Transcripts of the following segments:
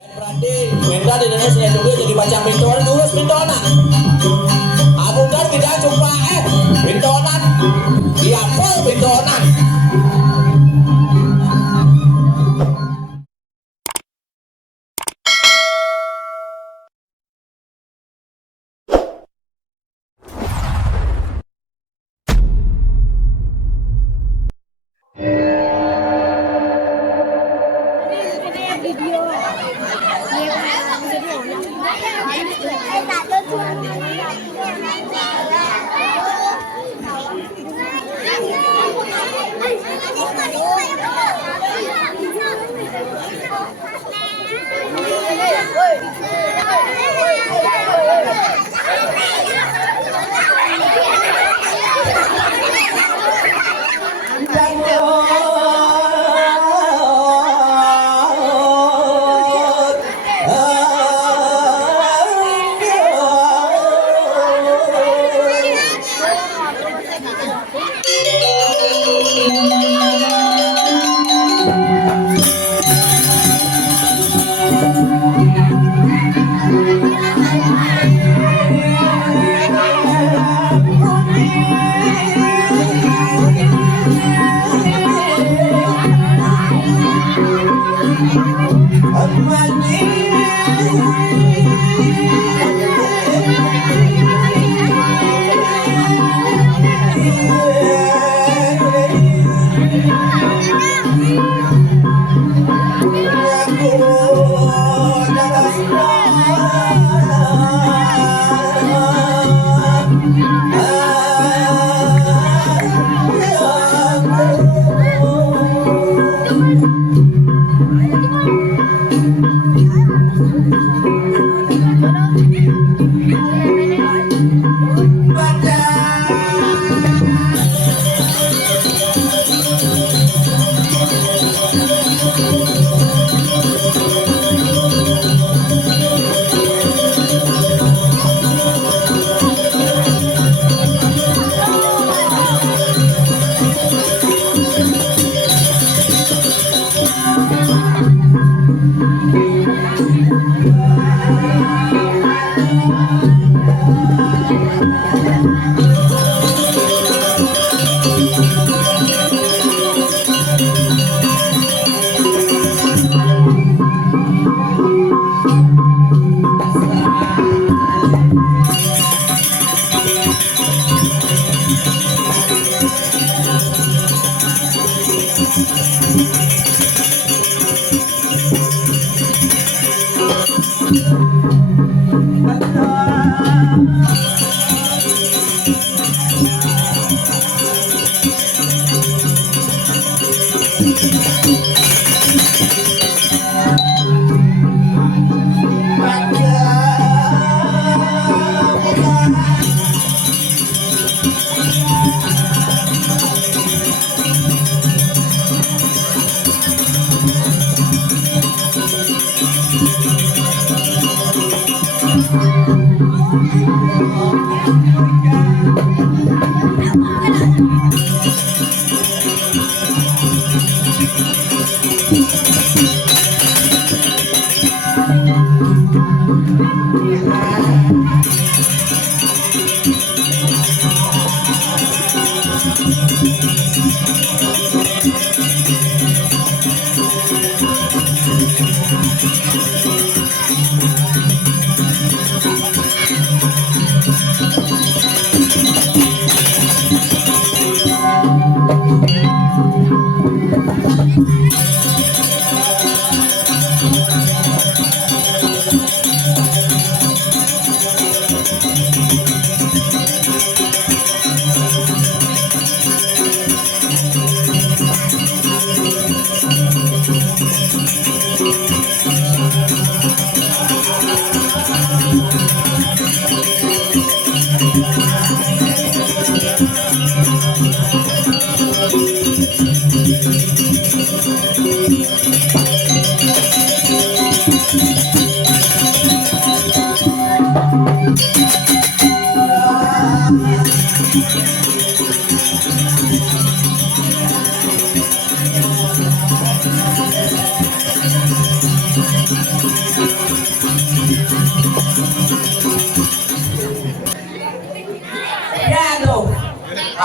Berarti Wenda di Indonesia juga jadi baca pintuan dulu pintuanan. Abang kan tidak coba pintuanan, dia full pintuanan.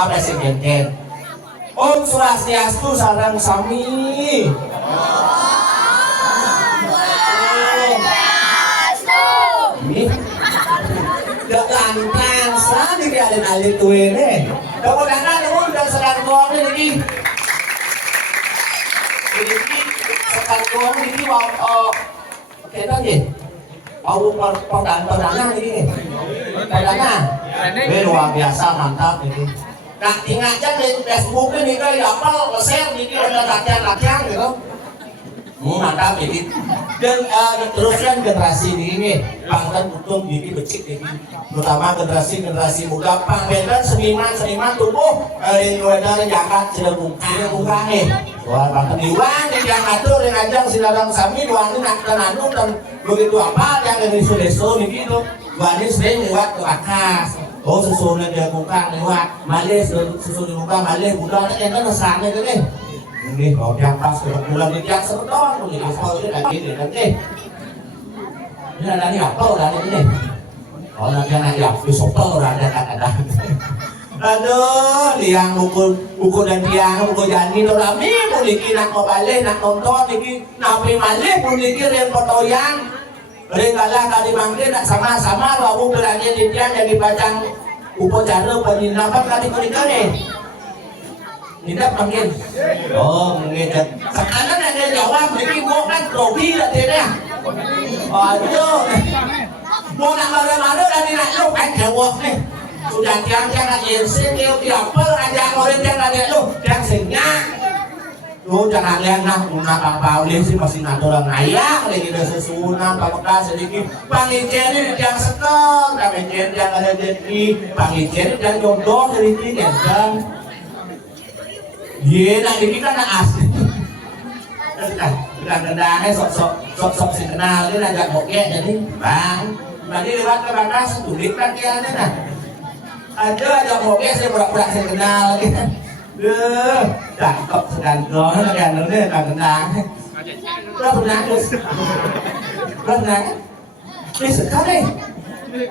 apa sih genten? Om Swastiastu sareng sami. Gak lantang sani di alin-alin tuh ini. Kemudian udah sekarang gong ini. Ini sekarang gong ini kita nih. Mau perdana ini. Perdana. Ini luar biasa mantap ini. Nah tinggal aja di Facebook ini kan apa share ini udah latihan gitu. Mantap ini. Dan teruskan generasi ini pangkat untung ini becik ini terutama generasi muda pangkat seniman tumbuh yang wedar jakat sudah buka nih wah pangkat diwan yang ngatur yang ajang silarang sami duani nak tenanu dan begitu apa yang dari sudeso ini gitu duani sering lewat ke atas susunya dia buka lewat malis susu di buka malis buka yang kan sana itu nih ini kalau yang pas bulan ini yang sebetul ini asal ini lagi ini nanti ini ada nih apa udah ini oh nanti ada soto udah ada aduh liang buku dan tiang buku jani tuh rame pun iki nak balik nak nonton iki napi balik pun iki rem potoyan rem kalah kali mangke nak sama-sama baru berani di tiang jadi bacang upacara penyinapan kali kulikan nih tidak panggil, oh mungkin sekarang ada jawab, jadi mau kan trofi lah dia, aduh, mau nak mana-mana dari nak lu kan jawab nih, sudah jangan insin dia apa aja orang jangan ada lu, jangan senyak, lu jangan lihat nak guna kapal sih masih ngatur orang ayah, lagi ada sesuatu, pameka sedikit, pangijen ini yang setor, pangijen yang ada jadi, pangijen yang jodoh dari ini kan. Iya, nak ini kan asli. Kadang-kadangnya sok si kenal ini agak bokeh jadi bang. Tadi lewat ke batas tulis kan dia nah. Ada agak bokeh saya pura-pura si kenal gitu. Cakep sekantong kan ini kadang-kadang. Pernah terus. Pernah. Ini sekali.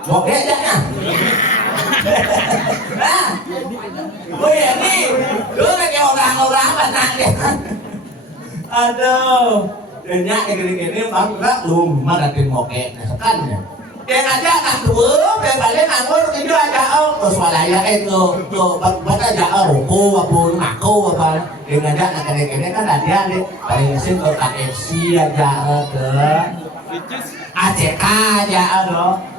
Bokeh aja nah. Nah, gue ini, lu lagi orang-orang banyak ya. Aduh, banyak yang gini-gini bangga lu mana tim moke, kan ya. Yang aja nak dulu, yang balik nganggur itu aja terus walaya itu, baca aja ruku apa ngaku apa, yang aja nak gini-gini kan ada nih, paling mesin ke KFC aja ke ACK aja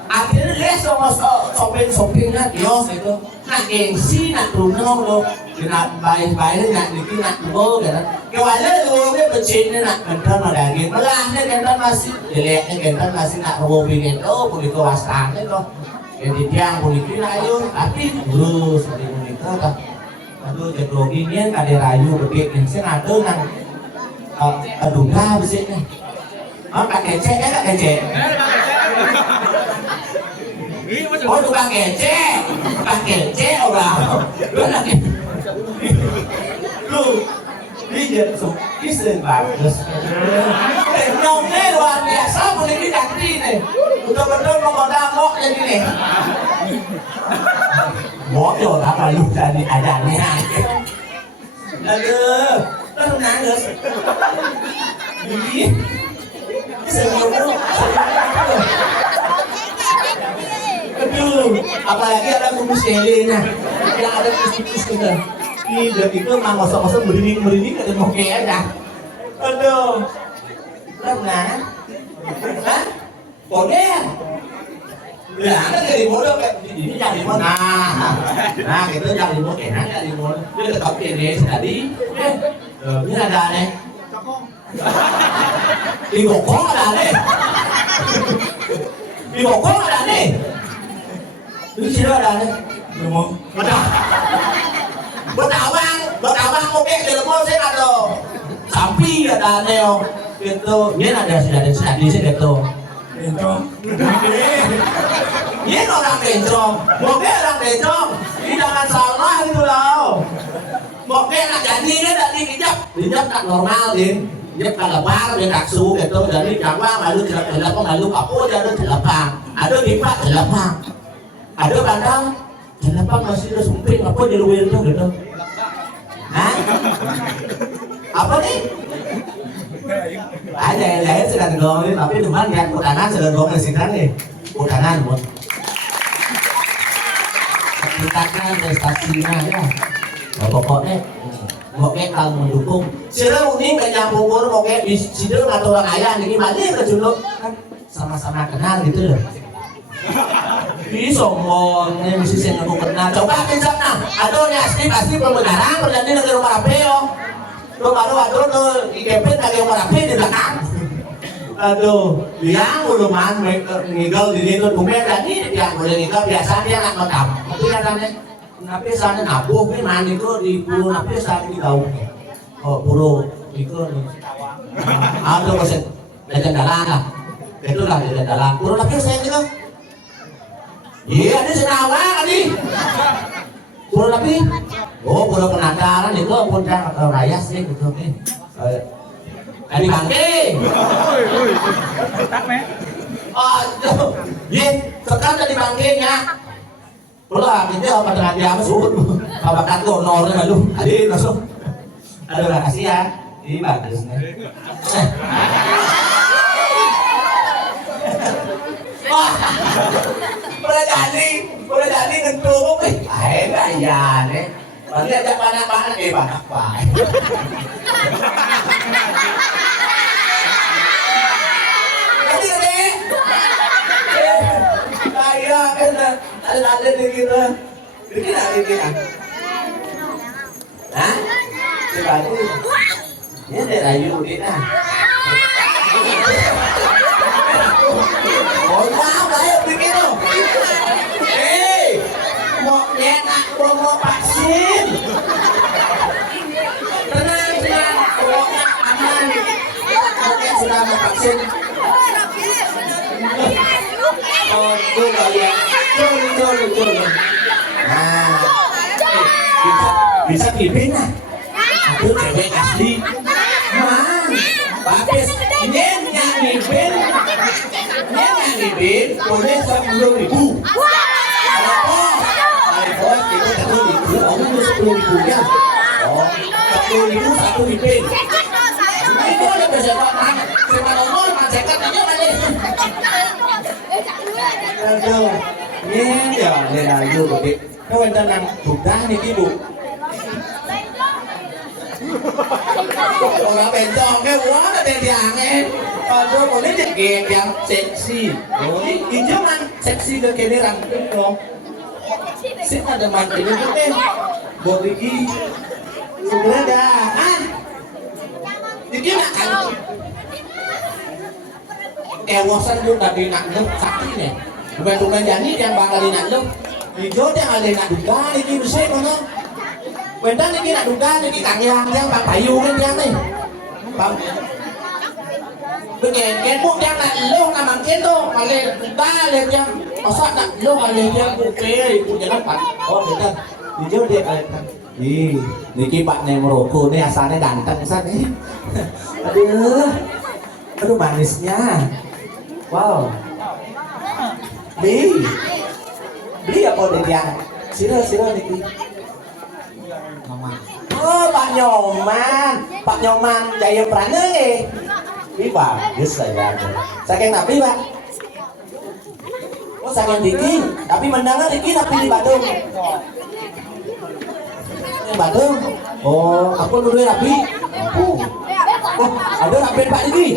akhirnya les sama shopping-shoppingnya kios itu nak gengsi, nak tunong lo nak baik-baik, nak dikit, nak tunggu gitu kewala lo dia becin nak kental daging malah dia kental masih jeleknya kental masih nak robing itu begitu wasrangnya itu jadi tiang begitu ayo tapi lurus dari begitu kan aduh jadroginya ada rayu gede ini ada nang aduga besarnya kak kecek ya kak kecek oh tukang kece orang lu dia kisah bagus nongnya luar biasa boleh didakti nih betul-betul menggodamok jadi nih motor apa lu jadi adanya aduh lu nangis ini senyum lu aduh, apalagi ada kumis lelenya yang ada kus-kus gitu. Iya, itu mah masa-masa merinding ada mau kayak aja. Aduh, pernah? Hah? Bodoh? Ya, kan jadi bodoh kayak ini jadi bodoh. Nah, gitu jadi bodoh, enak jadi bodoh. Dia tetap ini tadi. Ini ada nih. Di bokong ada nih. Di bokong ada nih. Ini sila ada nih, belum ada. Bertawang oke, belum saya ada. Sapi ada nih, itu. Ini ada sudah di sini itu. Bencong. Ini orang bencong, oke orang bencong. Ini jangan salah itu loh. Oke nak jadi kan tadi dijap tak normal din. Dia tak lebar, dia tak su gitu. Jadi jangan lalu jelap lalu apa jadi jelapang. Ada lipat jelapang. Ada kadang Kenapa masih udah sumping apa di luar itu gitu? Hah? Apa nih? Ada yang lain sedang gong tapi cuman lihat kudangan sedang gong di sini nih. Kudangan buat. Kita kan prestasinya ya. Pokoknya kalau mendukung. Sila mungkin kenyambung pun pokoknya di situ atau orang ayah nih gimana ya kejuluk kan sama-sama kenal gitu loh. Ih sombong, ini musisi yang aku kenal. Coba kencang nah, aduh ini asli pembenaran terjadi di rumah rapi yo. Aduh tuh ikepin dari rumah rapi di belakang. Aduh, yang uluman ngigel di situ bumi jadi dia boleh ngigel biasa dia nggak mekam. Tapi katanya, napi sana nabuh ini mana itu di pulau napi sana di gaung. Oh pulau itu nih. Aduh masih legend dalang lah. Itulah legend dalang. Pulau napi saya gitu. Iya, ini senawa kali. Pulau napi. Oh, pulau penataran itu puncak raya sih gitu nih. Dari bangke. Aduh, yin, sekarang dari bangkenya. Pulau itu apa dengan dia masuk? Apa kata honornya lalu? Adi masuk. Aduh, makasih ya. Ini bagus nih. Boleh jadi ngentuk nih. Enggak ya nih. Berarti ada panak-panak panak pak. Jadi kayak ada di kita. Dikira. Hah? Sebatu. Ini ada rayu di nah. Oh, wow, ayo bikin lo. Mau enak, mau vaksin. Tenang, pokoknya aman. Oke, sudah mau vaksin. Oh, tuh kalian. Tuh. Nah, bisa kipin lah. Itu cewek asli. Man, babes, nyen ngipin, boleh 10.000. Kalau kita 10.000, kamu 10.000 ya. Oh, 10.000 satu ngipin. Itu udah bersepakat, cuma nomor macekat aja kali. Aduh, ini ya, lelayu gede. Kau yang tenang, bukan nih ibu. Orang bencong ke wah ada diangin. Aduh, boleh jadi yang seksi. Oh, ini jangan seksi ke kiri ramping dong. Sih ada mandinya tuh deh. Boleh di segera dah. Jadi makan. Ewosan juga tadi nak dong sakti nih. Bukan jadi yang bakal nak dong. Hijau dia ada nak duga ini bersih kono. Benda ni nak duga ni kang yang bang payu kan yang ni. Bang. Begini pun yang nak lo nak mangkin tu, malay duga le yang. Masa nak lo malay yang bupe punya dapat. Oh betul. Hijau dia ada. Ih, niki Pak yang merokok ni asalnya ganteng san ni. Aduh manisnya. Wow. Beli apa dia? Sira niki. Oh, Pak Nyoman Jaya Prana nih. Ini bagus saya. Saking napi Pak. Oh, saking Diki. Tapi mendengar Diki napi di Bandung. Di Bandung. Oh, aku dulu napi. Oh, ada napi Pak Diki.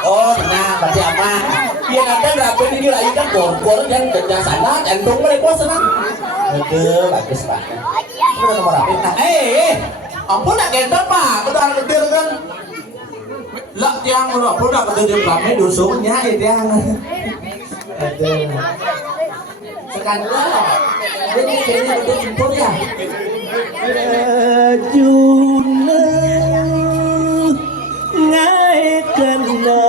Oh, tenang, berarti aman. Iya nanti napi Diki lagi kan bor dan kerja sana, jantung mereka senang. Betul, bagus Pak. Udah nomor apa? Nah, ampun nak gendong Pak, udah gede kan? Lah tiang udah gede kami dusunnya itu yang. Aduh. Sekarang ini betul jemput ya. Juna ngai kena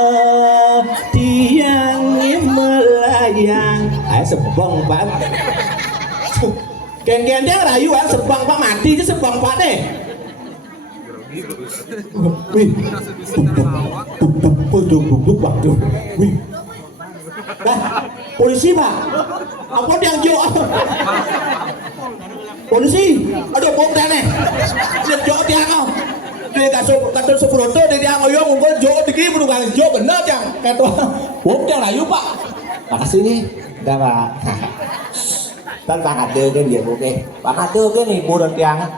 tiang melayang. Sebong Pak. Gen-gen dia rayu kan sebang Pak mati je sebang Pak deh. Wih. Buk. Wih. Dah. Polisi pak, apa yang jauh? Polisi, aduh bom tanah, dia jauh tiang kau. Dia kata sepuluh dia ngoyong ngumpul jauh dikit menunggang jauh bener cang. Kata bom tiang layu pak. Makasih nih, dah pak. Kan pak ada kan dia oke. Pak ada kan nih bulan tiang,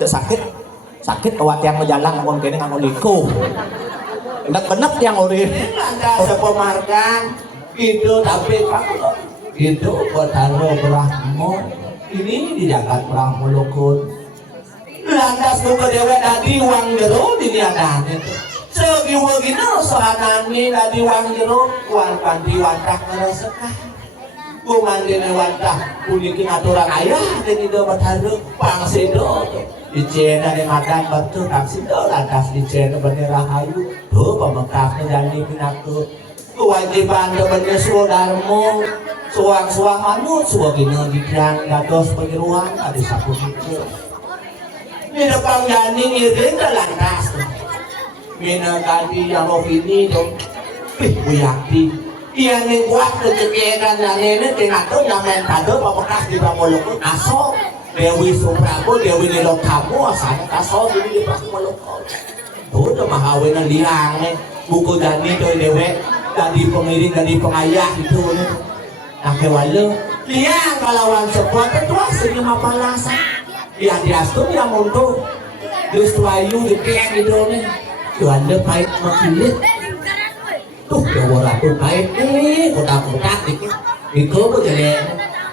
sakit awat tiang menjalan ngomong kene ngomong liko. Benek yang ori. Udah pemarkan. Itu tapi itu bertaro Brahmo ini di jagat Brahmo lokun lantas buka dewa tadi uang jero di niatan itu segi wagina sahanami tadi uang jero uang panti wantak ngeresekah kumandine wantak unikin aturan ayah dan itu bertaro pangsido di cina di makan batu pangsido lantas di cina bendera hayu tuh pemekaknya dan pinatu kewajiban kepada saudarmu suang-suang manut suagina dikran dados penyeruan ada sapu itu di depan jani ngiring ke lantas mina tadi yang ini dong buyakti iya nih buat kejegeran dan ini tinggal yang main kado pemekas di Bamoloko asok Dewi Suprabo Dewi Nilok kamu asalnya kasok ini di Bamoloko tuh udah mahawinan liang nih buku jani tuh dewe dari pengiring dari pengayah itu nah kewala liang kalawan sebuah ketua seni mapalasa yang diastum yang untuk terus wayu di keng itu nih juanda pahit makilit tuh dewa ratu pahit nih kotak-kotak dikit itu jadi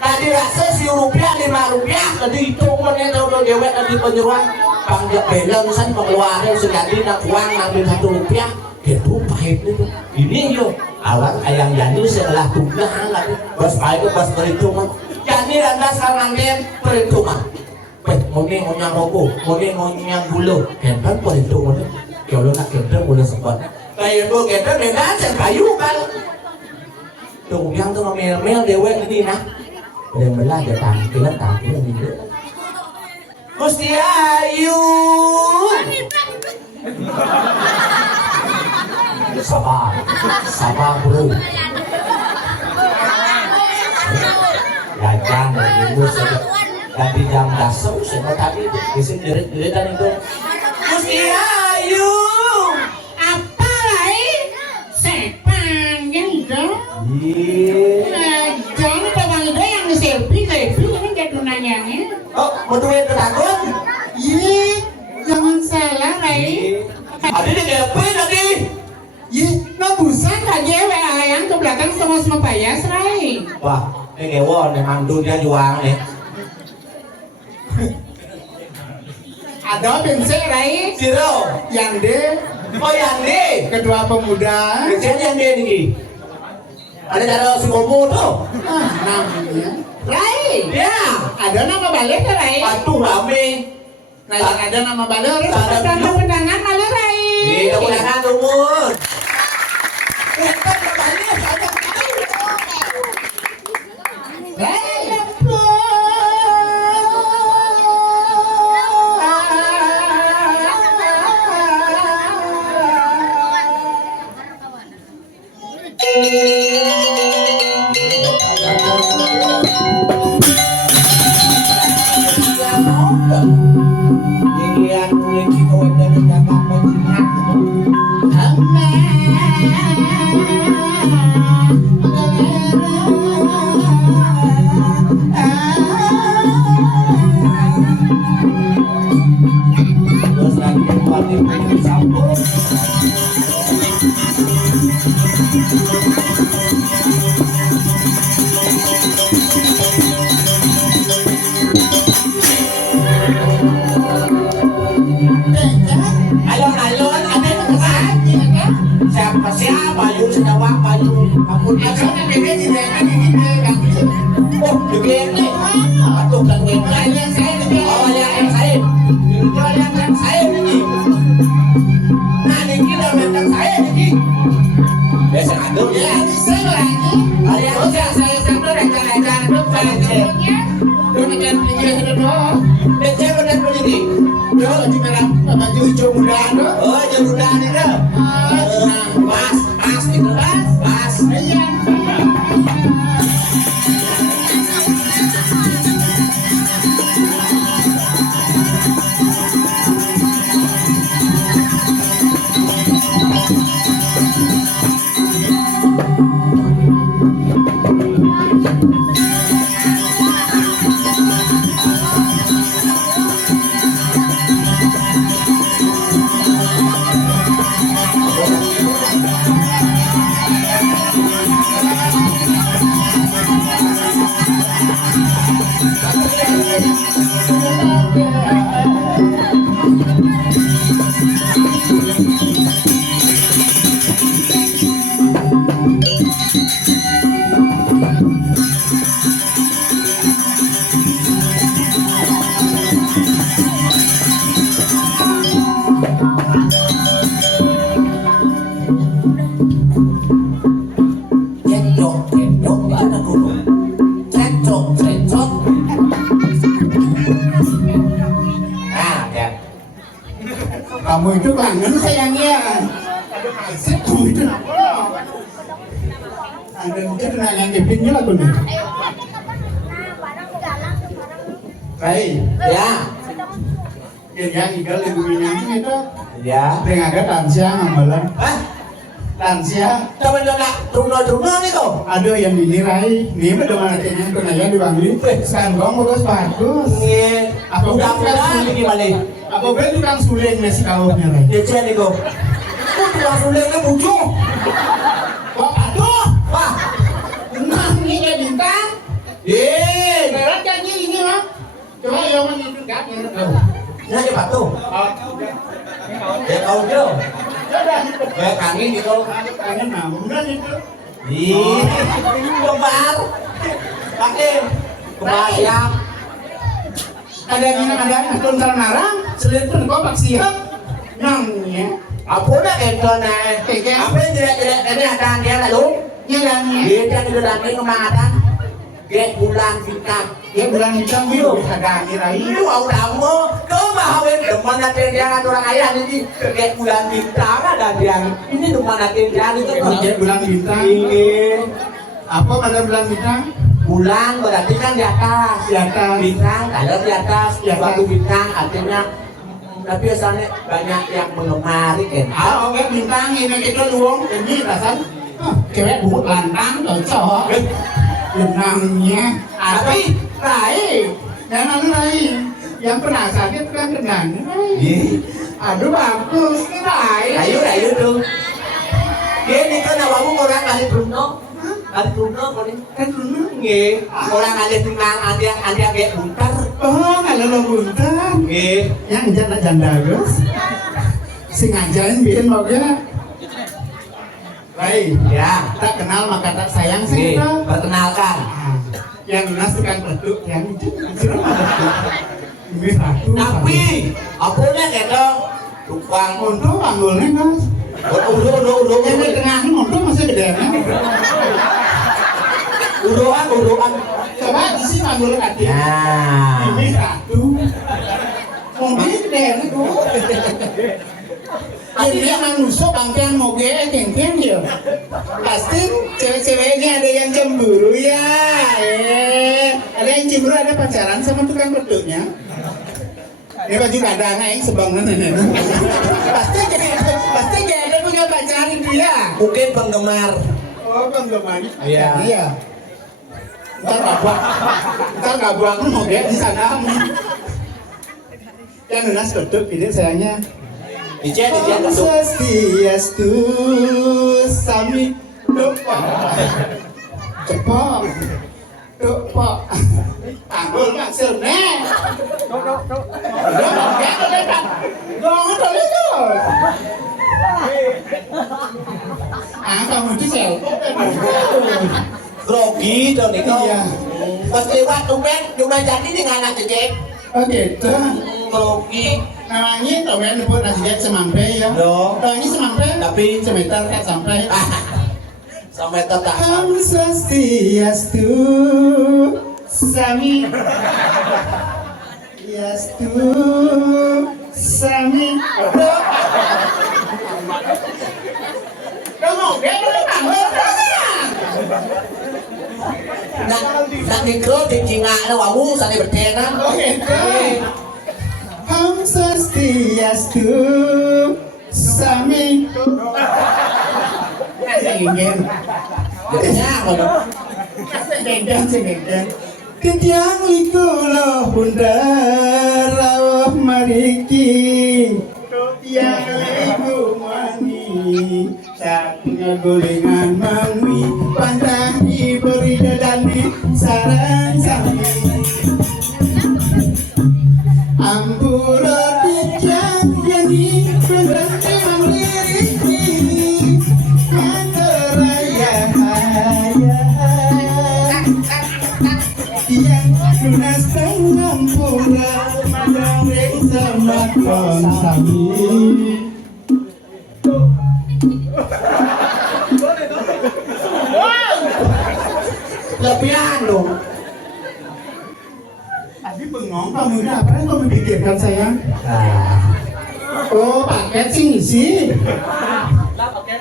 tadi rasa si rupiah 5 rupiah tadi hitung menit udah dewek tadi penyeruan panggil beleng san pengeluaran sejadi nak uang ngambil 1 rupiah itu pahit itu ini yuk awal ayang jadi setelah tunggang lagi bos pahit bos perhitungan jadi anda sekarang ngambil perhitungan mungkin ngunyang rokok mungkin ngunyang gula kentang perhitungan kalau nak kentang boleh sempat kayak itu kentang dengan kayu kan tunggang tuh ngamil dewek ini nah yang belah dia tampilan gitu Gusti Ayu sabar bro jajan ibu tadi jam dasar semua tadi isi diri-dirian itu Gusti Ayu apa lagi sepanjang itu jangan teman itu yang selfie ini jatuh nanyanya oh mau duit ketakut iya jangan salah lagi ada di depan tadi iya nggak busan aja yang ke belakang sama payas Rai wah ini kewo memang dunia juang nih ada bensin Rai Ciro yang D oh yang D ketua pemuda bensin yang D nih ada cara si komo tuh namanya Rai ya ada nama balik Rai aduh rame nah yang ada nama balik ada undangan malu Rai iya undangan umur siapa yuk senyawa apa yuk ampun asalnya gede tidak oh gede atau kan gede saya awalnya yang saya yang saya ini nah ini kita memang saya ini biasa aduk ya saya lagi ada saya sampai rencana saya demikian tinggi sedot dan saya benar begini yo lagi merah baju hijau muda oh hijau muda nih dah pas gitu pas iya Kamu itu kangen sayangnya. Asik kamu itu apa? Anda mungkin nanya Kevinnya lagu nih. Baik, Ya. yang tinggal di bumi ini itu Ya. dengan ada lansia ngamalan. Hah? Lansia Coba Truno nih kau. ada yang dinilai, nih pada mana kayaknya kenanya di Bangli. Sekarang bagus. Nih, Aku mudah-mudahan ini gimana? Aku kan tukang suling nasi kalaunya lagi. Dia nih kau. Kok tukang sulingnya muncul? Wah, aduh, Wah. tenang nih kayak bintang. Berat kan ini mah. Coba yang mana itu kan? Nah, coba tuh. Ya kau jo. Kayak kangen gitu. Kangen namunan itu. Ih, kembar. Pakai kembar siap. Ada akun narang, selir pun kau pak siap. Nangnya, Apa dah itu nih? Apa yang jelek-jelek ini ada dia lalu? nyelangnya. Dia itu dari kemana? Dia bulan bintang. Ya bulan bintang itu ada akhirai. Ini mau kamu, kau mau depan nanti dia orang ayah ini dia bulan bintang ada dia. Ini depan nanti dia itu Ya bulan bintang. Ini Apa pada bulan bintang? bulan berarti kan di atas. Di atas. Bintang kalau di atas. Di atas. Suatu bintang artinya. Tapi biasanya banyak yang mengemari kan. Ah, oke bintang ini kita luang ini rasanya. Cewek bubut lantang cocok. Benangnya. Tapi lain. Jangan lain. Yang pernah sakit kan benangnya. Aduh bagus nih lain. Ayo tuh. Dia ini kan awamu orang kali Bruno. Kali Bruno kali. Kan dulu. Nggih, orang ada timang ada kayak buntar. Oh, kalau lo buntar. Nggih. Yang jangan janda guys. Sing ngajarin bikin moga. Baik. Ya. Tak kenal maka tak sayang sih. Nggih, perkenalkan. Yang lunas tukang peduk, yang itu sudah peduk. Ini satu. Tapi apanya kata tukang Untuk panggulnya mas. udah. Yang di tengah ini untuk masih gede kan? Udoan. Coba isi panggulnya tadi. Nah. Ini satu. Mungkin gede itu. Jadi dia manusia bangkian moge kengkeng ya. Pasti cewek-ceweknya ada yang cemburu ya. Ada yang cemburu ada pacaran sama tukang peduknya. Ini baju kadang yang sebangun pasti dia ada punya pacaran dia. Mungkin penggemar. Oh penggemar. Iya. Iya. Ntar gak buang moge di sana. Yang lunas peduk ini sayangnya. Ijen Om tuh. Swastiastu sami doa cepok doa tanggul maksudnya kamu itu selfie Grogi dong nih kau. Iya. Pas lewat cuma jadi dengan anak cecek. oh gitu Grogi. namanya temen buat nasihat semampai ya Loh. ini semampai Tapi semeter kan sampai sampai tetap. Om Swastiastu Sami Yastu Sami Kamu dia boleh panggil Nak mikro di Cina ada wawu sana bertena. Oke Om Swastiastu Sami Ingin Jadinya apa? Ketiang likulah bunda rawah mariki yang liku mani tak ngagolengan mangwi pantahi beri dadani sarang sami ampura ketiang yani berhenti mengliriki antaraya yang lunas pengampura madang sama konsami Lebihan dong. tadi bengong kamu ini apa yang kamu pikirkan sayang? Oh, paket sih ngisi.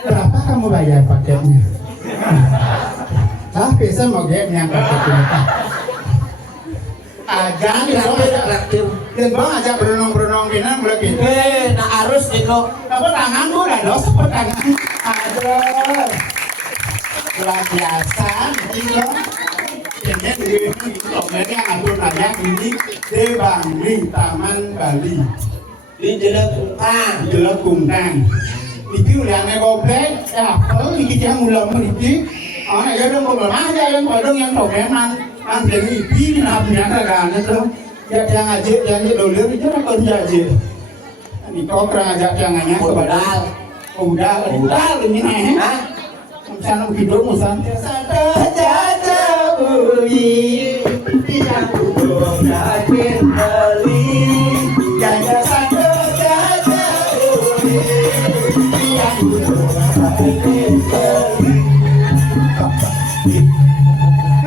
Berapa kamu bayar paketnya? Hah, biasa mau yang paketnya. Aja nih, dan bang aja berenang gini, mulai gitu. Nah harus itu. Apa tangan tuh udah dosa tangan. Aduh, luar biasa, gitu. Ini ini atur nanya ini di Taman Bali. Di Jelekungkang. Jelekungkang. Iki uliannya goblek, ya kalau iki yang ulang meniki, ya udah ngobrol aja yang kodong yang tomeman, jadi ibi nabinya kagak itu, yang aja yang dolir itu apa aja, ini kau kurang ajak yang nanya kepada, udah ini nih, misalnya begitu misalnya, saja uli, tidak butuh yakin beli, jaga saja uli.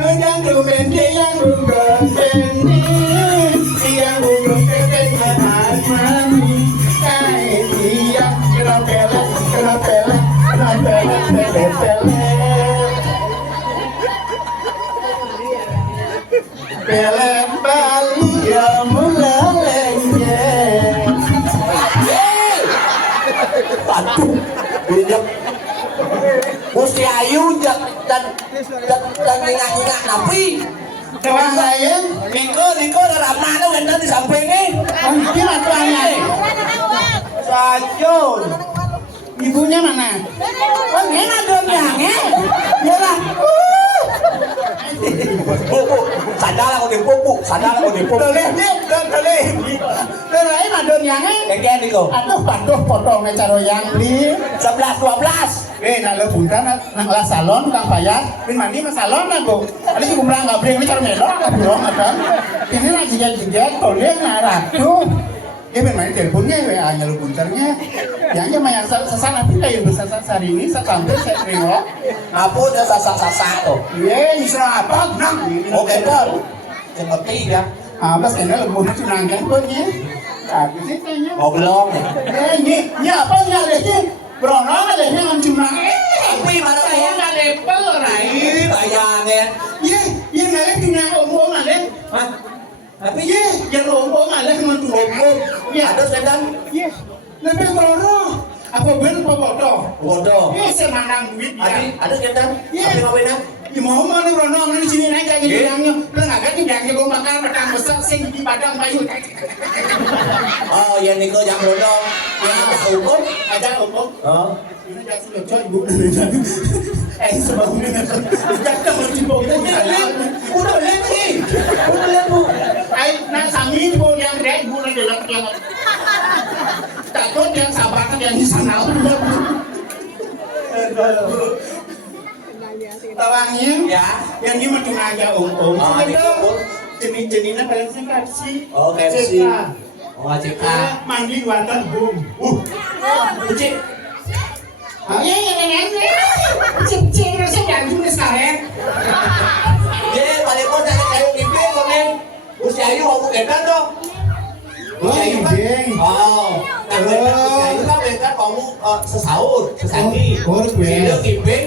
Yang dumen yang dumen yang dumen mami kain dia kena pelet pelet Bali yang mulalengnya. Aduh, banyak. Musti ayu dan ngingak napi. Kawan saya, Niko ramah tuh kan di sampingnya. mungkin atuannya. Sajun. Ibunya mana? Oh, ini ada orangnya. Yalah. Sadar aku di pupuk. Boleh. Lain ada orangnya. Kayak Niko. Aduh, potongnya caro yang beli. 11-12. Kalau bunta nang lah salon kang bayar, mandi mas salon aku. Ada juga bilang nggak beli, ini caro melok, nggak bilang ada. Ini lagi jajan, toleh ngarah tuh. Dia main teleponnya, WA-nya lu buntarnya. Yang cuma yang sesak nanti kayak besar hari ini, setampil saya terima. Apa dia sasak tuh? Iya, isra apa? Nah, Oke dong. Yang penting ya. Mas kena lebih tunangkan punya. Aku sih kayaknya. Ngobrol. Ini apa nih? Beronong ada yang cuma Tapi mana saya nggak lepel rai. bayangnya. Iya nggak tinggal omong ada. Tapi Yang omong ada cuma tuh omong. ada sedang Lebih beronong. Apa bener apa bodoh. Saya mandang duit ya. Ada sedang. Tapi ngapain? Mau nih beronong di sini naik kayak bilangnya. Lo nggak kan bilangnya gue makan pedang besar sing di padang bayu. Oh, ya Niko yang bodoh. Hukum. Ada omong. Oh. Ini kasih lucu ibu. Sebabnya kita mau udah lihat nih. Bu. Nah sami ibu yang lihat ibu lagi yang takut yang sabar yang di sana. Tawangnya, Ya. yang ini mah cuma aja om. Jenis-jenisnya paling singkat sih. Oh, KFC. Oh, ACK. Mandi wantan boom. Kucing. Iya. Cing rasa jangan juga sekarang. Dia paling mau dari kayu ibing komen. Gusti Ayu aku edan dong. Gusti Ayu kan. Oh. Nah, Gusti Ayu kan mereka kamu sesahur. Silo ibing.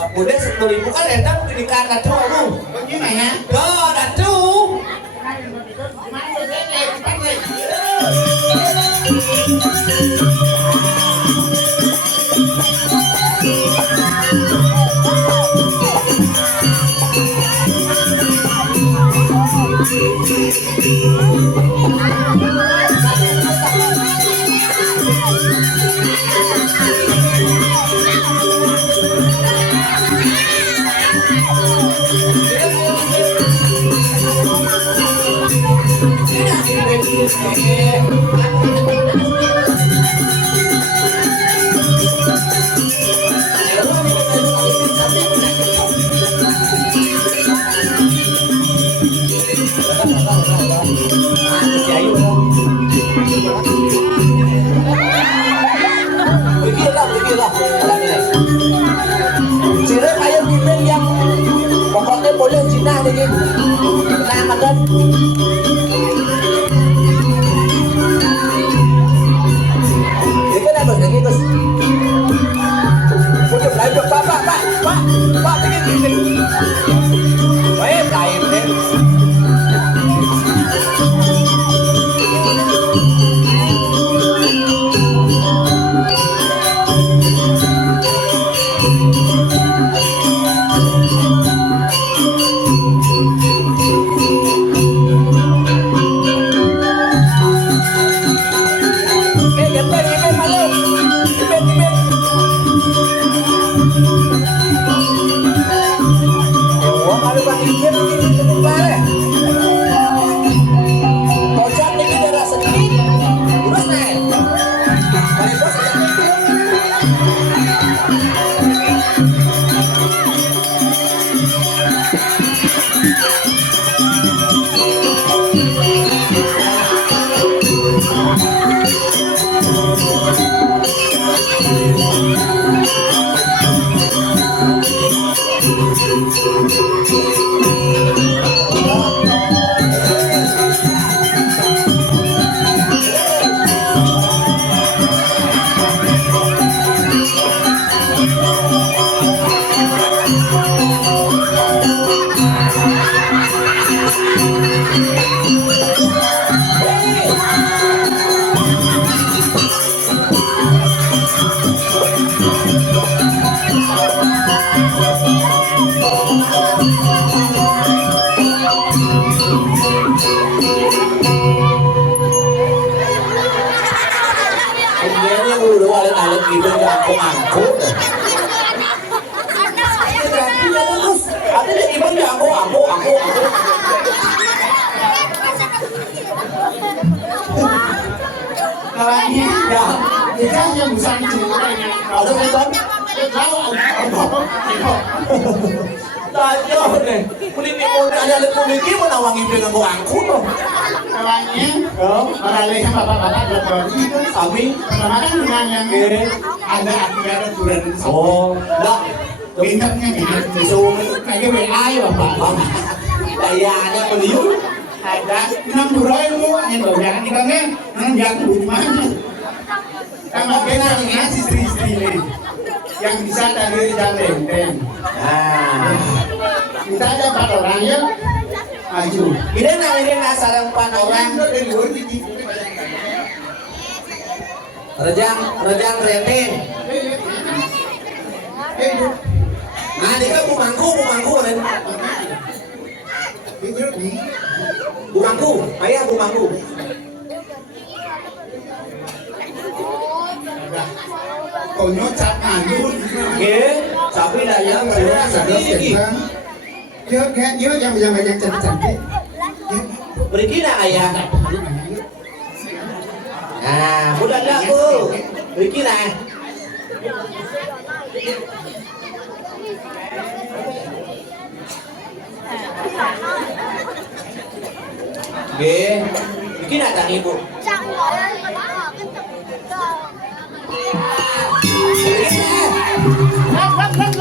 Udah 10.000 kan edan pendidikan datu kamu. Gimana? Yo, datu. Begitulah. Sila kayak bibing yang pokoknya boleh Cina lagi. Nah, makan. alat ibon yang aku angkut. Terus ada ibon yang aku. Kalanya ya, kita yang bisa cerita Kalau nonton, tahu tayo nih. Kulit ibon ada alat memiliki menawang ibon yang aku angkut. kalanya baralih yang bapak-bapak dokter Kami, pertama kan dengan yang ada aturan aturan oh, enggak. bintangnya gitu kayak WA ya bapak Kayaknya beliau ada 600 mu yang baru jangan kita nih nanti jangan di mana sama benarnya si istri yang bisa dari jam renteng nah, kita ada 4 orang ya maju ini sarang 4 orang. dari luar di Rejang renteng. Nah, ini kan bumangku kan. Bumangku, ayah bumangku. konyo cap ngadu Oke, tapi dah ya, ya sadar sekarang dia yang banyak cantik beri nak ayah. Nah, budak dah bu, beri nak. Oke, beri nak tak ibu.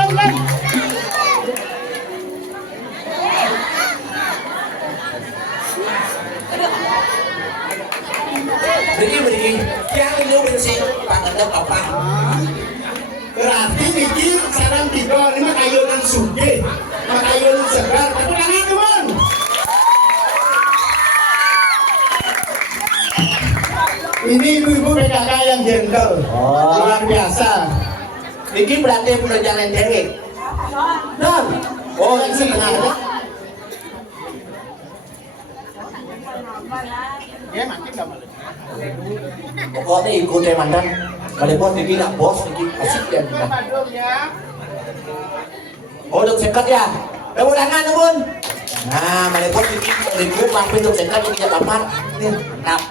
Lan. Beri. Yang ini bensin, pantatnya papa. Berarti ini sarang tiga ini mah kayunan suge, mah kayunan segar, tapi tangan teman. Ini ibu-ibu PKK yang gentle, luar biasa. Ini berarti udah jalan cewek. Dan, oh yang setengah aja. Ya makin gak malu. Pokoknya ikut deh mandan. Kalian ini nak bos, ini asik ya. Oh, untuk sekat ya. Kamu tangan namun. Nah, malepon ini ikut mampir untuk sekat ini tidak dapat. Nih, mantap.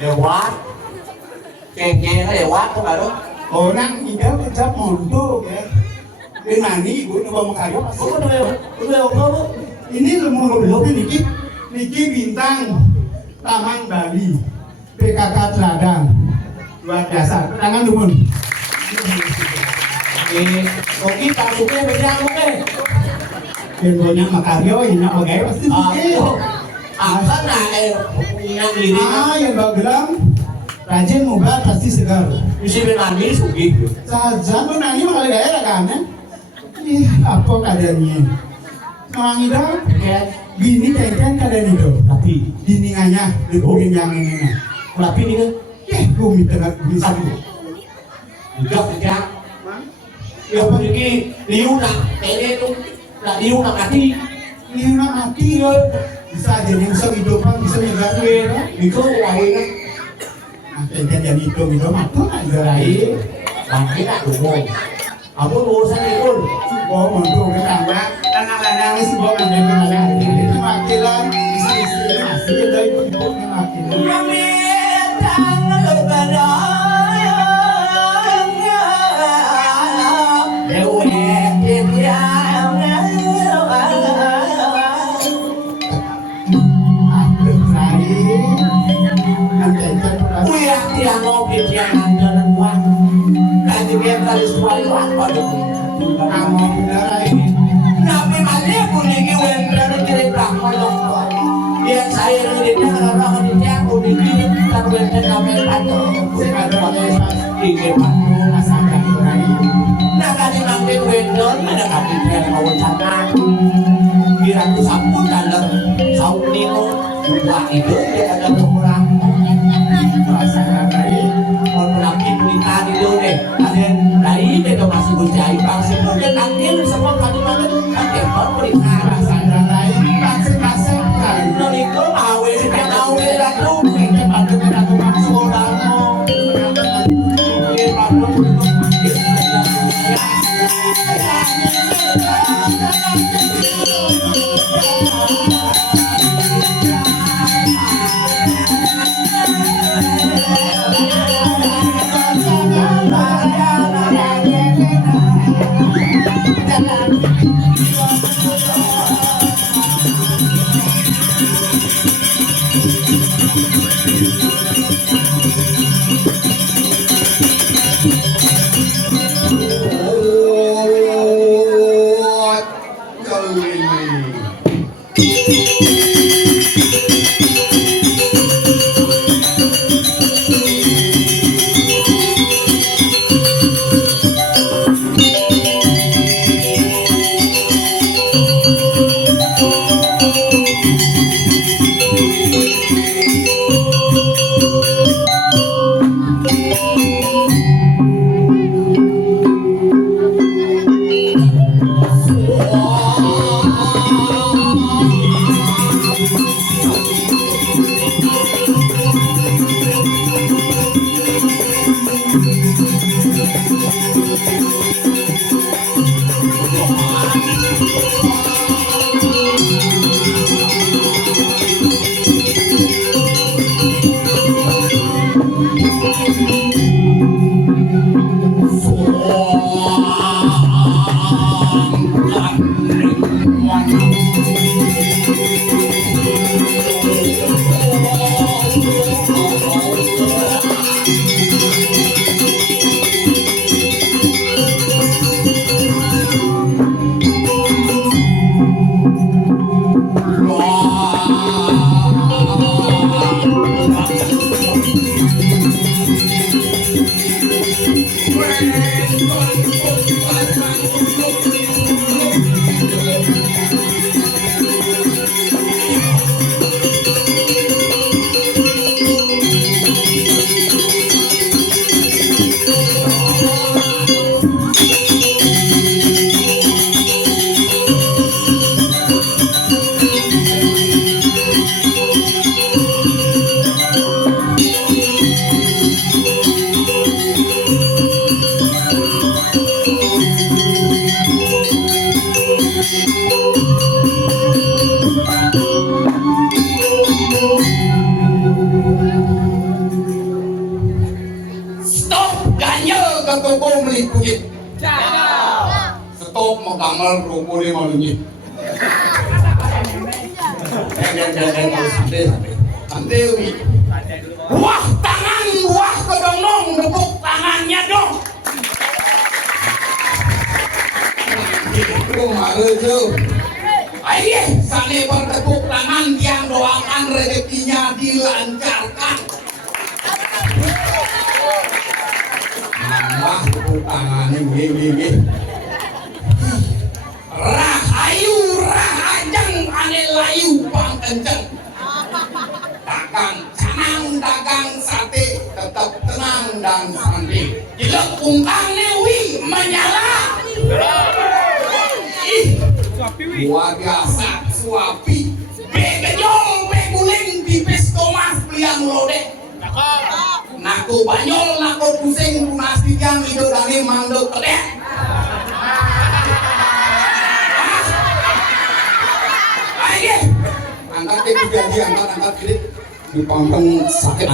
lewat kengkeng lewat tuh baru orang indah kecap montok ya. Dengan ini ibu coba mengkarya pasti. udah Ini lemur dikit, Niki Bintang, Taman Bali, PKK Teladang, luar biasa. Tangan dumun. Oke, kasusnya beda oke. Bentuknya makaryo, ini oke pasti oke. Apa nah yang ini? Yang bagelang, rajin mubah pasti segar. Bisa berani sugi. Saja tuh nanya malah daerah kan? Apa keadaannya? Nawang itu, gini kayaknya keadaan itu. Tapi Giningannya, dibukin yang ini. tapi ini kan, Bumi tengah bisa itu. juga. Ya pergi liuna, ini tuh, nak liuna mati. Ini nak mati ya. Bisa jadi bisa hidupan, bisa nyegarin. Itu wahai Nah, kayaknya jadi itu mati aja lain. Bangkit tak dulu. Aku urusan itu. Bawa mundur ke tangga, kadang-kadang si bawa ngambil ke mana. Itu makilan, istri-istri masih dari ibu-ibu makilan. Tiang ngopi, tiang andalan buat. Kaji biar kali suayuan pada Kamu benar ini. Nabi masih punya kiwen dan cerita kalau yang saya ini orang di tiang punya kiwen dan wenten nabi atau Sekadar pada ingin rasakan orang ini. nah kali nabi wenten ada kali tiang kawan sana kira tu sampun dalam saung nino dua itu dia ada kurang Rasakan baik. mau menakit kita di dulu ada dari itu masih berjaya bangsa itu nanti semua kali-kali nanti baru periksa Rasakan baik. Rasakan baik. Nari ko awe si awe ratu Kayaknya pada kita tuh masuk orang. kugit. Stop makamal rukune malunyi. Santai wi. Wah tangan, wah kedong tepuk tangannya dong. Itu malu. Ayo, saling bertepuk tangan yang doakan rezekinya dilancarkan. Nambah tepuk tangan ini. Rahayu, rahajang, ane layu pang kenceng. Dagang canang, dagang sate, tetap tenang dan santai. Gila kungkang newi menyala. Luar biasa, suapi, begejol, beguling, tipis Thomas, peliang lodek. Naku banyol, naku pusing, lunas tiang, hidup dari mandok kedek. Ayo, angkat itu jadi angkat gede. Di pampang sakit,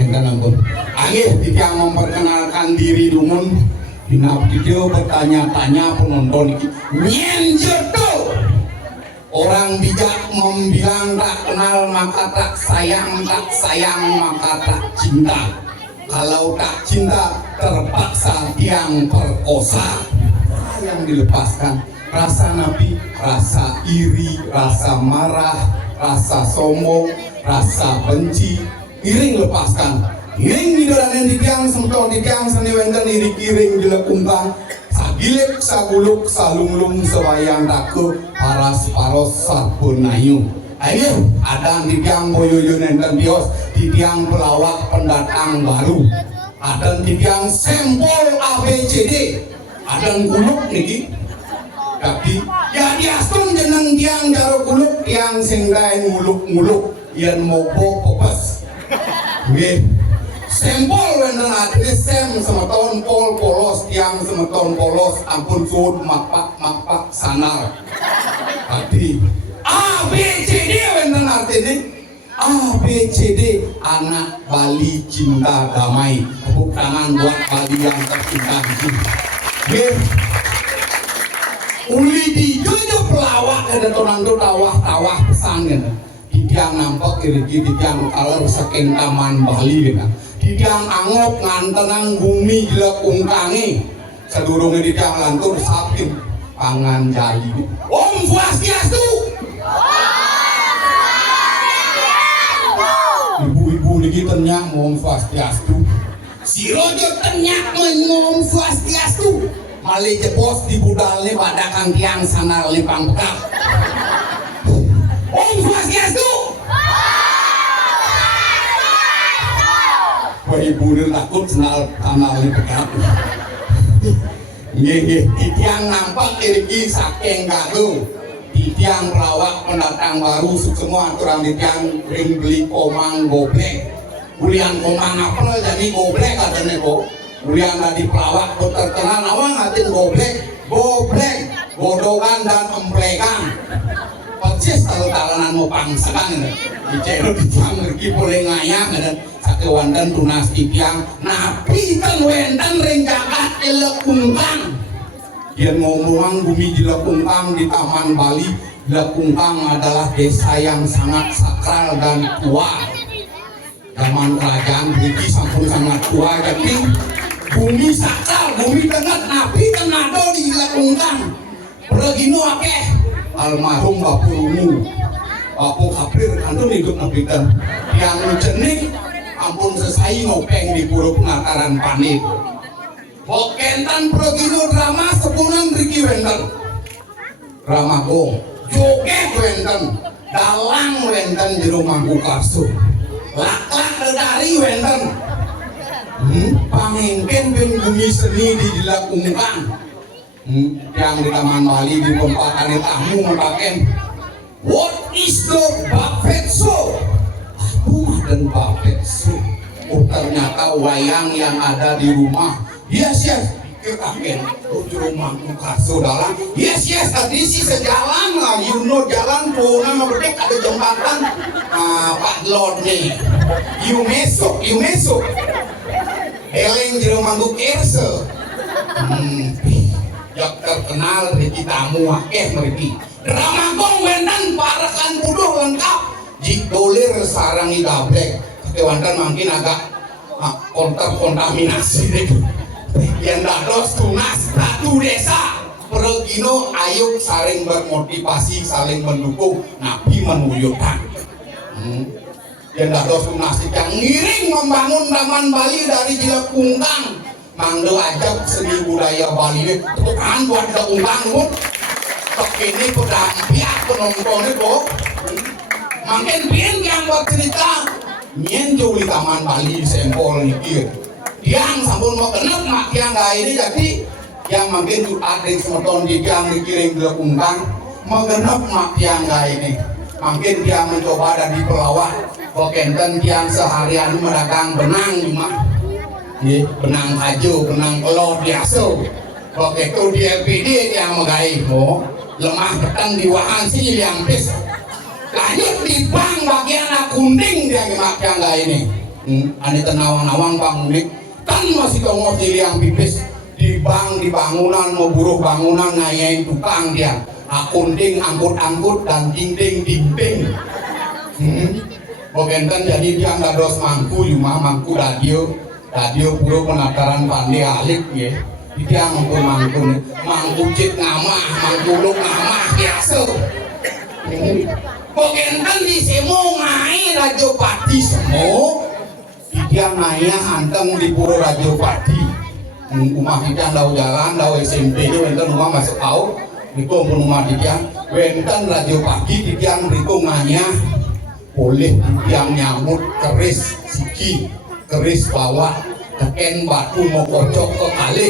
kita nampun. Ayo, kita memperkenalkan diri dumun. Bina video bertanya-tanya penonton nyenjeto orang bijak membilang tak kenal maka tak sayang maka tak cinta. Kalau tak cinta terpaksa tiang perkosa. Yang dilepaskan rasa nabi, rasa iri, rasa marah, rasa sombong, rasa benci, iring lepaskan. Iring didoranen di tiang semton di tiang seni wenten iri kiring dilekungkang sagilek saguluk salunglung sebayang taku paras paros sarpun ayu. Ayo ada di tiang boyoyo nenten bios di tiang pelawak pendatang baru. Ada di tiang sempol ABCD. Ada guluk niki. Tapi ya diastung jeneng tiang jaro guluk tiang singgain muluk yen mopo popes. Nggih. Sempol wenden adri sem semeton pol polos tiang semeton polos ampun sud makpak sanar. Tadi ABCD wenden artinya ABCD anak Bali cinta damai. Tepuk tangan buat Bali yang tercinta itu. Uli di jojo pelawak ada tonando tawah pesan di tiang nampak kiri di tiang kaler saking taman Bali gitu. Didiang angop ngantenang bumi gila kungkangi sedurungnya didiang lantur sakit pangan jali. Om Swastiastu. Ibu-ibu lagi tenyak Om Swastiastu. Si Rojo tenyak Om Swastiastu. Malih jebos di budalnya pada kang tiang sana lipang bekal. Om Swastiastu. Ibu dia takut senal kanal ini pekat. Nggih, titiang nampak iriki saking galuh. Titiang pelawak pendatang baru semua aturan titiang ring beli komang goblek. Kulian komang apa jadi goblek katanya kok. Kulian tadi pelawak terkenal awang ngatin goblek, godogan dan emplekan. Persis kalau talenan mau pangsakan ini. Bicara titiang iriki boleh ngayak dan kewandan tunas tiang napi kan wendan renjakat elekungkang dia ngomong bumi di Lekungkang di Taman Bali. Lekungkang adalah desa yang sangat sakral dan tua zaman kerajaan British sampun sangat tua jadi bumi sakral bumi tengah napi kan ada di Lekungkang pergino akeh almarhum bapurmu bapu kaplir kantun hidup napikan yang jenik ampun sesai ngopeng di pura penataran panik. Bokentan progino drama sepunan Riki Wenden. Drama gong, joget wenden, dalang wenden di rumah Bukarsu. Lak-lak dari wenden. Pangengken ben bumi seni di Lekungkang. Yang di Taman Bali di tempatan tamu memakai. What is the Buffet show? Dan Buffet show. Oh ternyata wayang yang ada di rumah. Yes pikir akhir di rumah Bukarsu dalam. Yes tadi sih sejalan lah. You know jalan tuh nama berdek ada jembatan. Pak Lord nih. You mesok. Eleng di rumah Bukarsu. yang terkenal di kita muakeh mereka drama gong wendan parakan buduh lengkap jik dolir sarang gablek kewantan mungkin agak kontaminasi deh yang dados tunas ratu desa Pergino ayo saling bermotivasi saling mendukung nabi menuyukan yang dados tunas yang ngiring membangun Taman Bali dari Jilak Kungkang mangdo ajab seni budaya Bali ini tukan buat undang pun tok ini pedang pihak penontonnya kok makin pian yang bercerita nyen juli Taman Bali sempol nikir yang sampun mau kenal mak yang gak ini jadi yang makin ada semeton di yang dikiring ke Kungkang mengenap mak yang gak ini makin dia mencoba dan dipelawak kokenten yang seharian medagang benang cuma benang haju, benang pelor biasa kok itu di LPD yang megai lemah petang di wahan si yang pis lanjut di bang bagian kuning dia ngemak yang gak ini ini tenawang-nawang bang unik kan masih tongos di yang pipis di bang di bangunan mau buruh bangunan ngayain tukang dia akunting angkut-angkut dan dinding-dinding kokenten jadi dia nggak dos mangku cuma mangku radio puro penataran pandi alik ya dia mangku cit ngamah mangkuluk ngamah biasa kokenten di semo ngai Rajo Pati semo dia ngaya hanteng di puro Rajo Pati rumah dia dau jalan dau SMP itu wenten rumah masuk tahu itu rumah dia wenten Rajo Pati dia berikut nganya boleh yang nyamut keris siki keris bawah teken batu mau kocok ke kali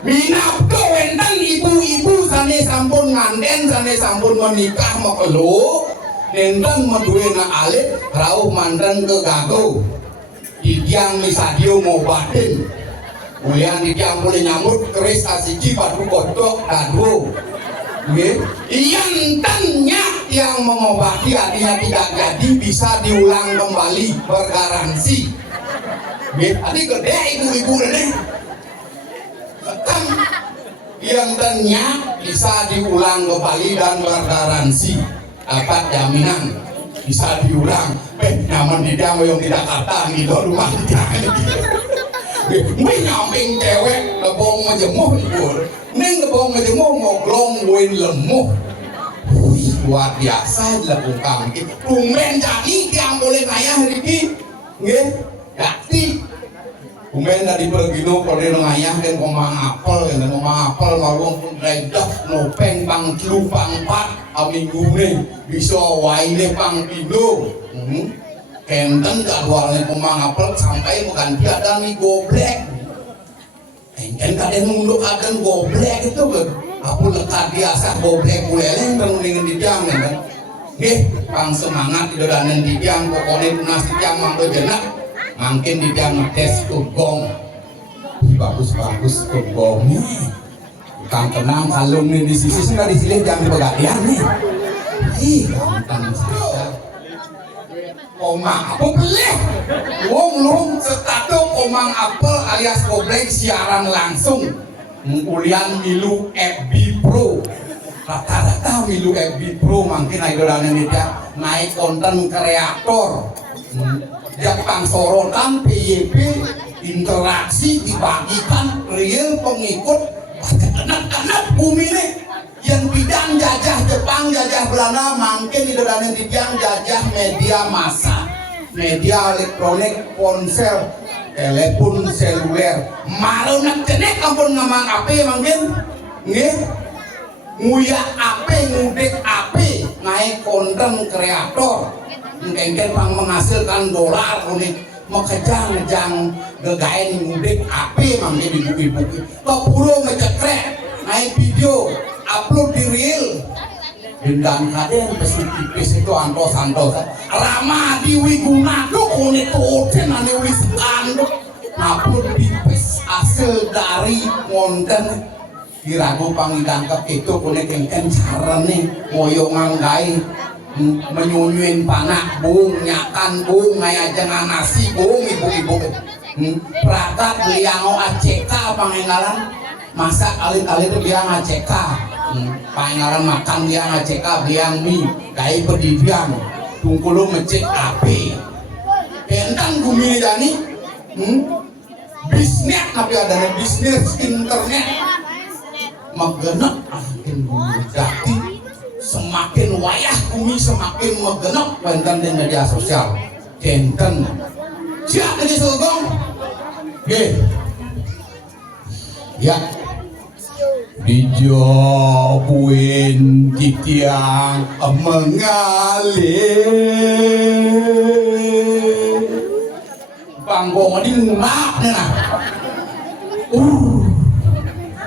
minap ke wenten ibu-ibu sane sampun nganden sane sampun menikah mau kelu nenten meduwe na alit rauh mandan ke gago didiang misadio mau batin ulian didiang boleh nyamut keris asiki batu kocok dadu yang tanya yang mengobati artinya tidak jadi bisa diulang kembali bergaransi tadi gede ibu-ibu ini yang tanya bisa diulang kembali dan bergaransi dapat jaminan bisa diulang nyaman di dalam yang tidak kata di rumah tidak nyamping cewek lebong majemuh ibu neng lebong majemuh ngoglong win lemuh luar biasa dilakukan kumen jadi yang boleh ngayah Riki nggih jadi kumen dari Pergino kalau ngayah dan komang apel dan komang apel marung pun redah nopeng pang cilu pang pat aminggu nih bisa waine pang pino kenten jadwalnya komang apel sampai bukan dia dan mie goblek kenten kadang mengunduk akan goblek itu kan aku lekat biasa goblek buleleng kan mendingin di jam kan pang semangat di dodanan di jam pokoknya tunas di jam mampu jenak mungkin di jam ngetes tunggong bagus-bagus tunggongnya bukan tenang kalung nih di sisi sudah di sini jam di pegadian nih gampang saja omang apel pelih wong setato omang apel alias goblek siaran langsung ulian milu FB Pro rata-rata milu FB Pro mungkin idolanya dia naik konten kreator Jepang sorotan PYP interaksi dibagikan real pengikut anak-anak bumi nih yang bidang jajah Jepang jajah Belanda mungkin idolanya dia jajah media massa media elektronik ponsel telepon seluler malu nak cenek ampun ngamang ape mungkin nggih nguyak ape ngudek ape naik konten kreator mungkin pang menghasilkan dolar unik mekejang-jang gegain ngudek ape mungkin di buku-buku kepuluh ngecekrek naik video upload di reel dan kadang pesipis itu antos-antos ramah di wiguna tuh unik tuh ane wiskan ngapun pipis hasil dari konten diragu pangidangkep itu unik yang cara nih moyo nganggai menyunyuin panak bung nyakan bung ngaya jangan nasi bung ibu-ibu Prakat liang ACK pangengalan masak alit-alit itu liang ACK pangengalan makan liang ACK liang mie kai pedidian tungkulu mecek api kentang bumi jani bisnis tapi ada bisnis internet megenep makin bumi jati semakin wayah bumi semakin megenep benten di media sosial kenten siap ini sugong ya dijobuin titiang mengalir banggong ini ngumak nah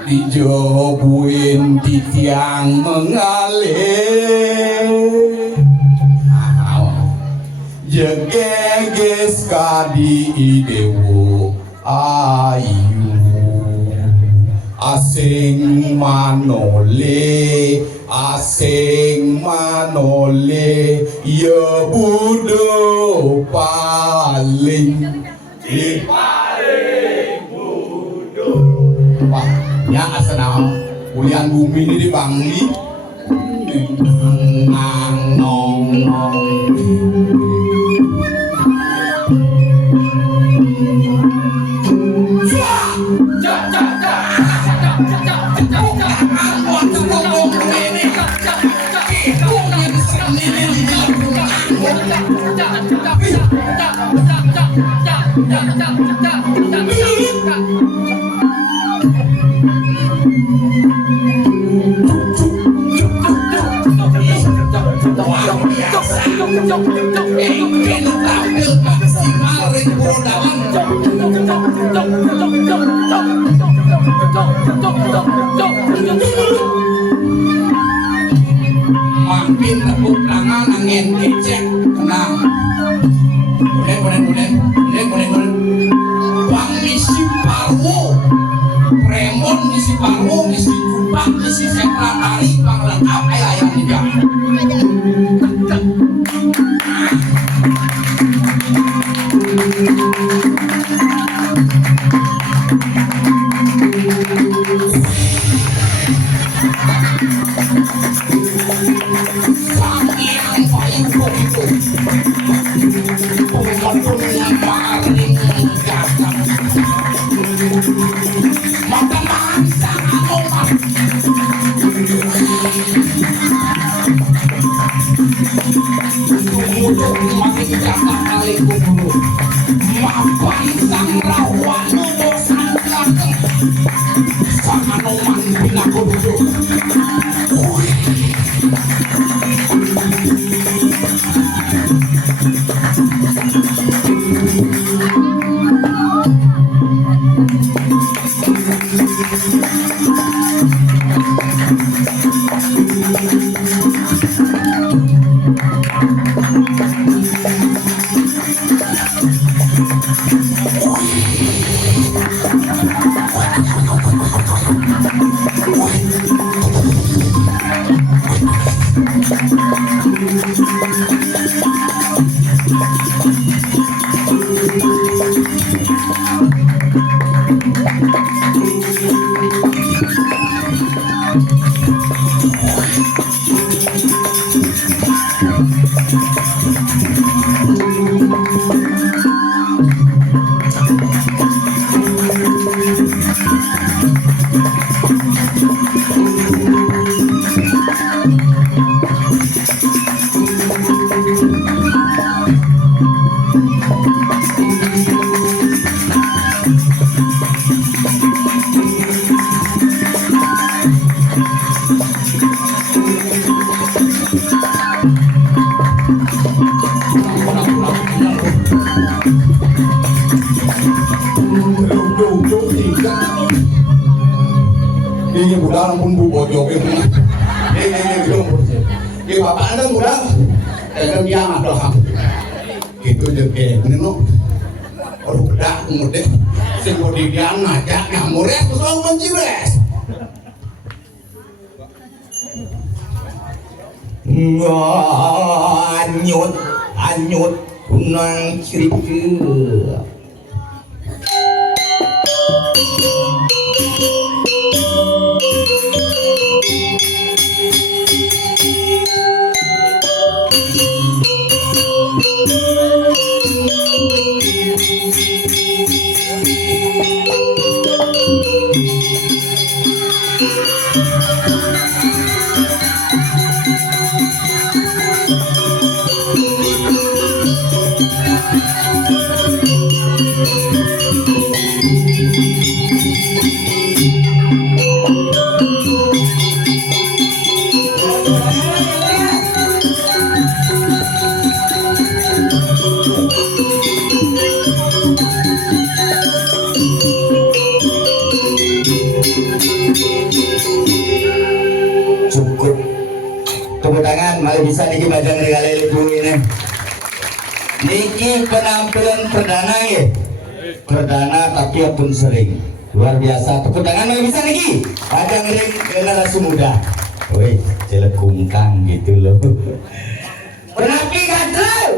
dijobuin titiang mengalir jegeges kadi idewo ayu asing manole ya budo paling budo wah nya asana kulian bumi ini di Bangli nang nong mampir tepuk tangan angin kecek tenang kunen bang misi parwo remon misi parwo misi jupang misi sekretari bang lengkap ayam tidak ini budak pun bu bojok ini bapak ada budak dan dia ada hak itu jadi ini no budak kemudian sebudi dia ngajak ngamures terus mencibes anyut kunang cerita Cukup tepuk tangan malah bisa niki bajang regale ibu ini niki penampilan perdana ya perdana tapi pun sering luar biasa tepuk tangan malah bisa niki bajang generasi muda woi jelek kungkang gitu loh penapi kadal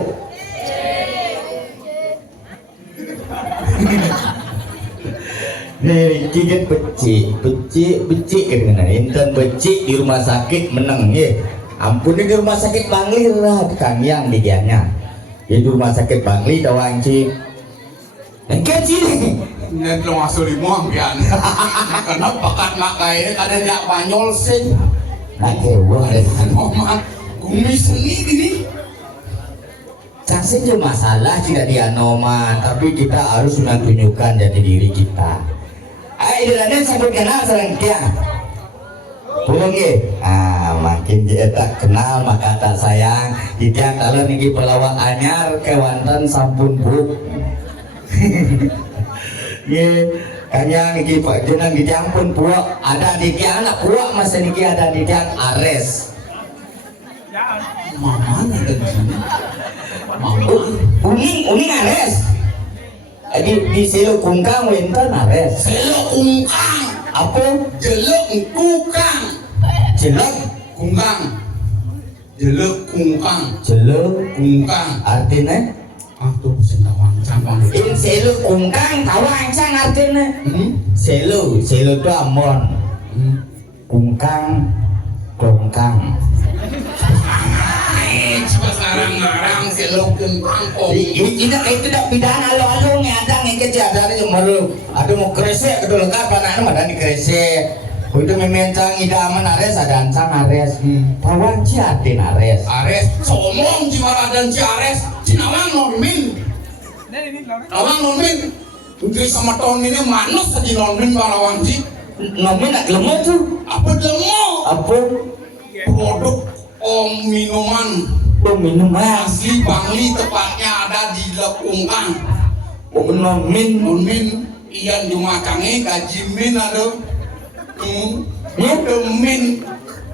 nih gigit becik kan inten becik di rumah sakit menang ya ampun di rumah sakit Bangli lah Kang yang digiannya di rumah sakit Bangli tawang ci engke ci Nen lo masuk di muang pian. Kenapa kan makai kada nyak Banyol sih. nak kewa Mama kumis seni ini. Caksnya masalah tidak dianoman tapi kita harus menunjukkan jati diri kita. Ayo dilanda sampai kenal serangkian. Pulangnya, makin dia tak kenal maka tak sayang. Kita kalau niki pelawak anyar kewantan sampun buk. Ye, kanya niki pak jenang niki ampun puak. Ada niki anak puak masa niki ada niki ares. Mama ada di sini. Uning ares. Di selo kungkang wenten ares. Selo kungkang. Apa? Jelek kungkang. Jelek Kungkang. Jelek kungkang. jelek Kungkang. artinya Ah tuh sendawang campang. in selo kungkang tawangsang artinya Hmm? selo itu amon kungkang kongkang Coba sekarang ngarang selo kungkang kong. itu tidak pidana lo ngadang yang kejadian itu malu ada mau kresek kedua lengkap anaknya madan di kresek itu memencang idaman ares ada ancang ares tawang ciatin ares Ares somong cimara dan ci Ares cinawang normin. Nawang normin. Untuk sama tahun ini manus saja normin barawang ci. nomin nak lemot tuh Apa demo? apa Produk minuman minuman asli Bangli tepatnya ada di Lekungkang. nomin Normin iyan jumakange gaji min ada. Ada min.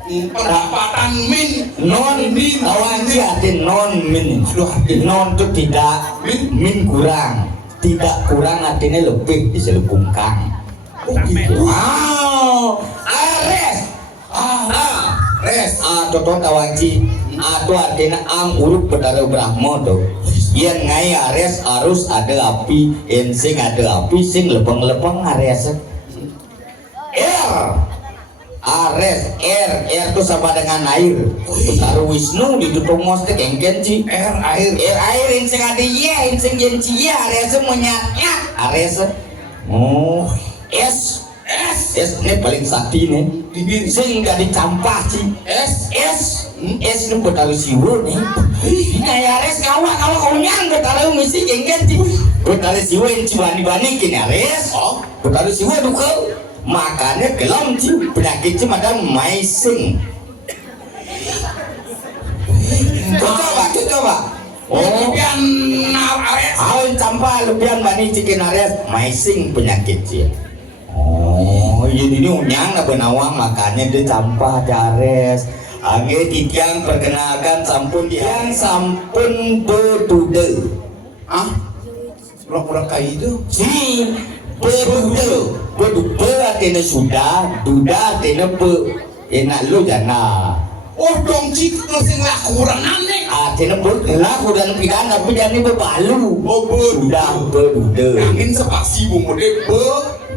Pendapatan min. non min. awang ciatin non min Aduh, non itu tidak min kurang tidak kurang artinya lebih di selukungkang Oh gitu. wow ares Res. toton awangci itu artinya ang uruk bedara brahmo tuh yang ngai ares harus ada api sing ada api sing lepeng-lepeng ares Ares itu sama dengan air taruh Wisnu di tutung mostek engken ci Air. air sing ada iya sing jenci iya Ares monyaknya Ares oh es ini paling sakti nih Dibin. sing gak dicampah ci Es. es ini betalu siwo nih kayak Ares kawa kaunyang betalu misi engken ci betalu siwo yang cibani-bani kini Ares betalu siwo duka makanya gelom ci penyakit ci madam maising coba Kemudian Ares. awin campah lupian bani cikin Ares maising penyakit ci ini unyang na benawang makanya dia campah Ares angge titiang perkenalkan sampun yang sampun bedude Pura-pura kayak itu. si bedude artinya sudah duda artinya enak lu jana Oh dong cik sing lakuran aneh. artinya laku dan pidana tapi jangan bebalu Oh sudah bedude Angin sepasi bumode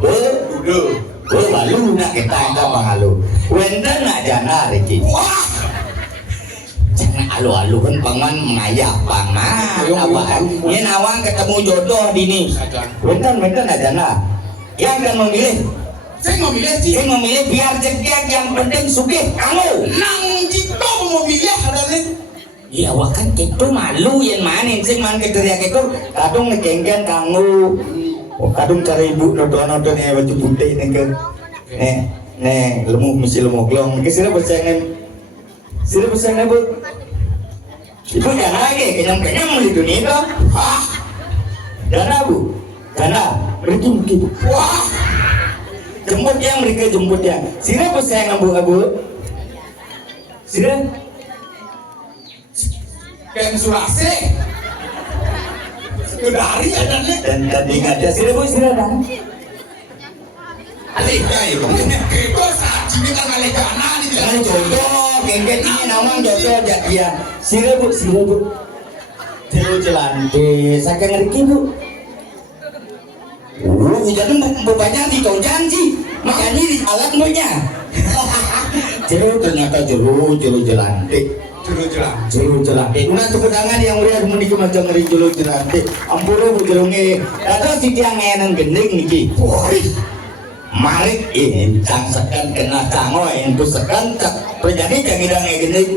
bedude. bebalu nak kita pangalu wenten nak jana reki Wah. jangan Alu-alu kan pangan maya pangan apaan. Ini nawang ketemu jodoh dini. Bentar aja nah. Yang akan memilih. Saya memilih biar cekek yang penting sugih kamu. Nang jito memilih ada nih. Iya wakan itu malu yang manin sing man keteriak itu kadung ngegenggen kamu. Oh kadung cari ibu nonton ya baju putih nih lemuk misi lemuk long ke sini bersengan bu ibu jangan lagi kenyang di dunia itu jangan bu jangan pergi begitu Wah, jemput yang sini bersengan bu sini kayak Sulase. Dari ada nih. dan tadi ada sini bu sini ada Alih ya itu. Itu saat ini kan alegana nih. jangan jodoh genggen ini namanya jodoh ya sini bu terus jelantik saya ngerti bu jadi bapaknya di janji makanya di alat punya ternyata juru jelantik juru jelantik nah tepuk tangan yang meriah menikah macam ngeri juru jelantik ampun bu jerungi atau si tiang enang gending niki marik ini cangsekan kena cango itu sekan cak terjadi jangan gending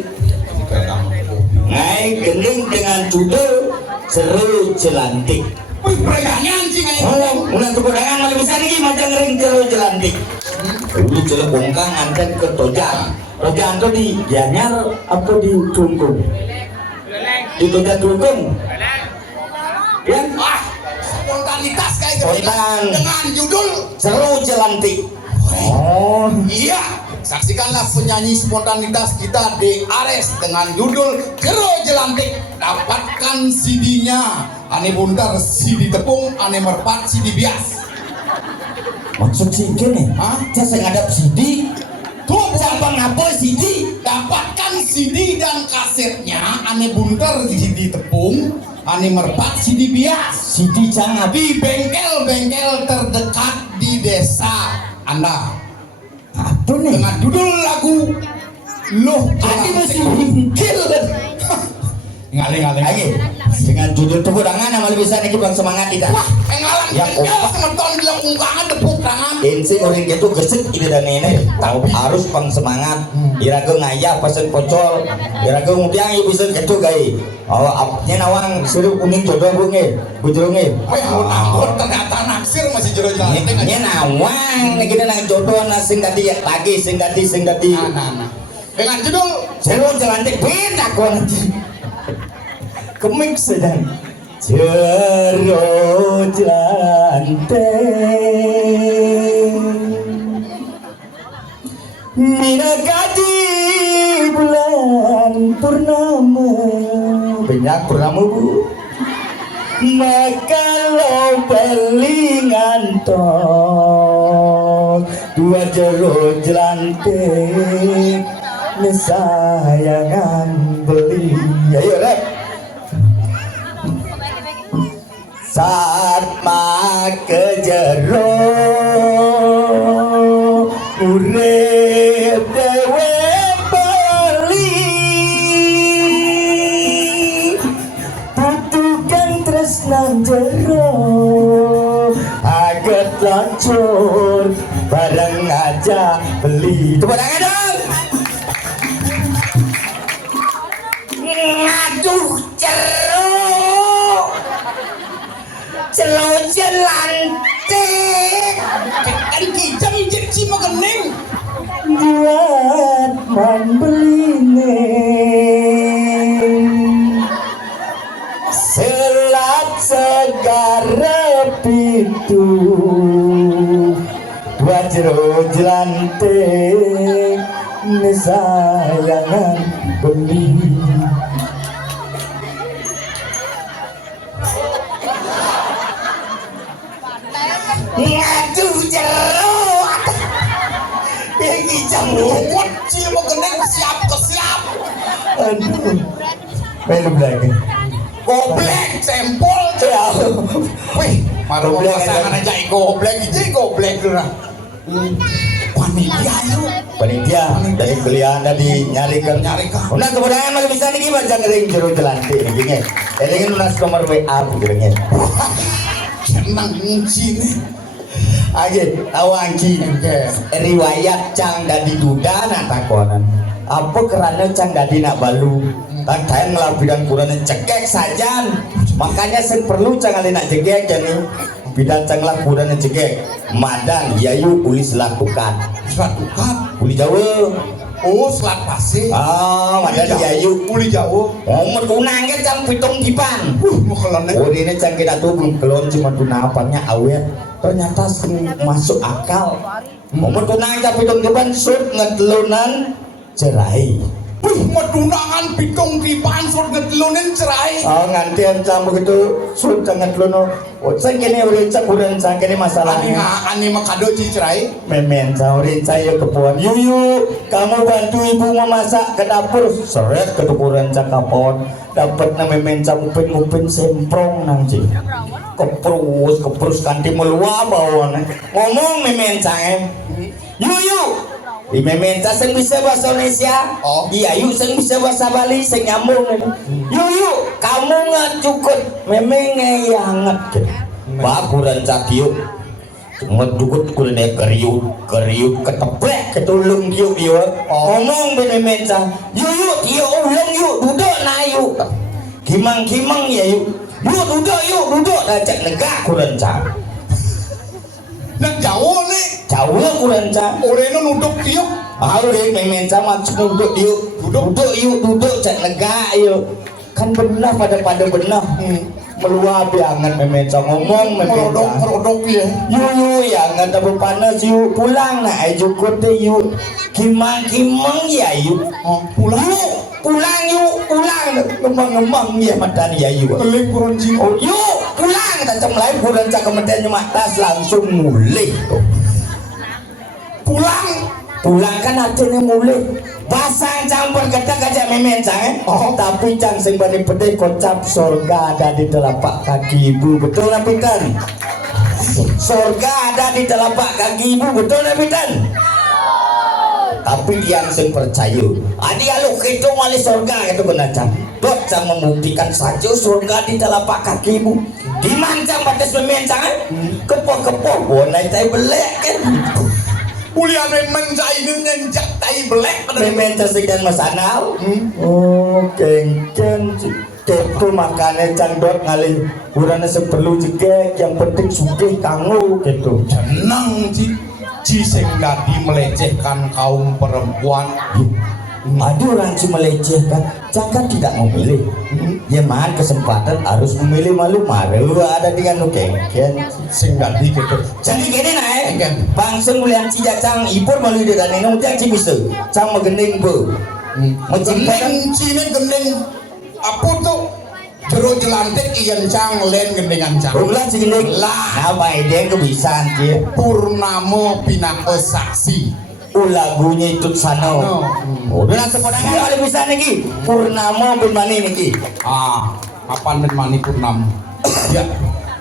ngai gending dengan judul seru jelantik. Wih, pergangan sih kayak Oh, ulang tepuk tangan malah bisa nih macam ngering seru jelantik. Dulu jelek bongkang anten ke tojang. Tojang tuh di Gianyar apa di Tungkung? Di tojang Tungkung. Ya, spontanitas kayak gitu Spontan. dengan judul seru jelantik. Oh, iya. Saksikanlah penyanyi spontanitas kita di Ares dengan judul Jero Jelantik. Dapatkan CD-nya. Ane buntar CD tepung, ane merpat CD bias. maksud sih gini, Hah? saya ngadap CD. Tuh, Siapa ngapa CD? dapatkan CD dan kasetnya. Ane buntar CD tepung, ane merpat CD bias. CD jangan Di bengkel-bengkel terdekat di desa Anda. apa nih? Dengan judul lagu Loh Hati Jelantik. masih bingkil. Ngaling-ngaling Lagi dengan judul tepuk tangan yang lebih bisa nih bang semangat kita. Wah, ngalang Ya, bengkel nonton bilang ungkahan tepuk tangan. Insi orang itu gesek ini dan ini tahu harus pang semangat. Iraga ngayah pasen pocol. Iraga ngutiang ibu sen ketu gai. Oh, apnya nawang suruh kuning jodoh bunge, bujurunge. Weh, nganggur ternyata naksir masih jero jelantik. Nya nawang nih kita nak jodoh na sing tadi ya lagi sing tadi. Nah. Dengan judul Seru jelantik beda kon. Kemik sedang Seru jelantik Minagati bulan purnama banyak purnama bu maka lo belingan tol dua jero jelantik nesayangan beli ayo rep saat make jero urip dewe beli butuhkan tresnan jero aget lancur bareng aja beli tepuk tangan dong ngaduh Jero jelantik kan kijang injeksi magening. buat man beline selat segara pitu dua jero jelantik nesayangan beli ngaduh jero ini jam Lumut sih magening siap ke siap. aduh belum lagi Goblek sempol. ya Wih, maru Goblek, pasangan aja goblek dulu nah. Pan panitia yuk. Panitia dari kuliah dari nyarikan. Udah kemudian malah bisa nih gimana ngering jero jelantik nih gini. Jadi kan unas nomor WA begini. Senang sini. Aja awangki riwayat cang dadi duda nak takonan. Apa kerana cang dadi nak balu? Kan kain ngelabidan kurang cekek saja. Makanya sen perlu cang ali nak cekek jadi bidan cang lah kurang cekek. Madan yayu uli selakukan. Selatukan. Uli Jawa. Oh, selat pasir. Madan yayu Uli Jawa. metunangnya cang pitung dipan. Mau kelone. Oh ini cang kita tuh belum kelon cuma tunapangnya awet. Ternyata masuk akal. Metunang cang pitung dipan sud ngetelunan cerai. Medunangan pitung dipan sud ngetelunan cerai. Ngantian cang begitu sud cang ngeteluno. Cang kini urincang udah cang kini masalahnya. Ani makado cerai. Memen cang urincang ya kepuan. Yuyu kamu bantu ibu memasak ke dapur. Seret ke dukuran cang kapon. Dapat na memen cang upin semprong nanti. Keprus kanti meluap bawon. Ngomong memen cang Yuyu memen cang sing bisa bahasa Indonesia. Iya yuk sing bisa bahasa Bali sing nyambung. Yuyu kamu ngacukut memeng ngeyanget. Bakuran cak yuk ngedukut kulene keriut keteplek ketulung yuk yuk ngomong memen cang yuyu yuk ulang yuk duduk na yuk kimang ya yuk duduk cek negak kuran cang Nah Jawa nih. Jawa kuran cang Oreno nuduk yuk. Udah memen cang maksud duduk yuk cek negak yuk kan benar pada benar meluap banget memen cang ngomong memen cang Merodok ya. Yuyu ya nggak tahu panas yuk pulang nah jukut deh yuk kimang ya yuk pulang yuk ngembang ya matan ya yuk Kelih kurang jiwa. yuk pulang tajam lain pulang cak kemudian tas langsung mulai pulang kan artinya mulai pasang campur kata gajah memen cang tapi cang sing bani pedai kocap surga ada di telapak kaki ibu betul lah pitan surga ada di telapak kaki ibu betul lah pitan tapi yang sing percaya adi alu hitung wali surga itu benar cang dot cang membuktikan saja surga di telapak kaki ibu di mancang batas memen cang kepo bonai tai belek kan Kuliah memen ini nyenjak tai belek. memen tersegan masanau kengken kepo makane cang dot ngali kurana seperlu jegek yang penting sugih kanggo gitu Jeneng Ji sing dadi melecehkan kaum perempuan. ada orang cuma melecehkan jangan tidak memilih ya man kesempatan harus memilih malu ada dengan kengken Sing dadi gitu. jadi gini naik bangsa mulian cijak cang ipur malu di dan ini udah bisa cang megening bu Gening cine gening apa tuh jero jelantik iyan cang len gendengan cang. ulah cigening lah apa ide kebiasaan dia Purnama pinake saksi. lagunya itu sana udah nanti podangnya ada bisa nih purnama bermani nih Kapan dan mani purnama? Ya.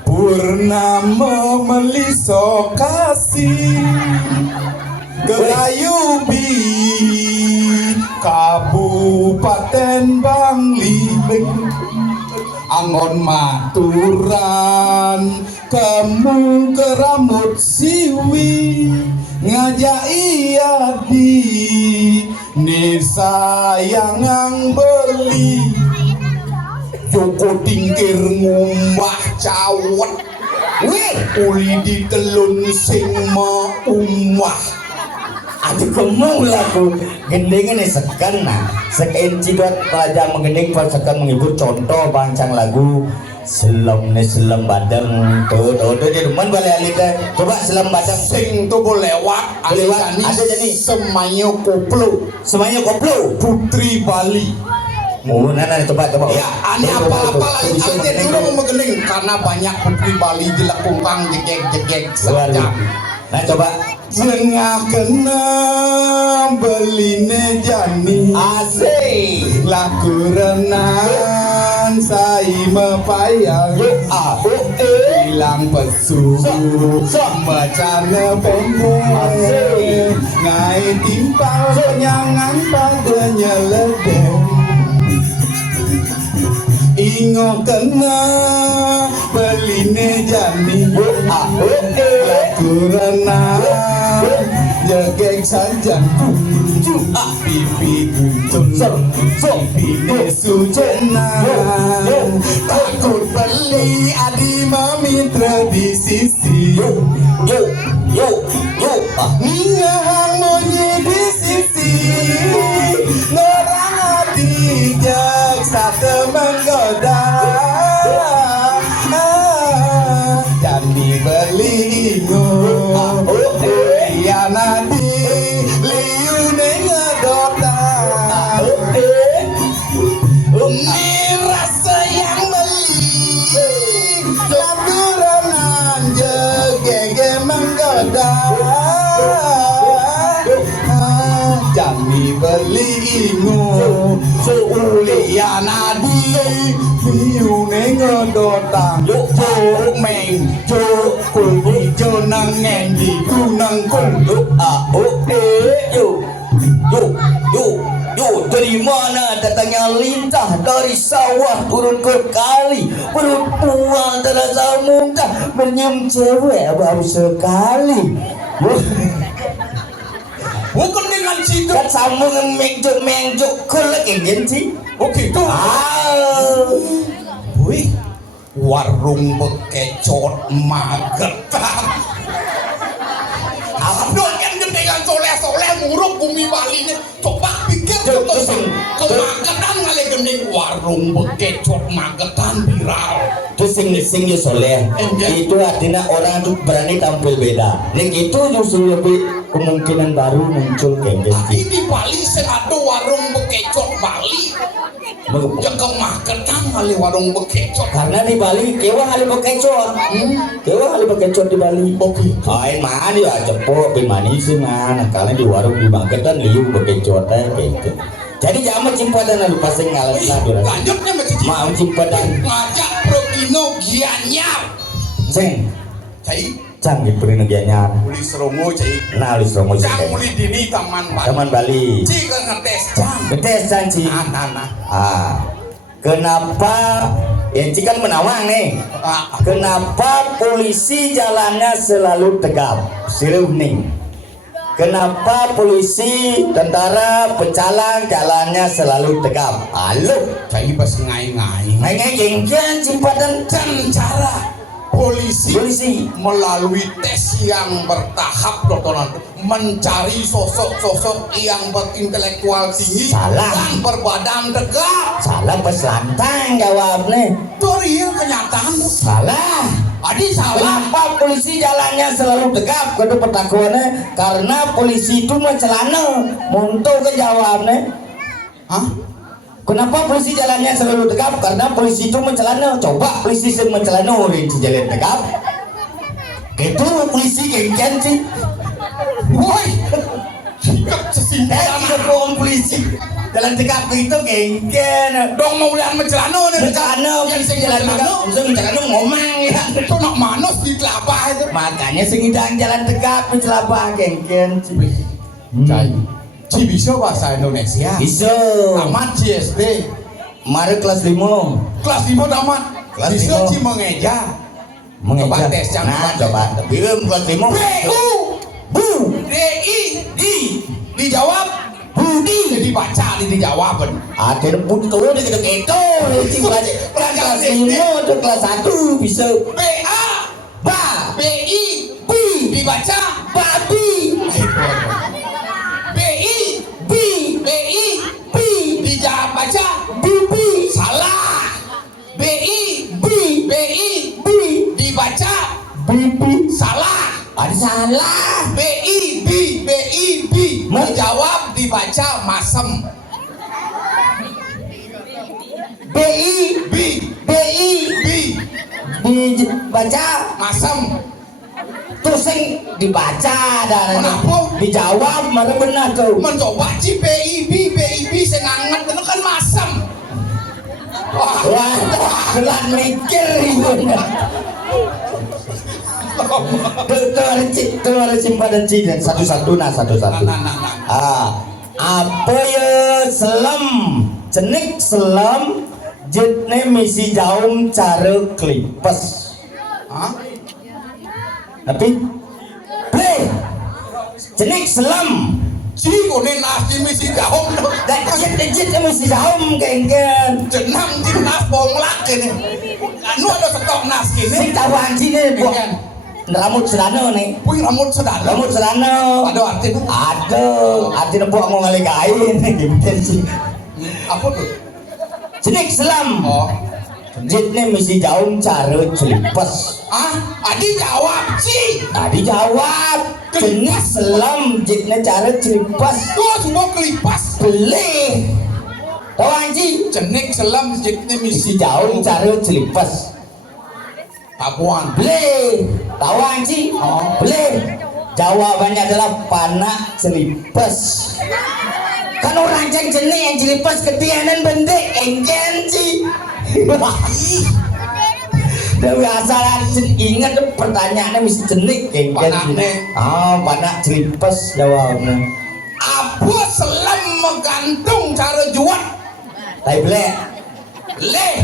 Purnama meliso kasih Gelayubi Kabupaten Bangli Angon maturan kamu keramut siwi ngajak iya di Nisa yang beli Joko tingkir ngumbah cawet uli di telun sing umah aduh kamu lagu gendengnya nih sekan nah sekan cidot pelajar menggendeng sekan menghibur contoh bancang lagu selam badeng tuh di rumah boleh alita coba selam badeng sing tuh boleh lewat ada jadi Semayo Koplo Putri Bali nana coba ya aneh apa-apa lagi aja dulu mau menggendeng karena banyak Putri Bali dilakungkang jegek saja nah coba Sengah kena beline jani asik laku renang Jangan saya mepayang hilang pesu Macana pendek Ngai timpal Nyangan padanya ledeng Ingo kena Beline jani Kurana Jegek saja Pipi guncung Pipi sujena Takut beli Adi memitra di sisi Ngehang monyi di sisi Ngerang hati jaksa menggoda Dan dibeli ingo Ya nadi liu nengadota Ini rasa yang beli Laturan jegege menggoda Jami beli ingo Seuli ya nadi liu nengadota Jok meng jok kulki jonang ngendi kunang kunduk Dari mana datangnya lintah dari sawah turun ke kali perempuan terasa muntah menyem cewek baru sekali. Bukan dengan situ Kan sambung menjuk kelek yang sih. Oh gitu Wih warung bekecot Magetan Aduh kan gendengan soleh-soleh muruk bumi Bali ini coba pikir contoh ke Magetan ngale gendeng warung bekecot Magetan viral Terus sing ya soleh itu artinya orang tuh berani tampil beda. Yang itu justru lebih kemungkinan baru muncul geng tapi di Bali ada warung bekecot Bali yang ke Magetan ngale warung bekecot karena di Bali kewa kali bekecot di Bali. Ay mana ya cepok bin manis mana karena di warung di Magetan liu bekecot gitu. Jadi jangan cimpadan lalu pasang ngalah lanjutnya mau cimpadan ngajak Progino Gianyar ceng cai cang di Progino Gianyar uli serongo cai nah uli serongo cang uli dini Taman Bali cik ngetes cang ci kenapa ya ci kan menawang nih kenapa polisi jalannya selalu tegap sirup nih. Kenapa polisi, tentara, pecalang jalannya selalu tegap? Halo, cai pas ngai-ngai ngai gengkian cimpadan cara polisi melalui tes yang bertahap doktoran mencari sosok-sosok yang berintelektual tinggi dan berbadan tegap. Salah pas lantang jawabnya. Itu real kenyataan. Salah. Adi salah. Kenapa polisi jalannya selalu tegap? Kedua petakuannya karena polisi itu mau celana. Muntul ke jawabnya. Hah? Kenapa polisi jalannya selalu tegap? Karena polisi itu mencelana. Coba polisi yang mencelana orang jalan tegap. Itu polisi gengkian sih. Woi, Kesimpulan polisi jalan tegap itu gengkian. Dong mau lihat mencelana nih. Mencelana, yang sing jalan tegap. Maksudnya mencelana ngomong ya. Itu nak manos di telapah itu. Makanya sengidang jalan tegap mencelapah gengkian sih. Cai. Ci bisa bahasa Indonesia. Bisa. Tamat CSD. Mari kelas 5. Kelas 5 tamat. Kelas Bisa 5. Ci mengeja. Mengeja. Coba tes yang nah, coba. Belum kelas 5. BU. Bu. DI. Dijawab. Budi. Jadi baca dijawab. Ada butuh di kedek itu. Kelas 5 tuh kelas 1 bisa. BA. Ba. BI. B. Dibaca. Babi. Dijawab baca bibi salah dibaca Bibi. salah Ada salah. dijawab dibaca masem dibaca masem terus yang dibaca dan kenapa? Dijawab mana benar tuh mencoba ci BIB sengangat itu kan masem Wah, kelan mikir ibu. Keluar simpanan cing satu-satu nah satu-satu. Apa ya selam jenik selam jetne misi jaum cara klipes. Tapi play jenik selam Ci kone nasi misi jaum dan jet misi jaum genggen jenang nas bonglak ini. Anu ada stok nas sing kini. tawang cine buat rambut sedano nih. Puing rambut sedang. Rambut sedano. Ada arti itu. Artinya buat mau ngelikain gimana sih? Apa tuh? Jenik selam. Oh. Jetne misi jaum cara celipes. Adi jawab sih. Tadi jawab. Jenik selam jetne cara celipes. Tuh semua kelipas. Beli. Tahu anji? Jenik selam jitne Misi misi jaum cara celipes. tabuan. Beli. Tahu anji? Beli. Jawabannya adalah panak celipes. Kan orang ceng jenik yang celipes ketianan bendek engken sih. Dan biasa ingat pertanyaannya mesti jenik engken sih. Panak celipes jawabnya. Apa selam menggantung cara jual? Tai belek. Leh.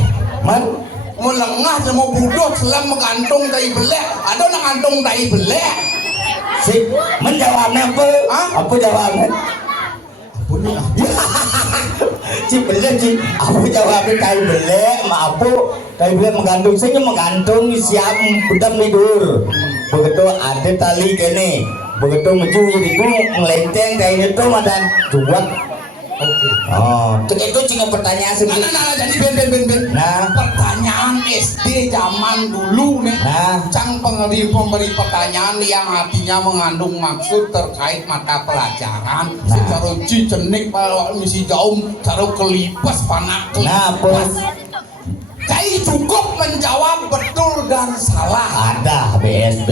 Man. Melengah sama budok selam menggantung tai belek. Ada nak gantung tai belek. Si menjawabnya apa? Apa jawabnya? Punya. Ci belek ci. Apa jawabnya tai belek? Ma apa? Tai belek menggantung. Saya menggantung siap bedam tidur. Begitu ada tali gini. Begitu maju itu ngelenteng kayaknya tuh madan jual. Oke. Itu cuma pertanyaan seperti. Jadi ben. Nah. Pertanyaan SD zaman dulu nih. Nah. Cang pemberi pertanyaan yang artinya mengandung maksud terkait mata pelajaran. Secara jenik misi jaum, cara kelipas panak. Nah, bos. Jadi cukup menjawab betul dan salah. Ada BS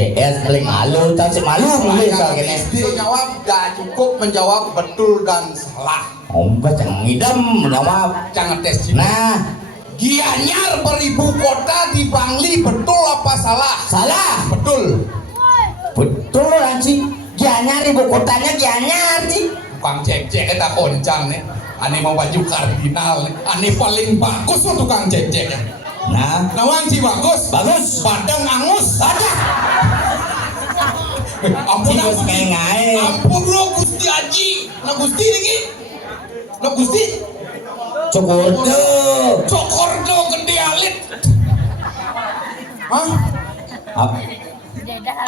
paling malu, tahu sih malu soal gini. SD jawab dan cukup menjawab betul dan salah. Ombak yang ngidam menjawab. Jangan tes Cina. Nah, Gianyar beribu kota di Bangli betul apa salah? salah. Betul. Betul anci. Gianyar ibu kotanya Gianyar sih. Tukang cek-cek kita koncang nih. Ane mau baju kardinal nih. Ane paling bagus tuh tukang cek-cek. Nah, Nawang sih bagus. bagus. Padang angus. Ada. Ampun Cibos Gusti. ngengai. Ampun lo Gusti Haji. Nah Gusti nih. Nah Gusti. Cukur tuh. Cokordo gede alit. Hah? Apa?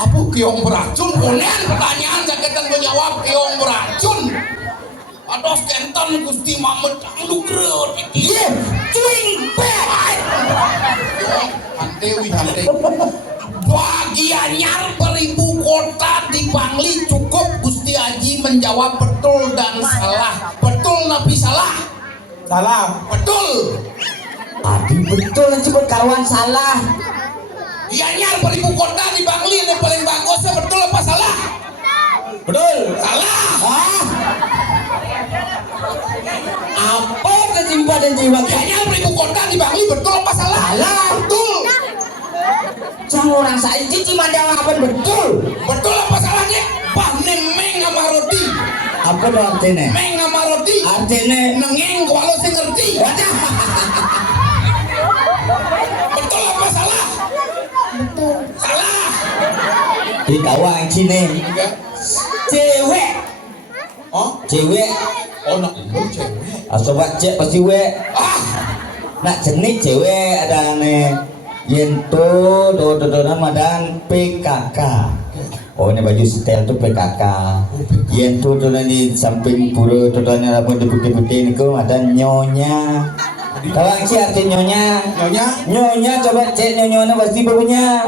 Apa kiong beracun? Unen pertanyaan sakitan menjawab kiong beracun. Aduh kentan Gusti Mamet Lugrut. Iya, cuing pet. Hantewi. Bagiannya beribu kota di Bangli cukup Gusti Haji menjawab betul dan salah. Betul nabi salah. Salah. Betul. Aduh betul cepet kawan salah. Gianyar beribu kota di Bangli yang paling bagusnya betul apa salah? Betul. Salah. Apa kesimpulan jiwa? Gianyar beribu kota di Bangli betul apa salah? Salah. Betul. Jangan orang saya cuma jawaban betul. Betul apa salahnya? Panen meng sama roti. Apa tuh artinya? Meng sama roti. Artinya Nengeng kalau sih ngerti. Betul apa salah? Betul. Salah. di kawang sini cewek. Oh, Cewek. oh nak lu cewek. Sobat cek pasti we. Nak jenis cewek ada ane yento do nama dan PKK. Oh ini baju setel tuh PKK. Yento tuh di samping pura tuh ada rambut putih-putih itu ada nyonya. Kawang sih arti nyonya. Nyonya coba cek nyonya pasti baunya.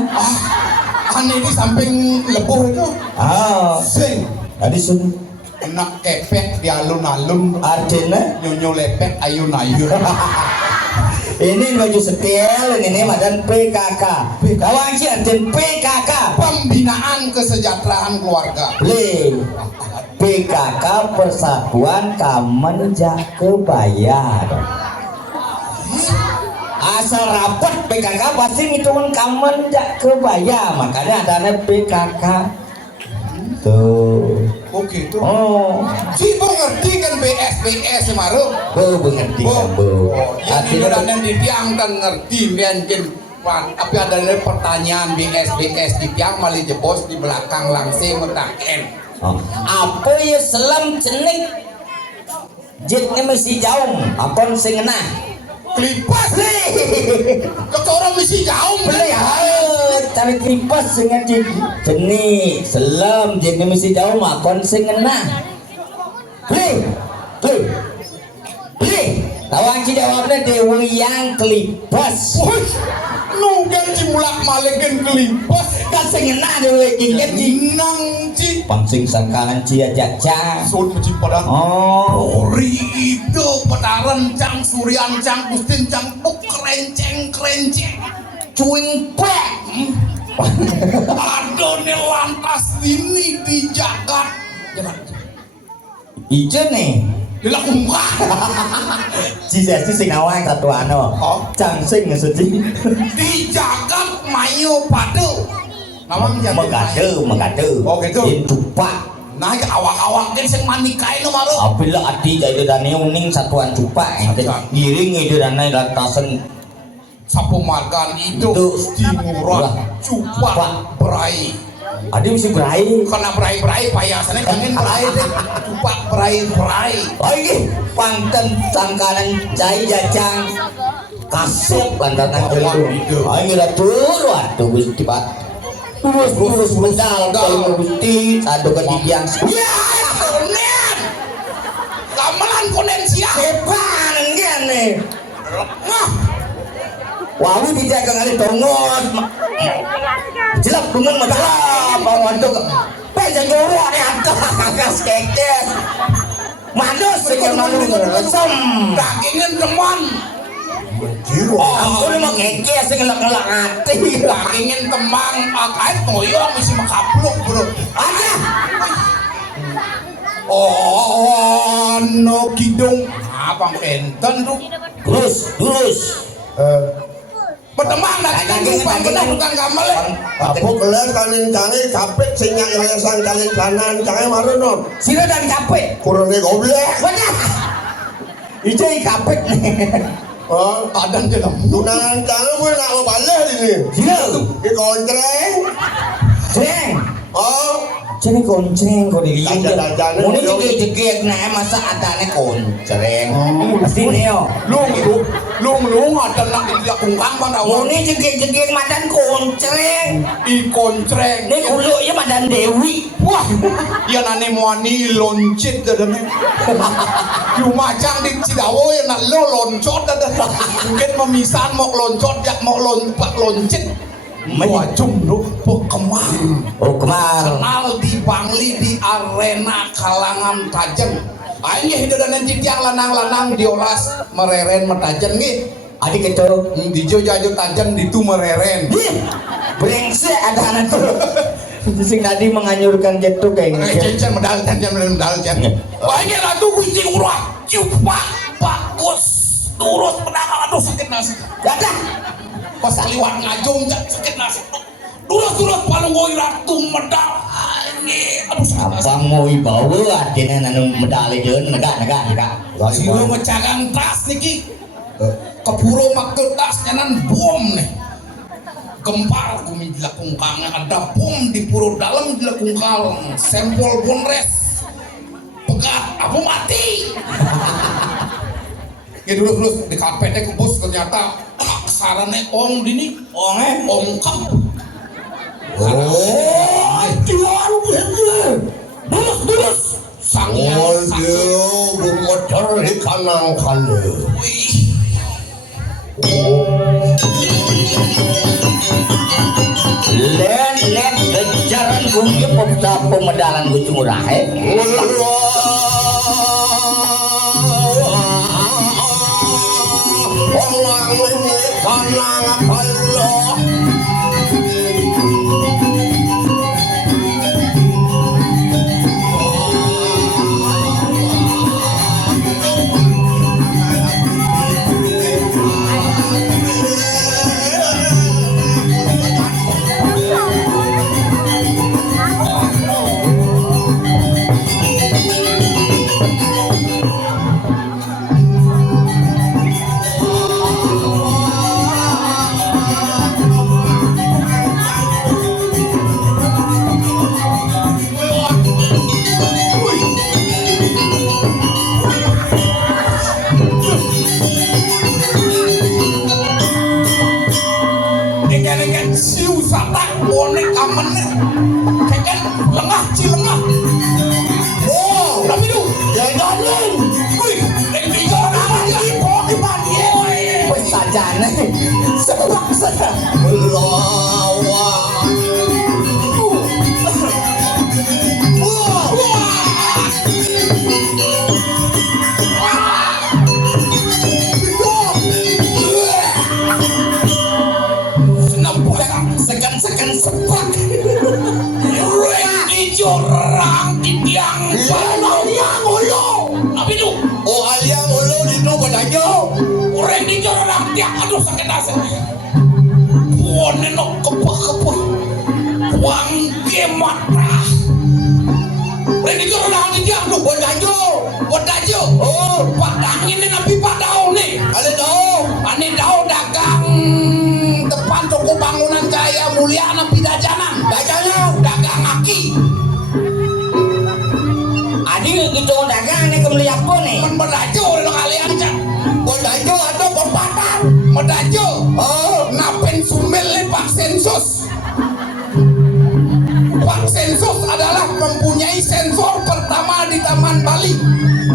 Aneh di samping lebuh itu. Sing. Tadi sing. Enak kepek di alun-alun. Artinya Nyonyo lepek ayun-ayun. ini baju setel ini madan PKK. Kawang sih arti PKK. Pembinaan kesejahteraan keluarga. Beli PKK Persatuan Kamen Jak Kebayar. asal rapat PKK pasti ngitungin kamen jak kebaya, makanya adanya PKK tuh. Oh gitu. Oh, Si mengerti kan BS Maru. mengerti kan bu. Yang itu dan di tiang dan ngerti mungkin tapi ada pertanyaan BS di tiang malah jebos di belakang langsing mentaken. Oh. Apa ya selam cenik jitnya mesti jauh apa sing ngenah Klipas kecorong misi jauh beli tapi klipas sing jenik selam jitnya mesti jauh apa sing ngenah beli tawang ki jawabnya dewa yang klipas nunggang cimulak malekin klipas kasih ngenah dewa yang nang ci pancing sangkalan cia caca sun meci pada ori itu pada rencang surian cang kustin cang buk kerenceng cuing pek aduh nih lantas ini di jagat ijo nih dilakukan Jisa sing awang satu ano cangsing sedih di jagat mayo padu namang megade oh gitu cupak nah ya awang-awang kan sing manikain no maru apabila adi jadi dani uning satuan cupak giring itu dana lantasan sapu makan itu stimulan cupak berai adi mesti berai karena berai payasannya kangen berai deh cupak berai lagi pangten sangkalan cai jacang kasep lantaran itu ayo lah turu aduh gusti pat terus medal kalau gusti satu ketidian ya konen gamelan konen siap hebat nih wawu dijaga kali tongon jelap dungan masalah bawa untuk pejan joro nih angkas kekes manus sekian manus sem dagingin teman aku ini mau kekes ngelak-ngelak hati dagingin teman akait toyo mesti makapluk bro aja oh no kidung apa enten tuh terus berteman dagingin bukan gamel Aku kelar kalian canggih capek sinyak yayasan kalian kanan canggih marunon. sila dan capek Kurangnya goblok. benar ijai capek nih Oh, ada dalam tunangan canggih gue nak mau balik ini. sila Di kontreng. ceng Oh, Cini konceng kau dilihat. Jajan-jajanan Muni dong. jegek nah masa adane konceng. Pasti neo. lung ada nak dilakukan pada Muni jegek madan konceng. i kontreng Ini kulo ya madan Dewi. wah ya nane muani loncit dadane yu macang di Cidawo ya nak lo loncot dadane mungkin memisan mau loncot jak mau loncit wajum lu kemar Oh kemar. kenal di Bangli di arena kalangan tajam akhirnya hidup dan tiang lanang-lanang diolas mereren metajen nih Adik itu. di Jojo tajam di tu mereren Brengsek ada anak tuh. Sing tadi menganyurkan jatuh kayak gitu. Cencen medal wah ini lah tuh kucing urah cupak bagus turus pedang aduh sakit nasi Dadah. pas liwat ngajung sakit nasi turus paling ngoi ratu medal ini aduh sakit nasi Apa mau ibawa artinya nanu medali jeun negak. si lu ngecagang tas niki keburu maksud tas nyanan bom nih gempar kumi dilakungkang ada bom di puro dalam dilakungkang sampel bonres pegat apa mati ya dulu di karpetnya kebus ternyata sarane ong dini ongkap Dulus sangnya oh dia bumotor di kanan kanan. Len kejaran gue pemedalan gue cumurah Orang ini kanan Allah. tak bonek kamennya kan lengah cilengah oh tapi lu Jajanin. wih di jalan ya kok di banjir Wes sajane. Sebab saja. Lawan. sekan sepak di jurang di tiang aliang ulu tapi itu Oh aliang ulu itu badajo. orang di jurang tiang aduh sakit nasi buone no kepah buang gemata orang di jurang di tiang aduh badajo oh padang ini nabi padau nih Ada tahu. ani daun dagang depan toko bangunan Jaya Mulia nabi dajanan dagang aki Adi itu dagang nih kembali apa nih? mendajo lo kalian cak Badajo atau pepatah. mendajo Oh. napen sumel nih Pak Sensus adalah mempunyai sensor pertama di Taman Bali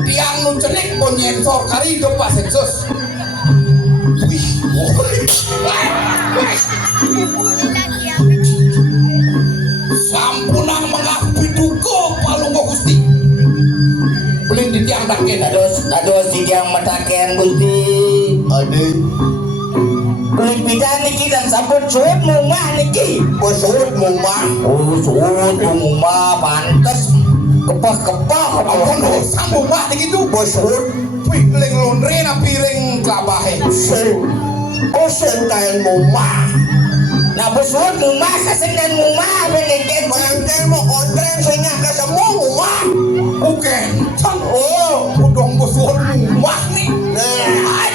tiang nuncenik ponyensor kari itu Pak Sensus wih sampunang mengapi duko palunggo gusti belum di tiang daken Dados yang mataken Gusti. Ada. Kulit bidang niki dan sabut suut mumah niki. Pesut mumah. Oh suut mumah pantes kepah apa sambung mah gitu Pesut. piring laundry na piring kelabahe Sen. Kosen kain mumah. Nah besuut mumah kasendan mumah beneket. Mangkel mo kontreng sehingga ke semua mumah. bukan can Oh. udong bosuan mah nih Nah.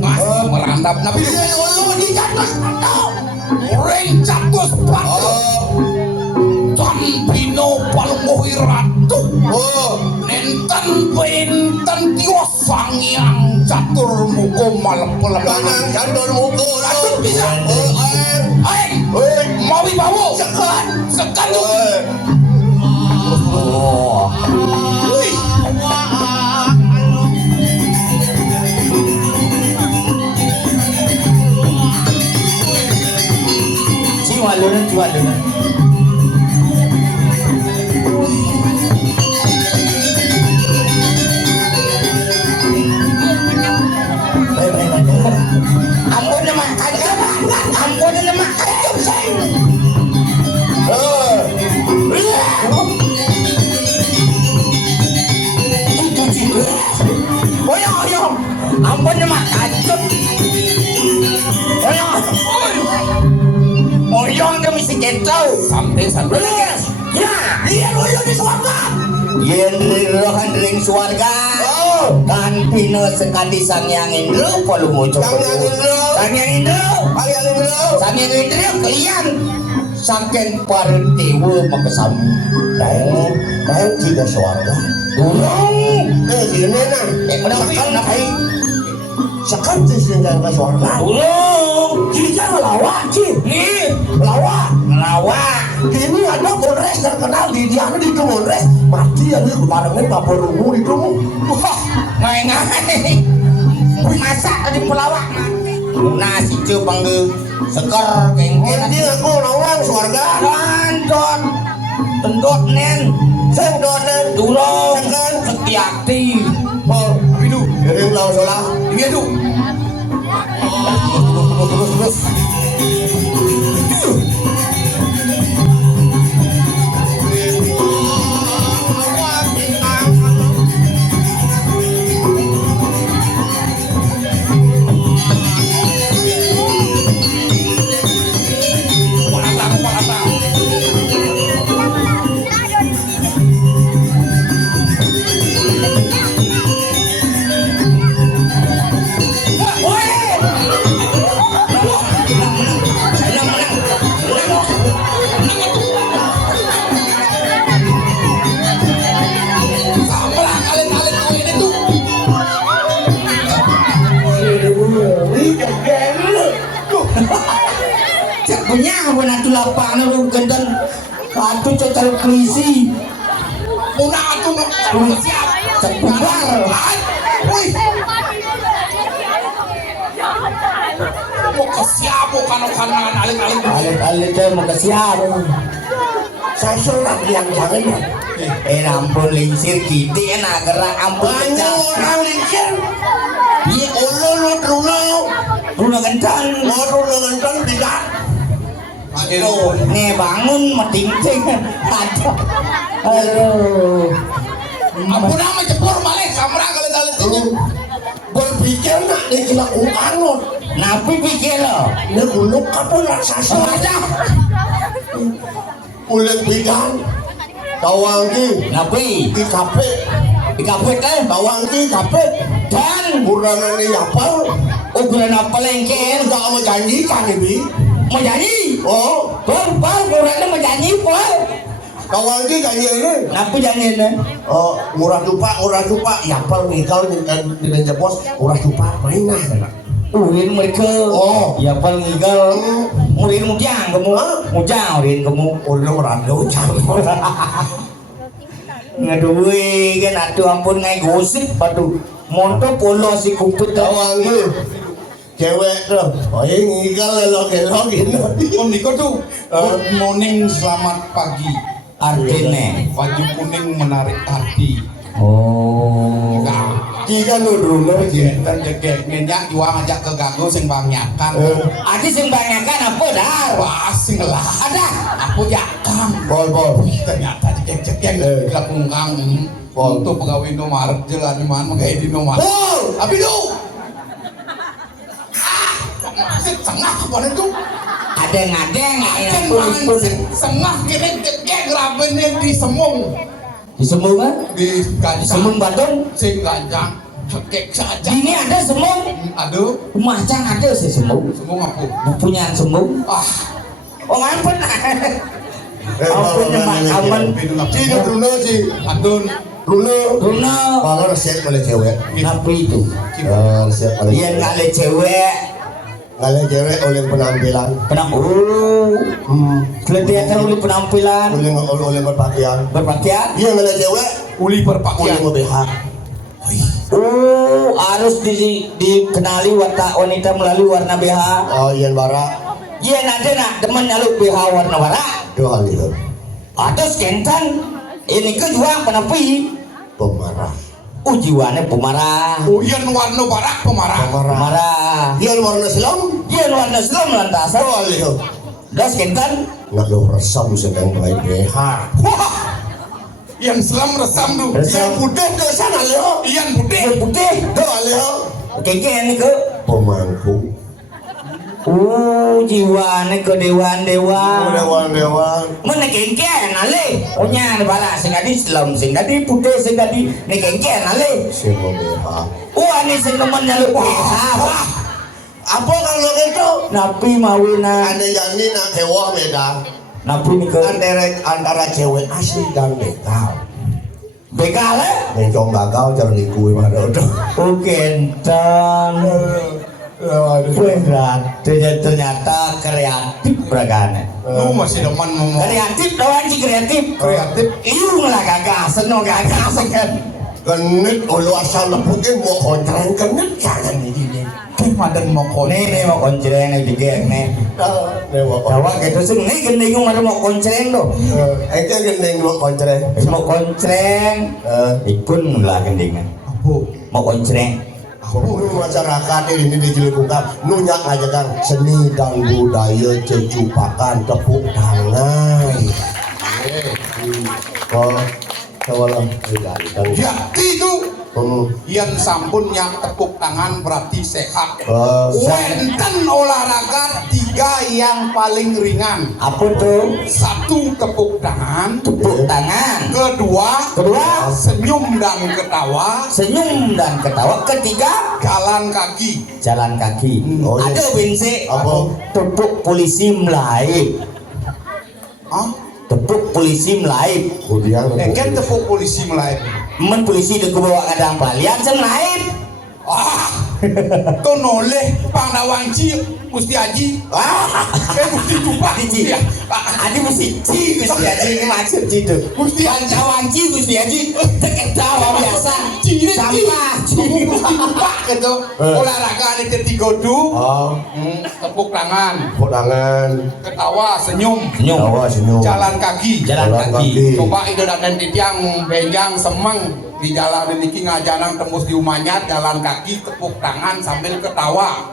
mas merandap nabi Ulu di atas patau. rencatus pato Oh. campino palunggohi ratu Oh. nenten benten tiwas sangyang catur muko malam pelemahan Kanang sandal muka. Aduh, bisa. Oh. Air. eh mawi bawo sekan tuh Oh. wih Jiwa luna. Ampun nama ampun nama kacau saya. Oyong, ampun nama kacau. Oyong kami si kentau. sampai Ya, lihat oyong di suarga. Yen rohan ring suarga. Kan pino sekali sangyang indro polu muncul. Sangyang indro. Sangyang indro. Aliang ulu. Sangyang indro kalian. Saken parentewo makasam. Main tiga suara. Durung. Sini nang. Sakal na kay. Sekarang sehingga ke suara. Durung. Kita ngelawak, Cip. Nih, Ngelawak. ngelawak. Ini ada Polres terkenal di Diana di Polres. Mati ya ini kebarangnya tak perlu itu. Wah, ngai. Masak tadi pelawak. Nasi cupang ge seker kengken. Ini aku nawang suarga. Landot. Tendot nen. Sendonen. Durung. Sekan. Setiati. Oh, Abidu jadi ulang salah. dia tuh Terus. punya pun atu lapangan lu genten atu cocal klisi Una atuh siap. cepubar Wih. Mau ke siapa kan aling-aling. alit-alit teh mau ke siapa Saya seorang yang jangan. ampun lingsir gitu enak gerak ampun Banyak pecah orang lincir. iya Ulun Runo. Runa gencan Mau Runo nonton tidak. aduh nih bangun meting-ting aduh Ampun nama jebur malih samrang kali dalit ini. Berpikir nak dijelakung anut. napi pikir lo Ini gulung apa raksasa. Kulit bidang. Tawangki. napi Di kafe. di kafe teh Tawangki kafe. dan Burangan ini apa? ukuran apa lengkel Enggak mau janjikan ini. mau janji Oh, Pal, ukurannya mau janji pal Tawangki janji ini. napi janji nih Oh, murah lupa. Ya apa nih kalau di meja bos murah lupa mainah. urin mereka Oh. ya pal ngigal urin mujang kamu mujang urin kamu Udah merandau jangan. ngadui kan aduh ampun ngai gosip aduh monto polo si kumpul Tawangki. Cewek tuh. Oh, ini ngigal lelok gitu. Om Niko tuh. Good morning, selamat pagi. artinya Baju kuning menarik hati. oh Jika lu dulu Dan jegek nyenyak juang ajak ke gago sing bangyakan. adi sing banyakan apa dar Wah, sing lah. ada Aku jakang. bol. Ternyata jegek-jegek lakung kang. Bol. Untuk pegawai Indomaret jelas di mana kayak di Indomaret. Bol. Tapi lu. Maksud tengah apa itu? ada ngadeng Kan banget tengah kira jegek rabennya di semung. di semung kan Di gancang. semung batung Sing gancang. Jegek saja. di ini ada semung Aduh. macang ada sih semung Semung apa? punya semung Ah. oh ampun Ampun ampun Cina Bruno sih. Adun. Bruno. Bruno Kalau resep oleh cewek. napi itu Resep oleh iya nggak ada cewek Kalau cewek oleh penampilan. kelihatan oleh penampilan Oleh berpakaian. berpakaian Iya kalau cewek Uli oleh berpakaian. BH. harus dikenali wanita melalui warna BH Oh iya bara. iya ada nak teman nyaluk BH warna warna Dua kali itu. ada skentan ini ke juang penapi Pemarah. jiwanya pemarah Uyan warna barak pemarah. pemarah Iya warna Islam. iya warna Islam lantas Dua kali itu. ada skentan Nggak lo resam sedang pakai BH. Wah. Yang selam resam tuh. Yang putih ke sana Leo. Iyan putih. yang putih Dua Leo. keke ini ke Pemangku. jiwanya ke dewan Dewan. mana kengken ale punya bala sing adi Islam sing adi putih sing adi ne kengken ale Semua BH. ini sing temen nyaluk BH Apa kalau itu? napi mawina Ada yang ini nak hewa beda. napi ni ke Antara cewek asli dan begal. begal Mencong gagal jangan ikui mana udah. kentang ternyata kreatif beragana Lu masih demen ngomong. kreatif doang sih kreatif Kreatif. iu lah gagas no gagas kan Genit ulu asal lepukin mau kontrang genit jangan ini. Madan mau nih mau koncreng nih digek nih Dewa tawa gitu sih nih gending ada mau koncreng do Eke gendeng mau kontrang. mau koncreng ikun lah gendingan Abu. mau koncreng Aku masyarakat ini dilakukan nunyak aja kan seni dan budaya cecupakan tepuk tangan. Oh, kawalan Ya itu. Iyan sampun yang tepuk tangan berarti sehat. Wenten olahraga 3 yang paling ringan. apa tuh 1 tepuk tangan. tepuk tangan Kedua senyum dan ketawa. senyum dan ketawa ketiga Jalan kaki. jalan kaki Oh, iya. ada bense Apa? tepuk polisi melayu Hah? tepuk polisi melayu Kemudian Kan tepuk polisi mulai. men polisi di bawa kadang palian sen melayu Ah, to noleh pandawanci Gusti Haji. Gusti Cupak. Iya. Adi mesti Ci Gusti Haji ini maksud itu. Gusti Wanci Gusti Haji ketawa biasa. Sampah. Gusti Cupak gitu. Olahraga ada ketigodu. Tepuk tangan. Tepuk tangan. Ketawa, senyum. Tawa senyum. Jalan kaki. Jalan kaki. Coba itu dan di tiang benjang semeng di jalan ini ngajanan tembus di umanyat jalan kaki tepuk tangan sambil ketawa.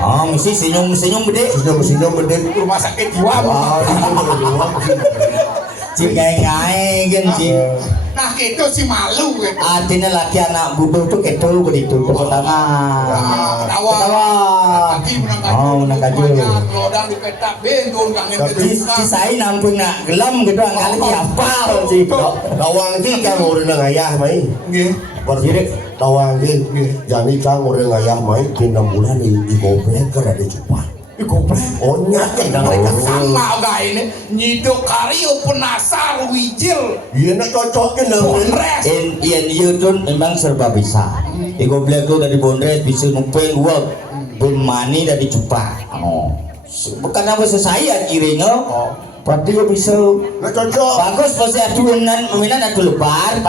Oh, mesti senyum-senyum gede. Senyum gede. Rumah sakit jiwa. Wah, Cik ngai kan cik. Nah itu si malu gitu. Artinya laki anak butuh tuh ketul begitu tepuk tangan. Ketawa. Kaki menang kaju. Oh, menang kaju. Lodang di petak bendun kangen Si saya nampung nak gelam gitu angkat lagi hafal sih. Tawang ki kang urang ngayah mai. Nggih. Jadi tawang ki jani kang urang ngayah mai ki 6 bulan di goblek keur ada Cupak. Goblek. Oh nyata mereka Sama gak ini nyidok kario penasar wijil. Iya nak cocoknya nang. Res. Iya tuh memang serba bisa. Ego black tuh dari Bondres bisa numpeng gua pun mani dari Cupak. Oh, bukan apa saya kirinya. Berarti gua bisa. Nak cocok. Bagus pasti adunan pemilihan adu lebar.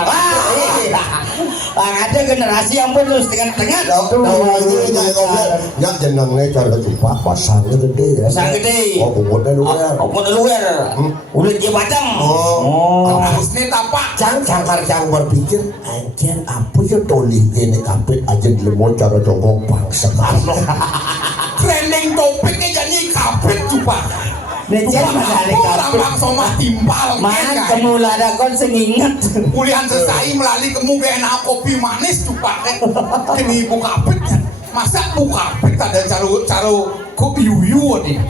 Ada generasi yang putus tengah-tengah. Tawang ki nyak goblek. Nyak jenenge cara Cupak pasangnya gede. Pasang gede. Oh, bobotnya luar. Apa luar? Udah dia batang. Oh. Harusnya tapak. Cang berpikir anjir apa ya tolih ini kapit aja di lemon cara jongkok bangsa. Trending topiknya jadi kapit Cupak. Lejen masalah kapit. Lambang sama timpal. Man kamu lada kon sengingat. Kuliah selesai melalui kamu kayak enak kopi manis Cupak. Ini ibu kapit kan. Masa bu kapit ada caro kopi yuyu nih.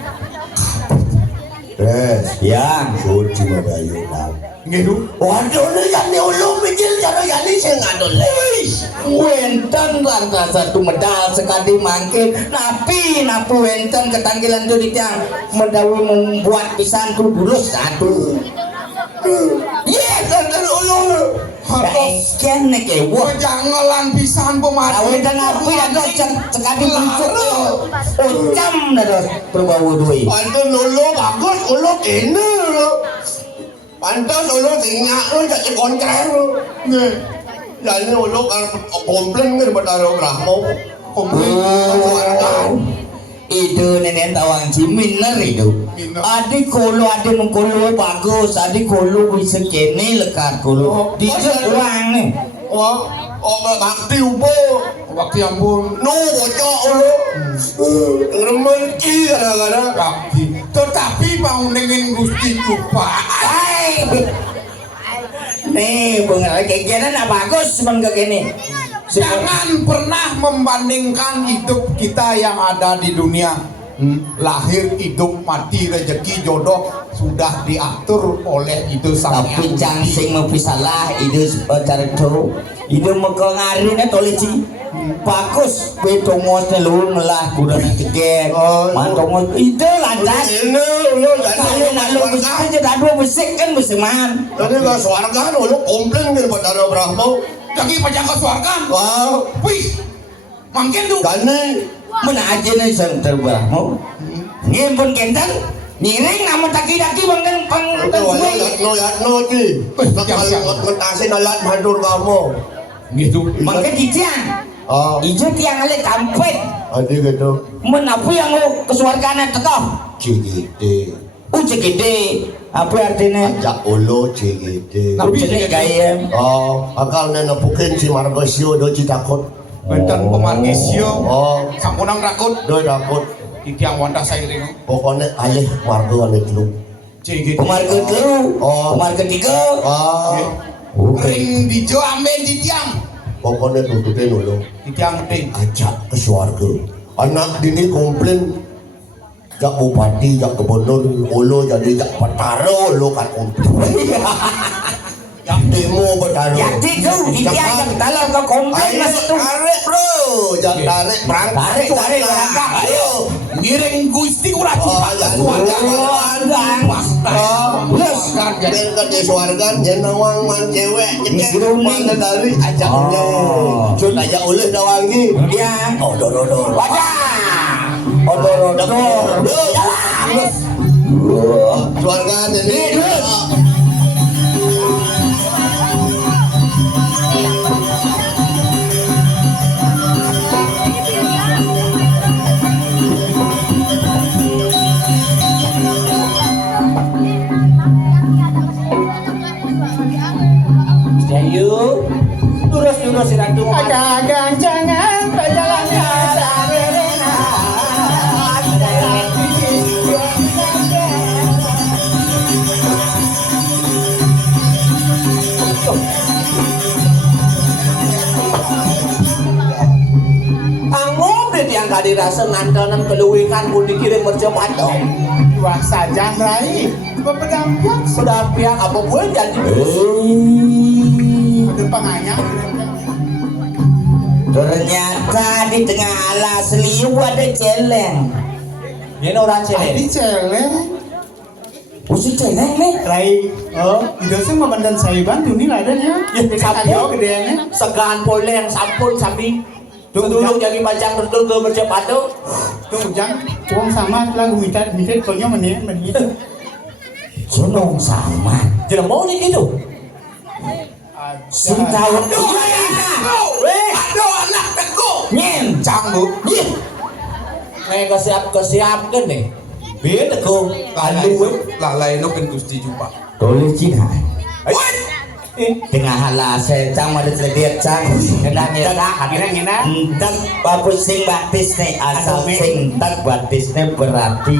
Yang Suci Madayu lang. Gitu. Waduh ni kan ni ulung mikir cara yani saya ngadol. wenten warga satu medal sekali mangkin napi napu wenten ketanggilan tu ditang medawi membuat pisan tu bulus satu. Yes, dan ulung. Kan nek wah jangan pisan pemat. awen dan api ada sekali muncul. Ucam dah berbau duit. Pantas ulung bagus ulung ini. Pantas ulung tinggal lu jadi kontrak lu. Nih. Jadi ulung komplain ke pada Brahmo. Komplain. Itu nenek tawang cimin itu. Adik kolo adik mengkolo bagus, adik kolo bisa kene lekat kolo. Dijak uang nih. Oh, bakti ubo. Waktu ampun. No, bocok ulung. Remen ki kadang-kadang. Bakti. Tetapi mau nengin Gusti Cupak. Nih, bunga kegiatan bagus cuman ke kene. Jangan pernah membandingkan hidup kita yang ada di dunia. Lahir, hidup, mati, rezeki, jodoh sudah diatur oleh itu sang Tapi jangan sing mempisalah itu cara itu. Itu mengkongari na tolici. Bagus, betongos nelur melah kuda tiket. Mantongos itu lantas. Ini ulung Kalau nak lu besar je dah dua besik kan beseman. Tadi ke swarga ulung komplain ke pada Brahmo. Lagi pajak kesuarkan. Wow, Wih, mungkin tuh. gani. Mana aja nih sang terbahmu. Ngimpun kentan. Ngiring nama taki-taki bangkan pang. No ki. Ngetasin alat madur kamu. Gitu. Mangkan kijang. Oh, Ijo tiang ale kampet. adi gitu. Menapu yang kesuargaan tekoh. CGD. Ucek gede. Apa artinya? Ajak ulo CGD. Ucek gaya. Oh, akal nena pukin si Margosio do Citakot. Benten pemarkisio. Oh, Sampunang rakut. do takut. Di tiang wanda sairing. Pokoknya alih margo ane dulu. Cik. Pemar kedua. Oh. Pemar ketiga. Ah, Ring di jo ambil di tiang. pokoknya tututin ulo. Di tiang ting. Ajak ke swarga. Anak dini komplain. Jak bupati, jak gubernur, ulo jadi jak petaro ulo kan komplain. Jak demo petaro. Jadi tu dia yang dalam kau komplain masuk tu. Tarik bro, jak tarik berangkat. Tarik berangkat. Ayo. Ngiring Gusti ulah Cupak kesuarga. Plus kan jadi ke swarga jenawang man cewek cekek mana dari ajaknya. Cut aja ulih dawangi. Dia. Oh do. Wajah. Odor. Keluarga ini. Ayo, terus si Ratu. Ada ganjangan perjalannya Sabrina. Anggung deh yang tadi rasa ngantonan keluwikan pun dikirim bercepat dong. Wah saja Rai, berpedampian Sudah pihak apa gue janji. ada penganyang. Ternyata di tengah alas liu ada celeng. Ini orang Ini cewek. celeng. Usul celeng nih. Rai, tidak sih memandang saya bantu nih ladanya. Ya, Kacau gedeannya. Segan poleng sampun sambil dulu jadi macam betul ke bercepat tuh. Tuh jangan uang sama lagu minta konya menit. Senong sama. Jangan mau nih gitu. Sinta Weh, Aduh anak teguh. nyencang bu. kayak kesiap kan nih. Beda kok. Lalai no kan Gusti Juba. Tulis Cina. Woi. Tengah alas cang ada celedet cang. Kendang Ngena. entak babus sing batis nih asal sing entak batis nih berarti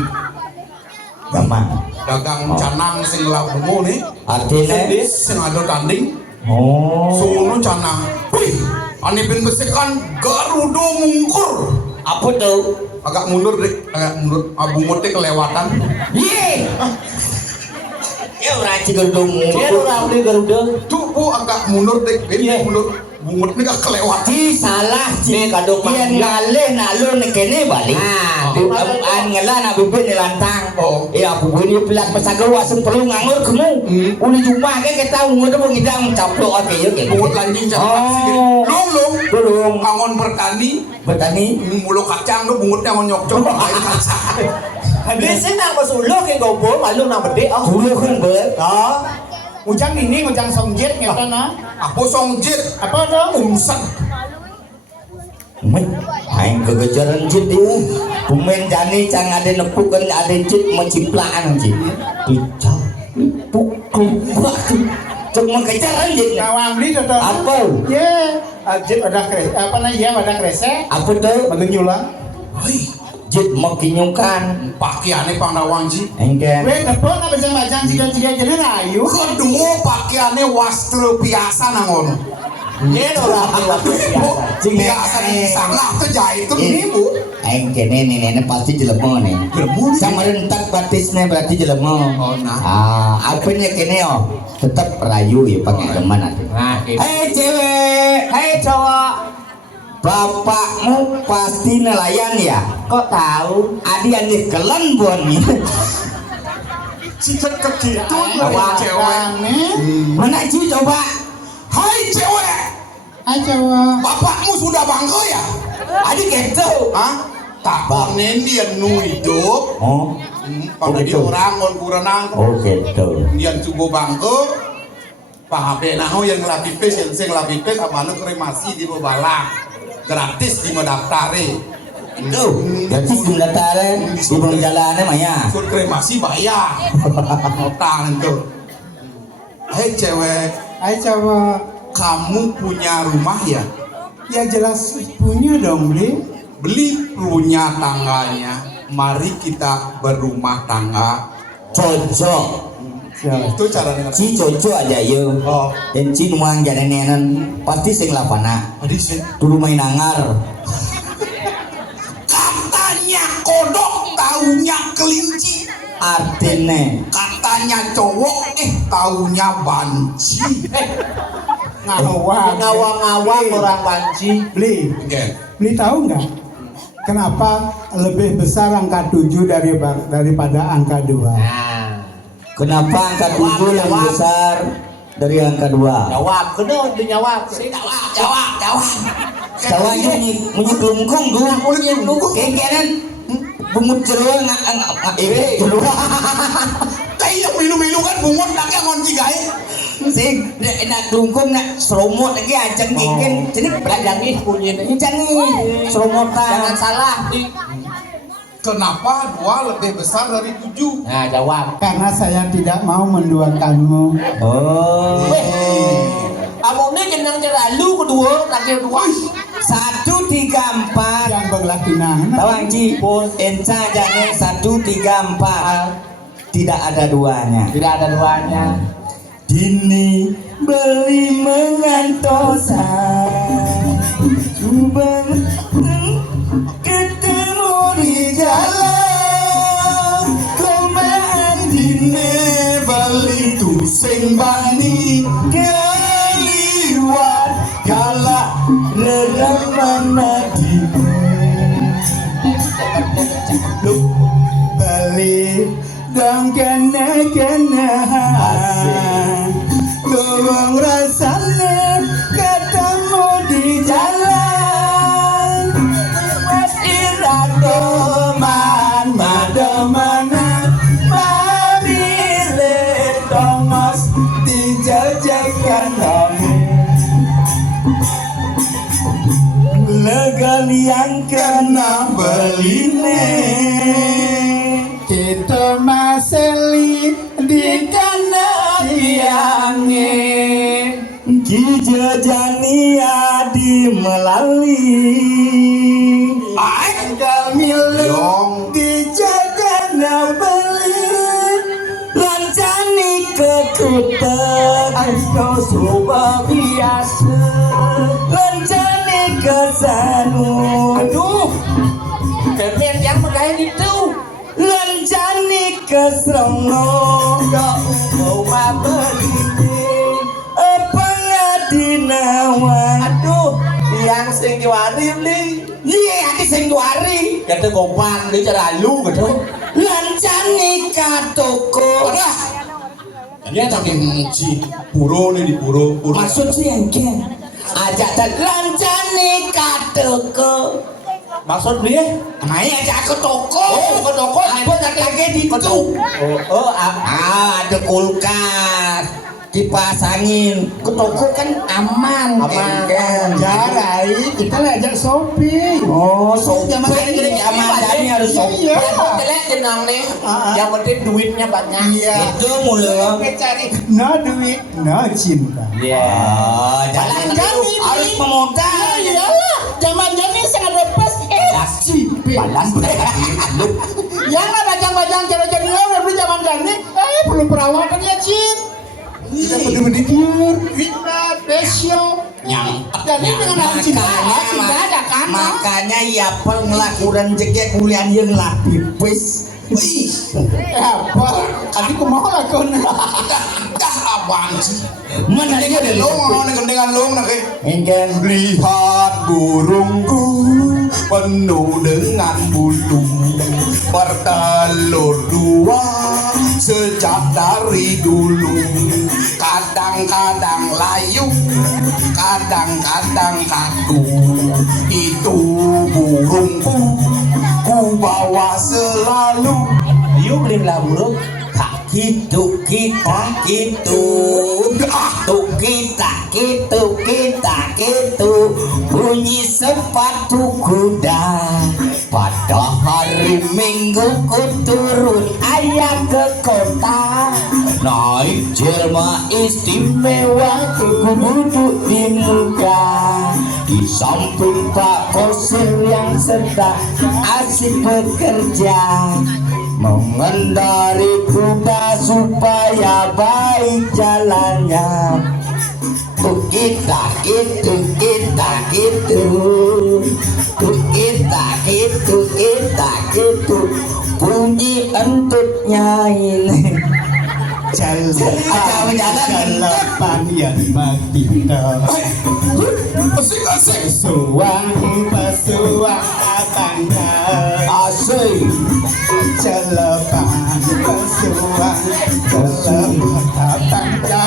gampang. Dagang canang sing labumu nih. Artinya Sing ada tanding. oh Sono canang. Wih. Ani bin besikan Garuda mungkur. apa tuh? Agak mundur deh. Agak mundur. Abu mute kelewatan. Ye. Ya orang Cigendung. Dia orang beli Garuda. Tuh bu agak mundur deh. Ini mundur. Bungut ini gak kelewatan. Ci salah Nih, kadung mah. Yang ngale nalur nekene balik. Nah, an ngela na bibin lantang. Oh. Iya aku bunyi pelat pasagawa sing perlu ngangur kamu. Uli jumpa ke kita ngono mung ngidang caplok ake yo ke. Bungut lanjing Oh. canang. Long. Belum Angon bertani. bertani. Mulu kacang tuh bungutnya ngonyok coba air kacang. Biasanya nang masulok yang gobo malu nang bede. Dulu kan ber. Oh. Ujang ini ujang songjet ngeta na. Aku songjit. Apa dong? Umsat. Men, aing kegejaran jit dia. Pumen jani cang ada nepukan ada jit menciplaan jit. Picak, pukul, waktu. Cek mengejaran jit. Ngawang di tetap. Apa? Ye, ajit ada kres. Apa na ya ada krese? Apa tuh? Megenyulang. Hei, Jit mau kinyungkan. pakaiannya Pandawang ji. Engken. Weh, tepo na bajang-bajang jika jadi rayu. Kedua pakaiannya wastra biasa nangon. Ini orang beli waktu biasa. Biasa di sana tuh jahit tuh ini bu. Engken ini pasti jelema nih. Sama rentak batisnya berarti jelema. Oh nah. Apanya kene oh? Tetap rayu ya pakai teman nanti. Nah, gitu. Hei cewek, hei cowok. Bapakmu pasti nelayan ya? Kok tahu? Adi yang kelen bon. Ciket kegitu Apa? cewek. Mana Ci coba? Hai cewek, Aja. bapakmu sudah bangga ya? Adi gitu. Hah? Takonen dia nu hidup. Oh, Pada dia gitu. orang on kuranang. oh gitu. Dia coba bangga. Pak HP naho yang lagi pes yang sing lagi pes apa nu kremasi di bala. Gratis di mendaftari. Itu. Jadi sebenarnya di belum jalannya mah ya. Sur kremasi bayar. Notang itu. Hei cewek, Aja. kamu punya rumah ya? Ya jelas punya dong, Bli. Beli punya tangganya. Mari kita berumah tangga. Cocok. Itu cara dengan Ci cocok aja yuk. Oh, Dan Ci nuang jadi nenek pasti sing lapana. tadi sih. Dulu main nangar. Katanya kodok, taunya kelinci. Artinya Katanya cowok, taunya banci. Ngawang. Ngawang-ngawang orang banci. Bli. Oke. Bli tahu nggak? Kenapa lebih besar angka 7 daripada angka 2? Nah, kenapa angka 7 yang besar dari angka 2? jawab, kena dia jawab. Jawab. Jawabnya bunyi kelungkung gue. Kengkenan. bungut jeruk jeruk kayak milu-milu kan bungut nak ngonci gae sing nak lungkung nak seromot lagi ajeng kikin jadi Jangan punya ini. jangan seromotan Jangan salah. kenapa 2 lebih besar dari 7 Nah, jawab. Karena saya tidak mau menduakanmu. oh Amone jenang jeralu kedua, lagi kedua. 1, 3, 4 Yang belah pinang. Tawang Ci Enca jangan 1, 3, 4 tidak ada duanya Tidak ada duanya. Dini beli mengantosan Coba ketemu di jalan Kemahan dini beli tu sing bani Keliwat kalah leraman Look balik dong kena Tolong rasanya ketemu di jalan Mas iradoman madomanan Mabile tongos dijajakan kami Legal yang kena beline Kita masih di kanan Tiangnya Kijajania di melalui Anggal milu Dijagana beli Lancani kekutak Angkau soba biasa Lancani kesanu Aduh. Bebek yang pakai itu. Lancani kesrono Gak mau mabelini Apa ngadinawan Aduh, yang sing diwari li. Iya hati sing duari Kata gopan li jeralu gitu. Lancani katoko dia saking si puro nih di puro Maksud sih yang ken Ajak dan lancani katoko Maksud beli? Main ajak ke toko Ke toko. Apa tak lagi di itu ada kulkas kipas angin ke toko kan aman Aman. kan Jarai, kita ajak shopping. oh so Zaman zaman ini zaman ini harus Iya. sopan Yang jelek jenang nih. Yang penting duitnya banyak. Iya. itu mulai No duit, no cinta. ya jangan Jangan harus memodal Iyalah, zaman ini sangat lepas. balas Yang nggak bajang-bajang cewek-cewek yang beli zaman ini, perlu perawatan ya Cin. Tidak perlu pedicure, fitnah, facial. Jadi dengan harus cinta ada kan? makanya ya ngelakukan jeket kuliah yang lah pipis Apa? Tadi aku mau lakukan. dah abang sih mana dia ada lo mau nih dengan lo nak enggan lihat burungku penuh dengan bulu bertelur 2 sejak dari dulu kadang-kadang layu kadang-kadang kaku itu burungku ku bawa selalu yuk beli lah burung tak gitu kita gitu tuh kita gitu bunyi sepatu kuda pada hari Minggu ku turun ayah ke kota naik jelma istimewa ku duduk di muka di samping Pak Kosim yang sedang asik bekerja mengendari kuda supaya baik jalannya tuh kita gitu bunyi entutnya ini Jalapan yang makita asik Suang pesuang abangka asik Jalapan pesuang abangka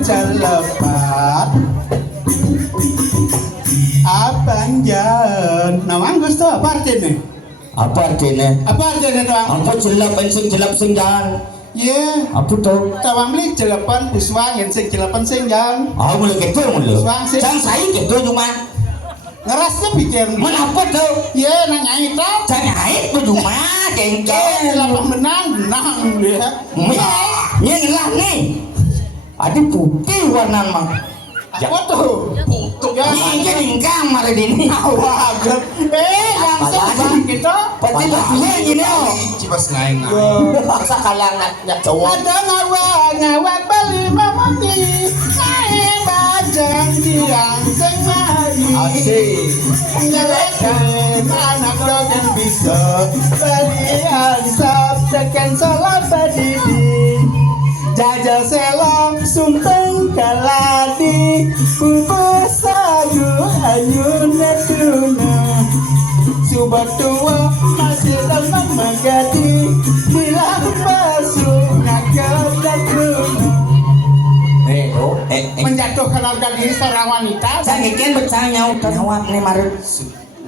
Jalapan abangjan Nawang gusto apa artinya? Apa artinya? Apa artinya doang? Apa jelap sing jalan? Iya. Apa tuh? Tawang beli jelepan buswang yang sing jelepan sing jalan. Ah, mulai gitu mulai. Suang sih. Jangan saya gitu cuma. Ngerasnya pikir. Mana apa tuh? Iya nanya itu. Jangan air tuh cuma jengkel. Jelepan menang dia. Ini lah nih. Ada putih warna mah. Apa tuh? Putuk. Ya, Ini ringkang mari dini. awak. Yang sing kita. Pasti bahaya gini oh. Cipas ngaing. Masa kalian nggak cowok? Ada ngawak bali mamati. Naik bajang diang sing mari. Asik. Nyelekan anak dogen bisa bali ansap tekan salah badidi. Jajal selong sumpeng kaladi bubur sagu anyun netuna subat tua masih dalam magadi bilang basuh ngagak tuna menjatuhkan harga diri seorang wanita. Sangikin bertanya jawab nih marut.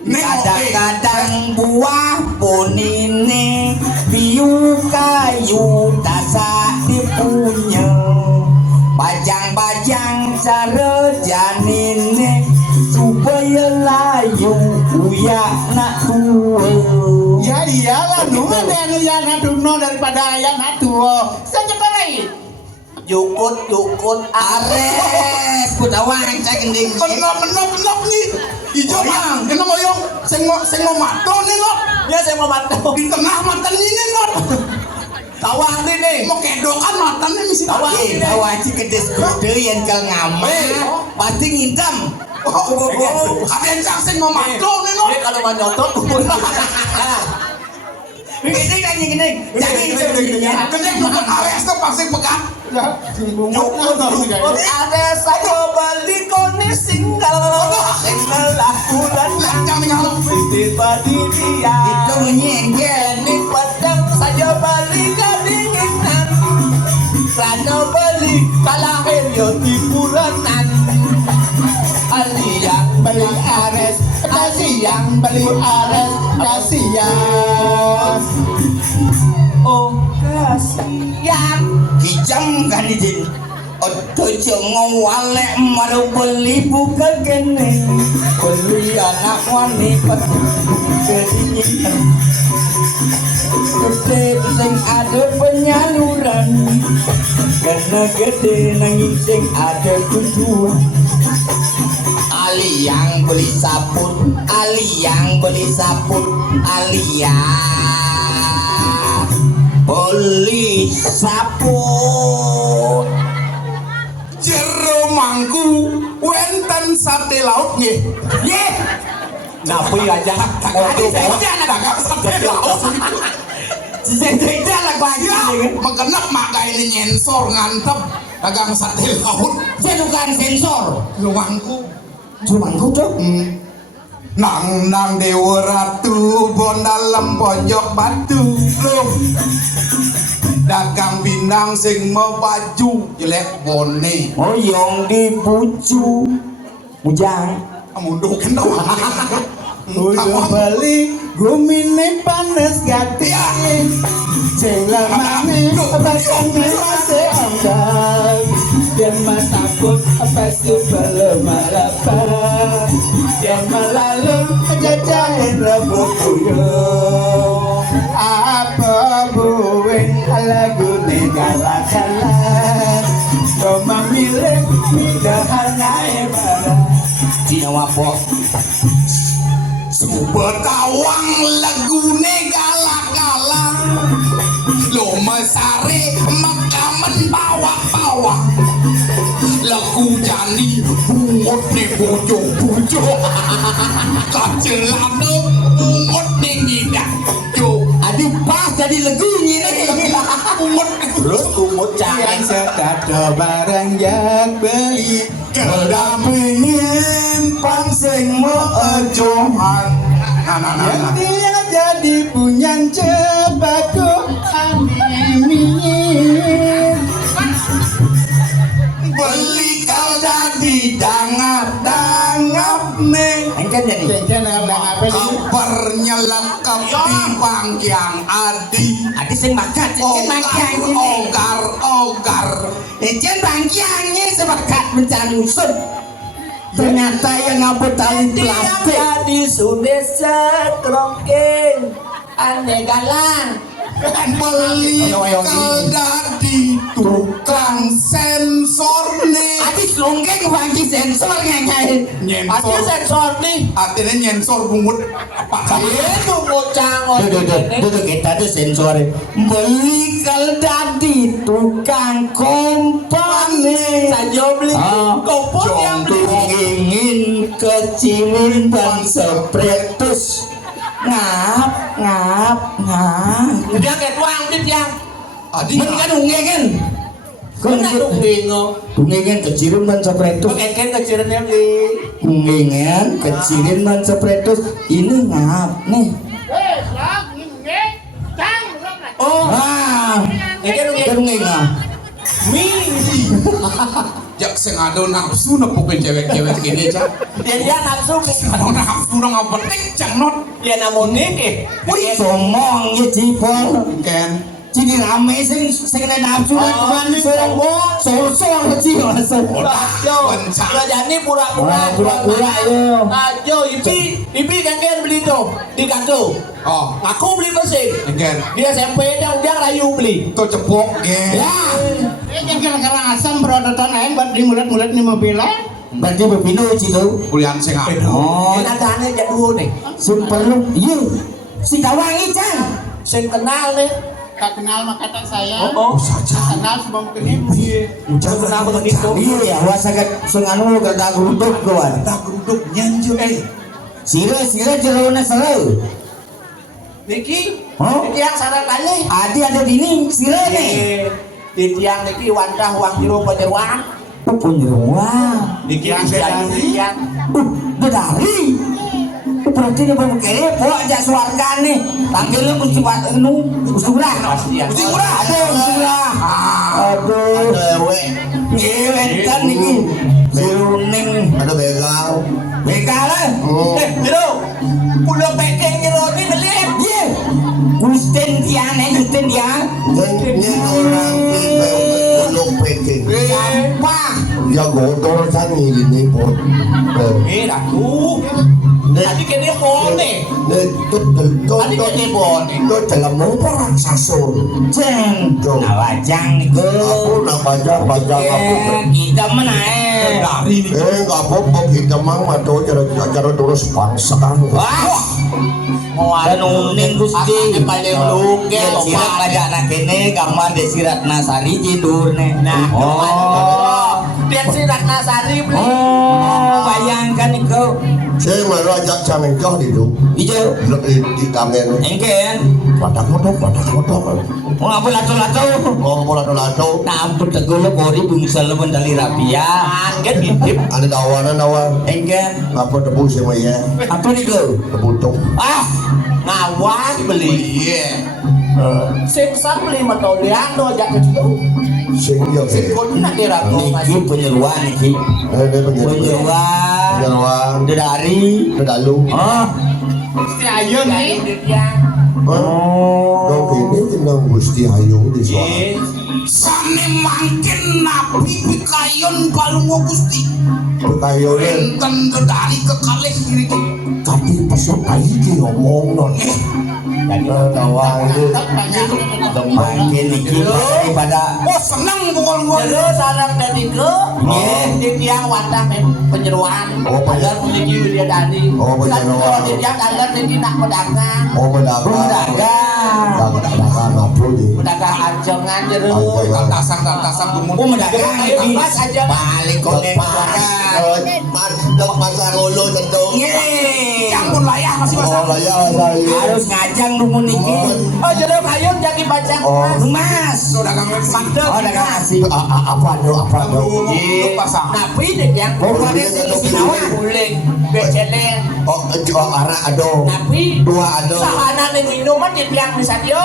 Kadang-kadang buah pun ini biu kayu tasa dipunya bajang-bajang cara janine supaya layu uyak nak tua. Ya iyalah dulu ada yang naduno daripada yang naduo. Sejekolai Yukut Ares putawang cek gending. Menop nih. Ijo mang, kena moyong, sing mau mato nih lo. Ya saya mau mantau. Di tengah mata ini lo. Tawang nih nih. Mau kedokan mata nih misi. Tawang nih. Tawang cikedes gede yang ke ngama. Pasti ngintem. Ada yang sing mau mato nih lo. Ini kalau mau nyotot. Gini kan gini. Jangan Kenyang bukan Ares tuh pasti pegang. Nyukut ada saya balik kone single lakukan Jangan tinggal. tiba-tiba dia itu menyengkel. ini padang saja balik kedinginan Rano beli kalahir yo tipuranan Alian beli Ares kasihan beli Ares kasihan. oh kasihan Kijam kan izin. Odo jangan walek maru beli buka gene. Beli anak wanita kedinginan. Gede sing ada penyaluran. Karena gede nanging sing ada tujuan. Ali yang beli sabun, Ali yang beli sabun, Alia beli sabun. Jero mangku wenten sate laut nggih. Ye, napi aja Waduh, dagang sate laut. jejak lah bagi. Mengenap maka ini nyensor ngantep dagang sate laut. Saya bukan sensor. Lu mangku. Cuma aku tuh. Nang dewa ratu bon dalam pojok batu loh. Dagang bintang sing mau baju jelek bone. Oh yang dibucu, bujang. Mundur kan doang. Udah beli gumine panas gati. Jelas mane batangnya masih angkat. Dan mas takut apa sih belum apa. Dan malalum jajahin rambut kuyung. Apa bueng lagu negara-negara. Kau memilih mindahan naik barang. Cina wapo. Betawang lagune galak-galak. Lo mesare makamen bawah-bawah. Lagu jani bungut di bojo-bojo. Kacelane bungut di ngidak. Yo, Aduh pas jadi legunya nih. bungut terus kumut Yang jangan sedado barang yang beli. kedampingin pansing meejohan. Yang dia jadi punya cebaku amin. Beli kau jadi dangap-dangap nih. Engkan jadi. Jangan apa ini? Kabarnya lekap di pangkiang adi. Adi sing makat, sing makat Ogar. Ejen bangkiangnya sebakat mencari usun. Ternyata yang ngabut tali plastik. Di Sudesa Krongking Ane galang Beli di tukang sensor nih. Adis longgeng bangki sensor nyanyi. Artinya sensor nih Artinya nyensor bungut apa itu ngocang Duduk kita tuh sensor. Beli di tukang komponi. Sajo beli kompor yang beli Ingin kecilin ban sepretus. Ngap. dia kayak tuang tip yang Adi Kan unggengan. kena dong bingung Unggengan kecilin ban sepretus. keken kecilannya beli Unggengan kecilin ban sepretus. Ini ngap nih. oh Keken unggengan. Jak sengado nafsu nepukin cewek-cewek gini cak. dia nafsu Sengado nafsu nang ngabetik cak not. dia namun nih Somong ya cipol. Ken. Jadi rame sing nafsu cuman sombong sih langsung. Ajo jadi pura-pura yo. ajo ibi kan beli tuh di kantor Oh, aku beli mesin Ken. dia SMP dia rayu beli Itu cepok Ken. Ya, Yang kira-kira asam berodotan aja buat di mulut-mulut nih mobilnya. berarti berpindah cido. Kuliah sing apa? Oh, ini ada aneh jadul nih sing perlu iya. Si kawangi can. saya kenal nih Tak kenal mah kata saya. oh Saja. Kenal sebelum kenip. saya kenal begitu Iya ya, wasagat sing anu kada gruduk kawan. Tak geruduk nyanjo Sira jerona selalu. Niki Oh? Niki yang saran kali Adi ada dini sira nih. di tiang niki wantah uang jero penyeruan Penyeruan. niki yang jadi tiang Bedari. Berarti dia baru kere, bawa aja suarga nih. Tanggilnya mesti buat enu, mesti murah. Mesti murah, ada mesti murah. Aduh, Dewe. ngewetan nih. Siruning, Ada begal. begal lah. jero pulau pekeng jero ini beli Iya, Gusten Tian, Gusten Tian. Ini orang di Pondok Peking. Sampah. Ya godor kan ini pun. aku tadi kan dia bone tadi kan dia bone Itu dalam mumpah raksasa. Ceng, nawajang nih Aku nak baca aku. kita menaik. dari nih. Nggak apa-apa kita mang atau cara terus bangsa kan. Wah, dan uning gusti paling luge sirat pada anak ini kamar desirat nasari tidur nih. nah Oh, dia si Ratnasari beli bayangkan itu Saya malu ajak jangan jauh di tu. hijau Di kamen. engken Padak motor. mau ngapun lato-lato Oh lato. nah ampun tegolo kori bungsel mendali rapia angget intip Ada dawanan. engken Apa debu sama ya? apa nih kau Debu tung. ngawan beli Iya. singsan beli metodian do ajak ke situ Sing yo. sikun nak dirago niki penyeruan niki Ini penyeruan Penyeruan. dari Pedalu. oh Si Ayu nih. Dong ini tentang Gusti Ayu di suara. Sane mangkin nabi pikayon palungo gusti. Pekayone. Enten dari kekalih kiri. Tapi pesan aiki ngomong non. Jadi tawang itu. makin niki daripada Oh seneng pokoknya gua. Jadi sarang dari ke di tiang wantah penyeruan Oh, agar memiliki Widya Dani Oh, penyeruan. kalau di tiang agar dia nak pedagang Oh pedagang. Pedagang apa ni? pedagang anjongan jero Anjongan. Tantasan oh gumul. mendagang ayo niki pas aja balik koneng Pasar Ulu tentu. Yang pun layak masih Oh masak. layak saya. harus ngajang dulu niki oh jero hayun jadi bacang Oh. mas Sudah dagang lagi. oh dagang nasi Apa do? Untuk pasang. tapi di tiang Oh, boleh boleh, sinawa boleh beceleng Oh arah ado. tapi Dua ado. sahana nih minuman di tiang bisa dia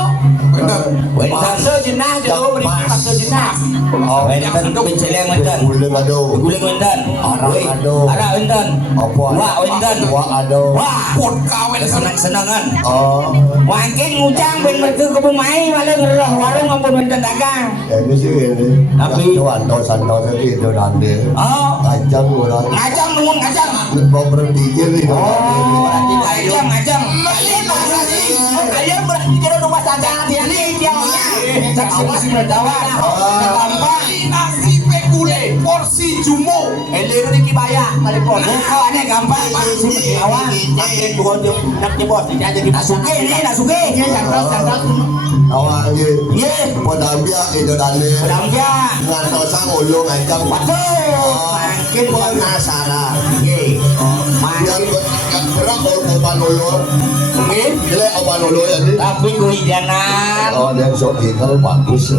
Bener. bener bakso jenah jero beri bakso jenah Sak. Oh, Wenten penceleng wenten. guling ado. Guling wenten. Arah Woi, ado. arah wenten. Apa? Wah wenten. Wah ado. Wah, Pot kawen senang-senangan. Oh, Mungkin ngucang ben mertu ke pemain malah ngeroh warung maupun wenten dagang. ini sih ini. Tapi- Tuan tos santos itu dande. Oh, Ajang orang. ngajang nungun ngajang. Mau berhenti kiri. Berarti ngajang. Kalian berarti kira rumah tangga dia nih diamnya. Saksi masih berjawab. Gampang. nasi pekule porsi jumo. Elir ni kibaya telepon. Kawannya gampang. Si berjawab. Makin dua jam nak jebos dia jadi nasuke ni nasuke. Dia cakap. Awak ni. Ye, Podambia itu dande. pedang dia. Ngantosang ulung ajang. Betul. Makin Buat nasara. Ye. Yang Makin yang berat oban ulung. Mungkin. Jelek oban ulung ya ni. Tapi gue jangan. Oh, dia sok ikal bagus.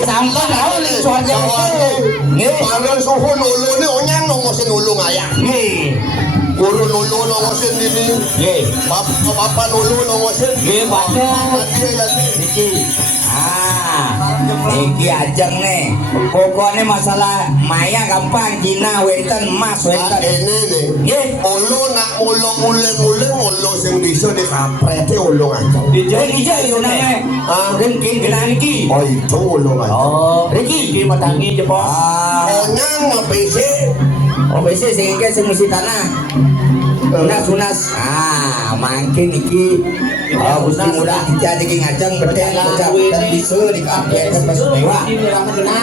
Sampai tahu ni suaranya itu. Ye. Kalau suhu ulung ni onyang nongosin ulung ayah. Ye. Guru ulung nongosin ini. Ye. Papa ulung nongosin. Ye, betul. Dia lagi. Niki. Niki ajeng nih. Pokoknya masalah maya gampang. Cina wenten, emas wenten. Ini ni. Ye. Ulung nak ulung ulung sing bisa dikaprete ulung ajang. Jadi itu namanya. Ringkin kena niki. Oh, itu ulung ajang. Oh, Riki di matangi je bos. Onyang ngapisi. Oh, biasa sehingga semusi tanah. Sunas. Makin niki. Gusti mudah jadi ngajeng betul ucap dan bisa dikapiakan pas mewah. Ini orang kena.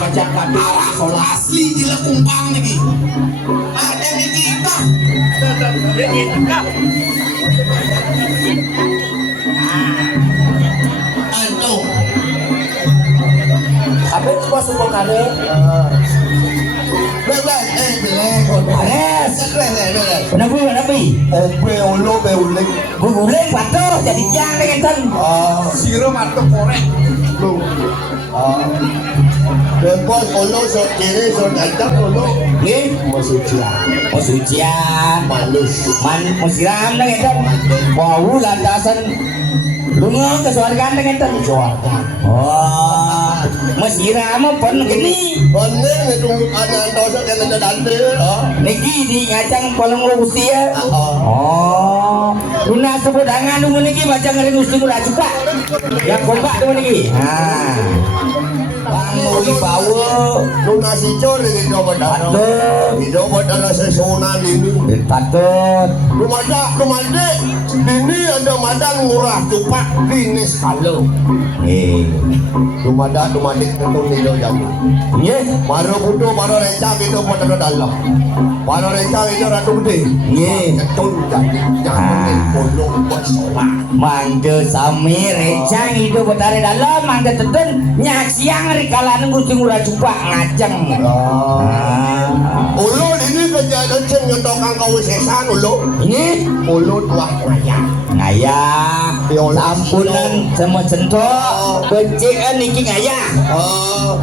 Macam kadu Sholat asli di Lekumpang nih. Ada di kita. Aduh. apa itu bos suka kade? Belak, belak. Ares. Belak. Kenapa? Obe ulung be uling. Guleng patuh jadi jang dengan ten. Siro mantuk korek. Lu. Depois ulung so kiri so ajang ulung. Nih, Masucian. oh sucian. Malus. Musiram dengan ten. Bau landasan. Lunga kesuargaan dengan ten. Oh, musiram apa gini? Bener itu anak dosa kan ada dande. Niki di ngacang paling usia. Oh, lunas sebudangan nunggu niki macam ngeri gusti mula juga. Yang kompak nunggu niki. Bangui bawa. Lu nasi cor ini doa darah. Hidup darah sesonan ini. Patut. Rumah ini ada madang murah tupak dinis kalau. Rumah tentu hidup jadi. Yes. Maro budo maro rencang itu pada dalam. Maro rencang itu ratu gede. Yes. Ketun jadi jangan bolong buat sholat. Mangga sami recang itu betare dalam mangga teten nyak siang rikalan gusti murah juga ngajeng. Ulun ini kejadian ceng nyentokang kawisesan ulun. Ini Ulun wah raya. ngayah sampunan semua centok becikan niki ngayah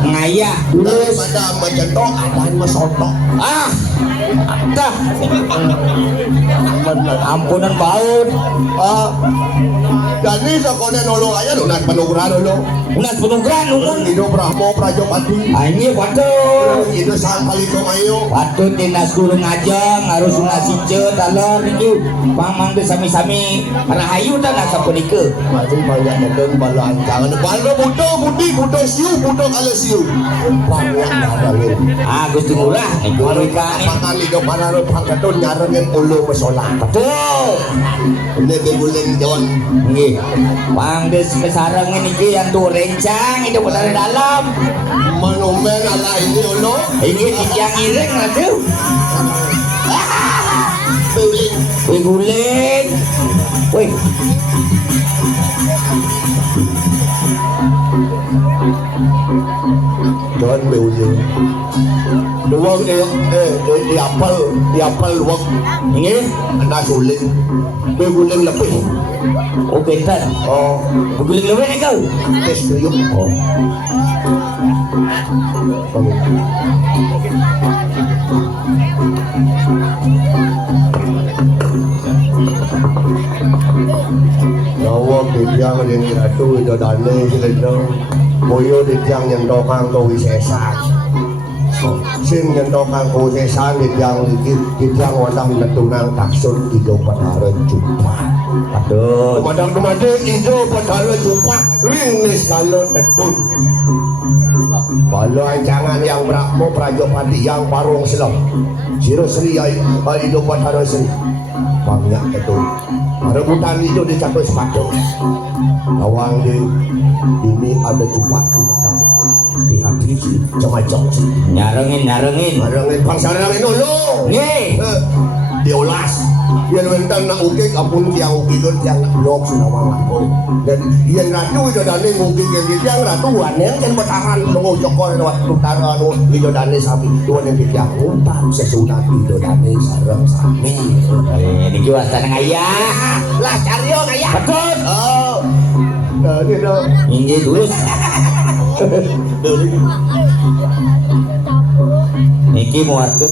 ngayah terus Daripada mencentok adaan mesotok. dah ampunan baut Jadi sekolah nolong aja lunas penugrahan dulu. unas penugaran umum Hidup Brahmo Prajopati. ini patut Itu sang kali kemayu. patut dinas gulung ngajeng harus nasi je dalam itu pamang tu sami-sami rahayu dah nak sampai nikah Macam banyak nonton bala ancangan. Bala budo siu, budo kala siu. Banyak ada lu. Gusti murah itu mereka ni Makan hidup mana lu pangkatun nyarengin ulu mesolah. betul Ini beguleng John. nggih pangdes kesarang ini ki yang tu rencang itu benar dalam Menomen ala ini ulu. ini yang ireng lah tu Beguleng. wih guling wih John beguleng. Luang di apel luang. ini Nasulit. Beguleng lebih. oh bentar Oh, guling lebih ni kau tes tuyuk. oh Jawa Purwo Dityang yang ratu itu dane silendo Boyo Dityang yang dokang ke wisesan Sing yang dokang ke wisesan Dityang wadang netunang taksun Ido padara jumpa Aduh. Wadang kemana Ido padara jumpa Ringnis kalau netun Kalau ancangan yang Brahmo Prajopati yang Parung Selam Siro Sri Ido padara Sri banyak itu rebutan itu dicapai sepatu lawang ini ada jumpa di hati sih macam sih Nyarengin. barangin pangsarangin dulu Nih. diolas yang mentan nak ukik apun tiang ukik tiang blok sinawang aku dan yang ratu itu dane ukik yang tiang ratuan yang kan bertahan nunggu jokor lewat utara itu dane sapi tuan yang tiang umpan sesunat itu dane sarang sami Ini juga tanah ayah. lah carion ayah Betul. oh ini dong Ini terus. Niki mau atur.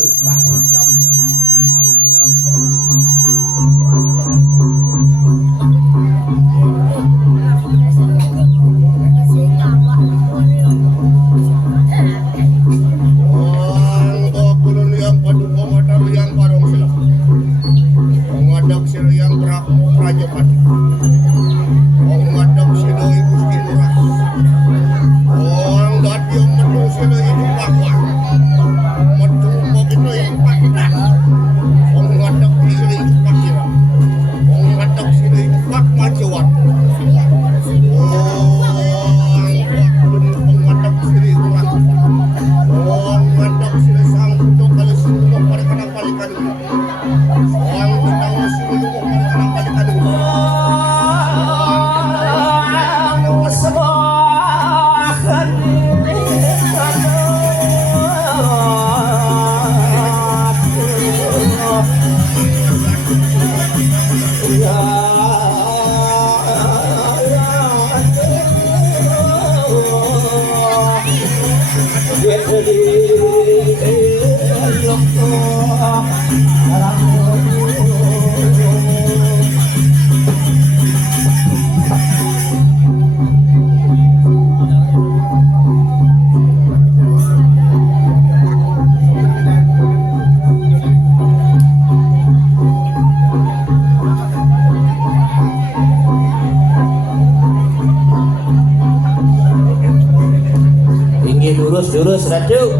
Jurus ratu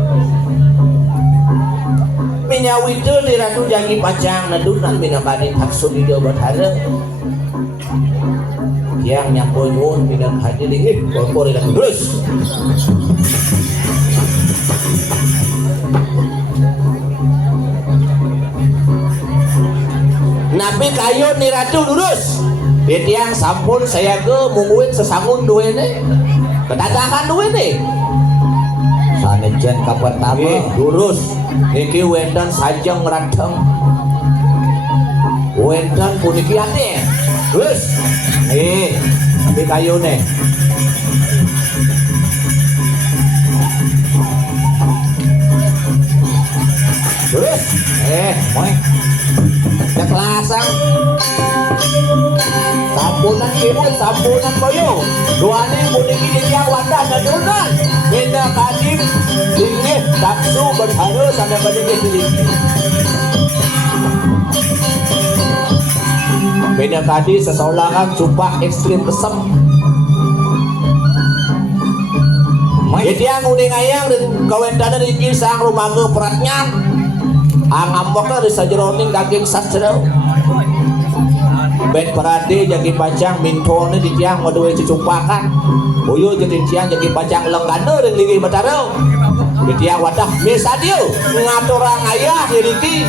minyawitu di ratu jangi pacang nadunan minakadin haksun di Jawa Barat yang nyampunun minang hadir ini kompor dan terus nabi kayu ni ratu lurus yang sampun saya ke mungguin sesangun dua ini ketatakan dua ini Sanejan kapan tamu lurus niki wendan sajang radang wendan puniki ate terus nih nabi kayu nih terus moy kelasang sampunan kimut sampunan koyo duane puniki dia wanda nadunan benda kadim dingin taksu berharu sampai berdiri diri beda tadi seseorangan jumpa ekstrim kesem jadi yang uning ayang kawendana di kisah rumah peratnya angamboknya di sajeroning daging sastra ben perade jadi pacang mintone di tiang modue cucumpakan buyu jadi tiang jadi pacang lenggana dan lagi bataro di tiang wadah misadio ngaturang ayah diriki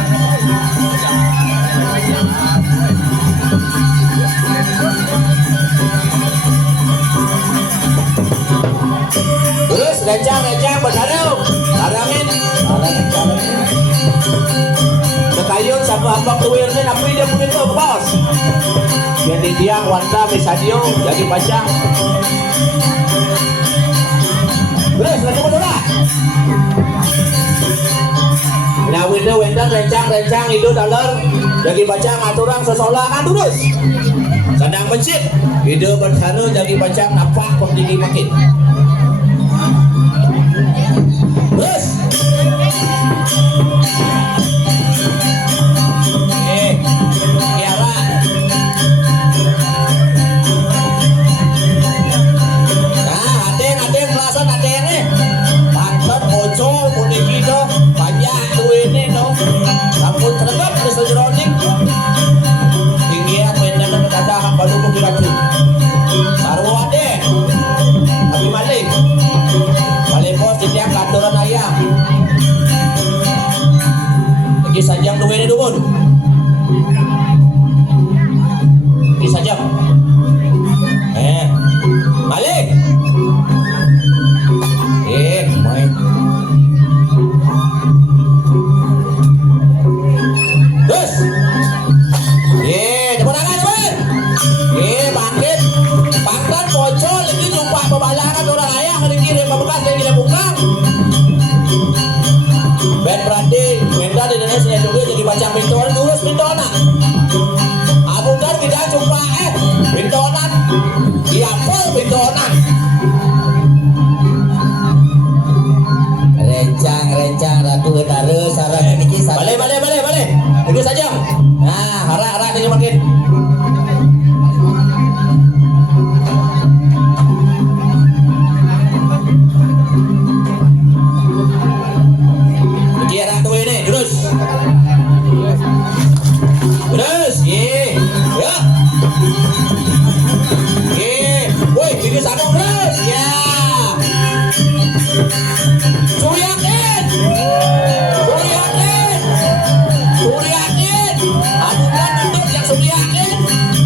terus recang bataro arangin sekayun sama abang tuwirnya tapi dia punya ke bos jadi tiang wanda misadio jadi pacang terus lagi betul nah wenda rencang itu dalar jadi baca ngaturang sesolah kan terus Sandang masjid. Ide berhana jadi macam nampak berdiri makin. Terus. Kiara. Nah, aden kelasan aden nih. Pantat bocor puniki do. Banyak duitnya do. Sampun tergap ke sejeronik. Tinggi yang mainan dan kedatangan baru kukiracun. Sarwa deh. Tapi balik bos setiap kantoran ayam. Lagi sajam duitnya dukun. Lagi sajam. Balik. Main. Terus. Tepuk tangan teman. Bangkit. Pangkat bocor lagi lupa pembalakan orang ayah hari kiri bekas lagi dia buka. Ben berarti minta di Indonesia juga jadi macam pintonan lurus pintonan. Abukan tidak jumpa pintonan. Dia full pintonan. Rencang ratu utara sarang ini balik. Lagi saja. Nah, harap ini makin. Kira tuh ini terus. Ya. Woi, ini sambung terus. Ya. Suriatin. Adukan untuk yang Suriatin.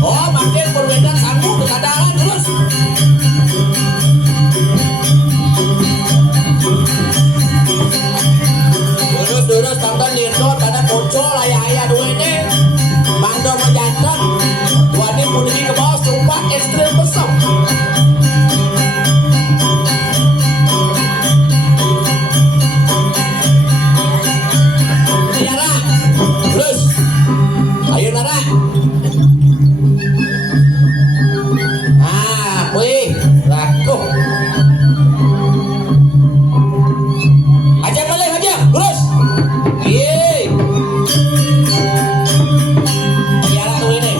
Oh, makin perbedaan sambung keadalan terus. Terus tonton lindot karena muncul ayah-ayah dua ini. Mando menjantan. Dua ini puniki ke bawah sumpah ekstrim besar. Terus ayo Nara. Wih, laku. Aja balik aja, terus. Kiara tuh ini.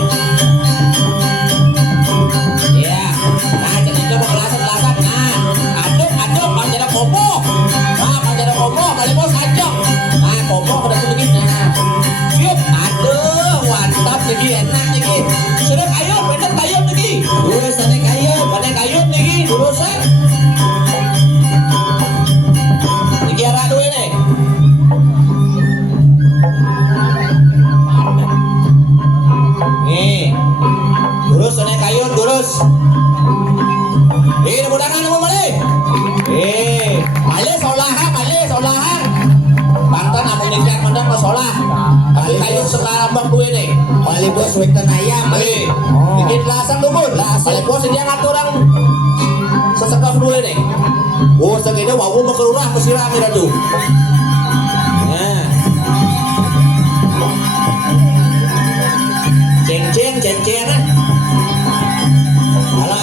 Ya, nah jadi coba kelasan. Nah, aduk, panjara kopo. Panjara kopo, kali bos ajak. Nah, kopo udah begini. Nah, siap. Aduh, mantap lagi, enak lagi. Sudah kayu, bener kayu lagi. Terus ada kayu lagi, terusan. Ini Kiara tuh ini. Nih, terus ada kayu, terus. Tepuk tangan mau balik. Balik solahan. Banten amun nikah mendang ke solah. Tapi kayu sekarang bang duwe nih. Balik bos wetan ayam balik. Bikin lasan dukun. Balik bos dia ngaturan sesekaf duwe nih. Oh segini wawu mekerurah mesirami ratu. Nah. Ceng lah.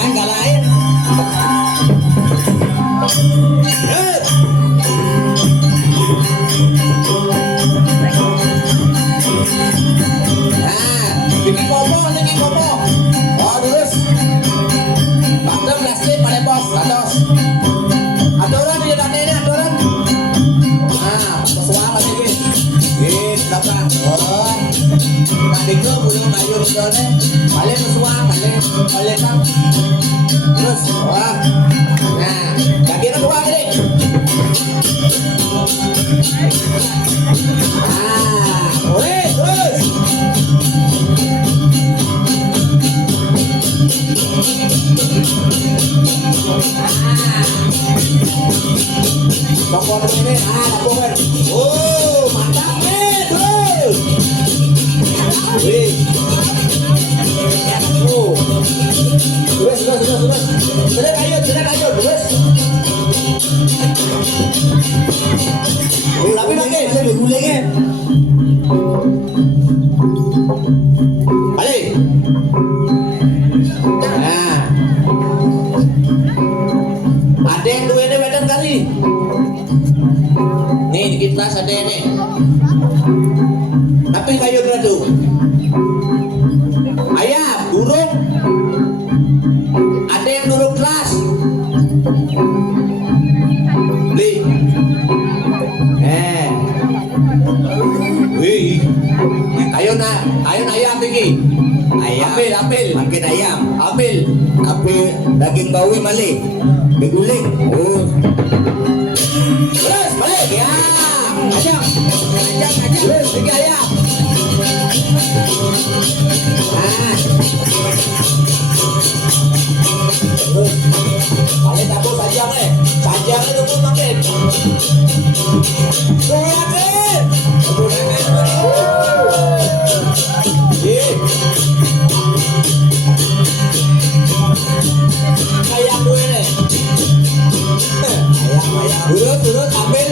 Galain. Bikin kopo. Oh terus. Bantu plastik pada bos, atas. Aturan di dalam ini aturan. Nah, sesuai lagi. Dapat. Oh. Tadi ke belum kayu di sana. Balik sesuai, balik kan. Terus, wah. Nah, kaki kedua ini. Terus. Toko ini, lakukan. Oh, mantap nih, terus. Wih. Oh. Terus. Sudah kayu, terus. Tapi pakai, saya gulingnya. Balik. kelas ada ini. Tapi kayu dulu. Ayam, burung. Ada yang duduk kelas. Li. Wih. Ayo ayam tinggi. Ayam. Apel. Makin ayam. Apel. Apel daging bawi mali. Diguling. Oh. Terus balik ya. Ajak. Terus tinggi ayam. Kalian dapur sajang nih. Sajangnya dulu makin. Makin. Ayam gue nih. Turut ambil.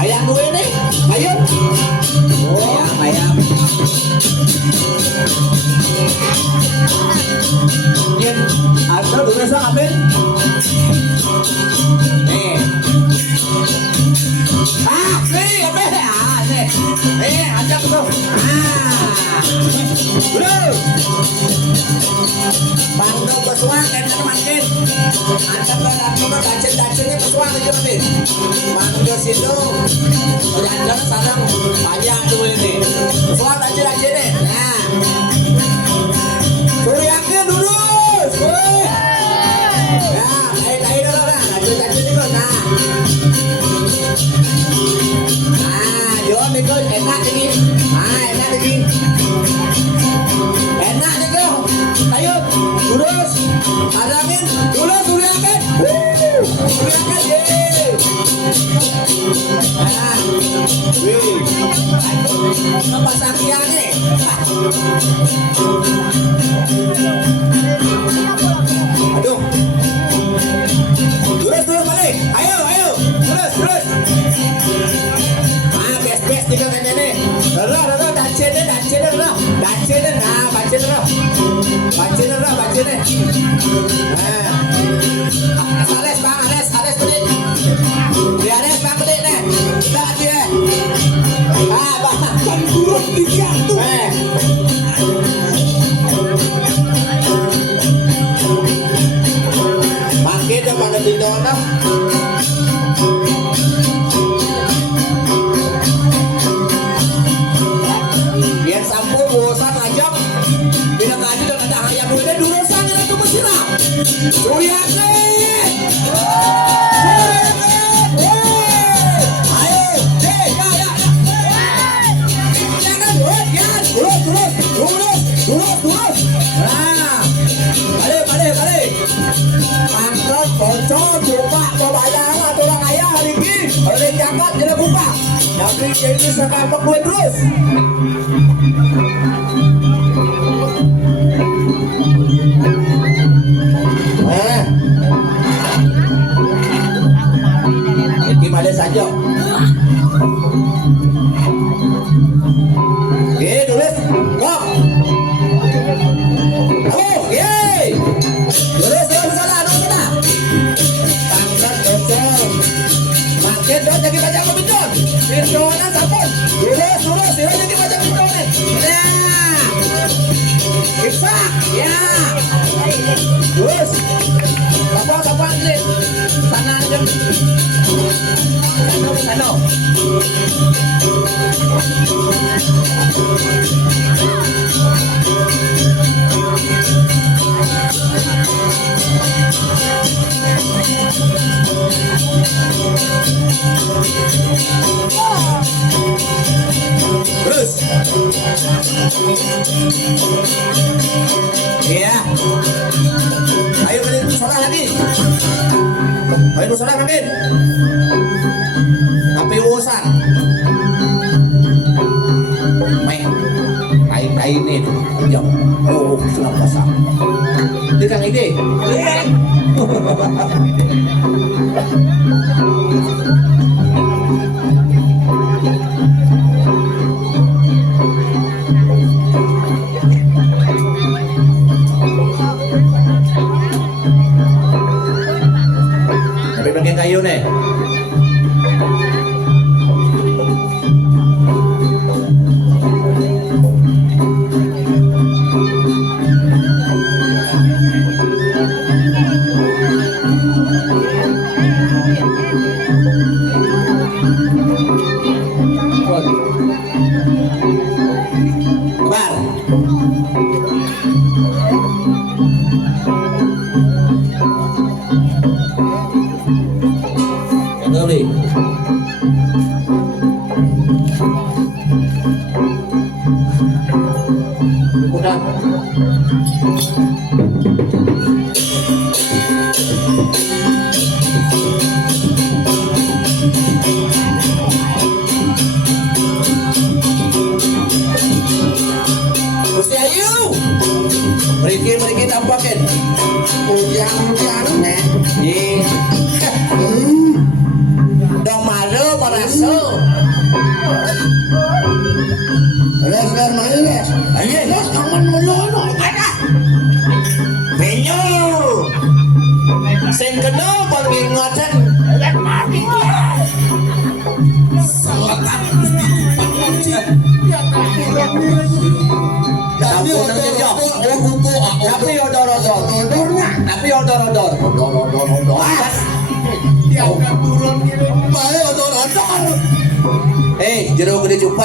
Ayam gue nih. Ayo. Ayam. Yan. Ada dulu sa ambil. Nih. Ambil. Nih. Ajak tuh. Bro. Bangga bersuang dan makin. Antara dacet-dacetnya bersuang aja makin. Bangga situ. Jalan sarang banyak dulu ini. Bersuang dacet-dacetnya. Nah. Suriakin lurus. Nah, tarik dulu nah. Dacet-dacet dulu nah. Nah, Jon ikut enak ini. Enak lagi. Enak nih kau. Ayo, lurus. Arangin, lurus, suriakin. Suriakin, yeay. Nah, wih. Apa sakiannya? Aduh. Lurus balik. Ayo. Lurus. Bes tiga kan ini. Rah, dacetnya. Nah, bacetnya. Nah. Ales belit. Dia Ales bang belit nih. Tak dia. Bahkan buruk digantung. Makin depan lebih donor. Biar sampul bosan ajak. Bila tadi dan ada ayam gue dulu sangat itu bersiram. Suriakin. Ayo, ya. Jangan terus. Nah, balik. Angkat bocor coba bayar orang ayah hari ini. Oleh jagat jadi buka. Tapi ini sekarang gue terus. Gimana saja? Tulis. Kok? Oh, yeay. Tulis salah. Tangkat bocor. Makin dong jadi baca pembidon. Pindonan sabun. Tulis. Jadi baca pindonan. Nah. Bisa. Ya. Terus. Kapan sih? Sana aja. Sana. Terus. Iya. Ayo kalian sholat lagi. Ayo sholat lagi. Tapi urusan. Main. Kain ini tuh. Jam. Oh, sudah pasang. Itu kan ide. Tapi pakai kayu nih. Kebar. Kembali. Udah. Gusti Ayu. Meriki tampakin. Ujang nih. Dong malu merasa. Les main les. Ayo, kamu mulu ada. Penyo. Sen kena pengingatan. Selatan Gusti Pakunci. Tapi odor. Diangkat turun gitu. Bae odor. Jero gede cupa.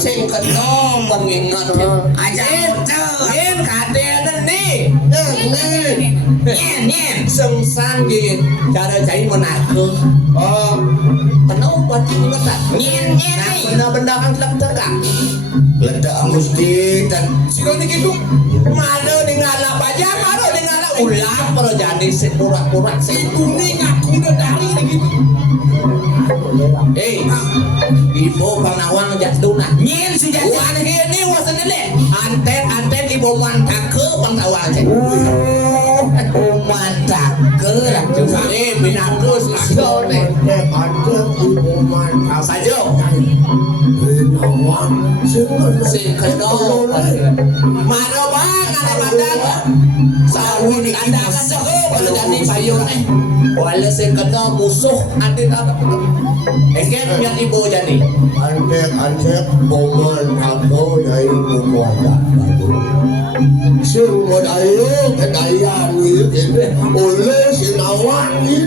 Sing kena mengingat aja jen kadene nih. Nyen sengsan gin cara cai menaku. Kena buat ingat tak? Nyen benda-benda kan ledak. Ledak mesti dan Sino gitu. Malu ningala pajak, malu ningala ulang pero jadi sepura-pura Kuning aku udah dari gitu. Ibu pangawang jatuna nyen si jatuna ini wasan ini anten ibu mantake pangawang mantake lah cuma binakus sone Ada ibu mantap saja nawang sing kedua mana bang ada badan sawin ada kesego kalau jadi payung nih wala sing kedua musuh ada egen yang ibu jadi Antek boman aku dari kuasa semua dayu kedayaan ini oleh sinawang ini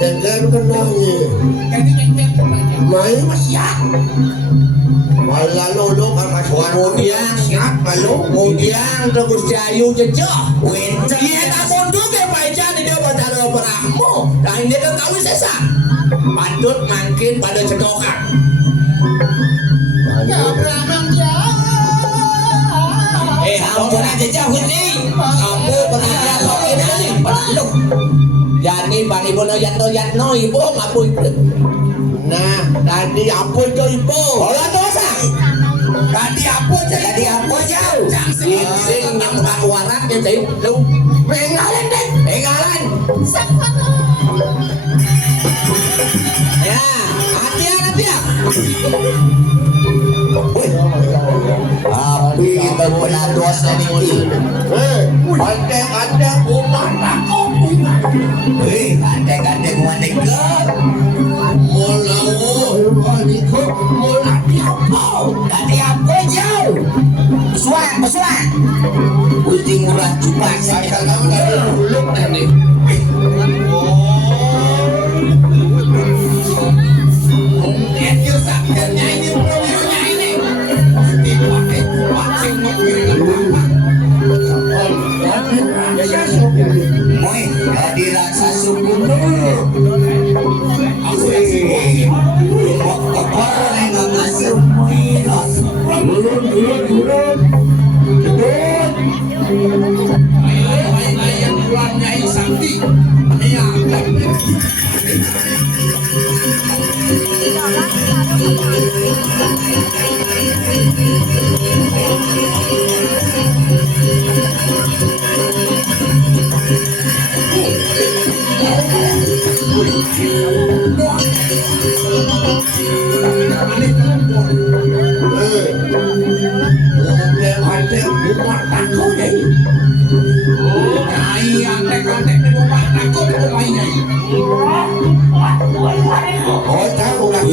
dan kenangnya main masyak malah lo kan kemudian kemudian ke Gusti Ayu jejak iya tak mundur ke baca di dia baca berahmu nah ini kan tahu sesa patut makin pada cedokan kamu pernah jejak Gusti kamu pernah jatuh ini peluk jadi bang ibu no yatno ibu ngapu nah tadi apa itu ibu olah dosa tadi apa jauh sing yang bak waraknya jadi lu pengalan deh pengalan ya hati ya api kita pernah dosa ini. Antek umat aku Antek wanita. Tadi apa jauh? Pesuan. Kucing murah cuma saya dulu nih Moi, hadirat sasubun aku kepala nggak masuk moi Ayam bulan nyai sang Ada buat aku deh. Nyai antek-antek di bawah aku di bawah nyai. Oh tahu lah.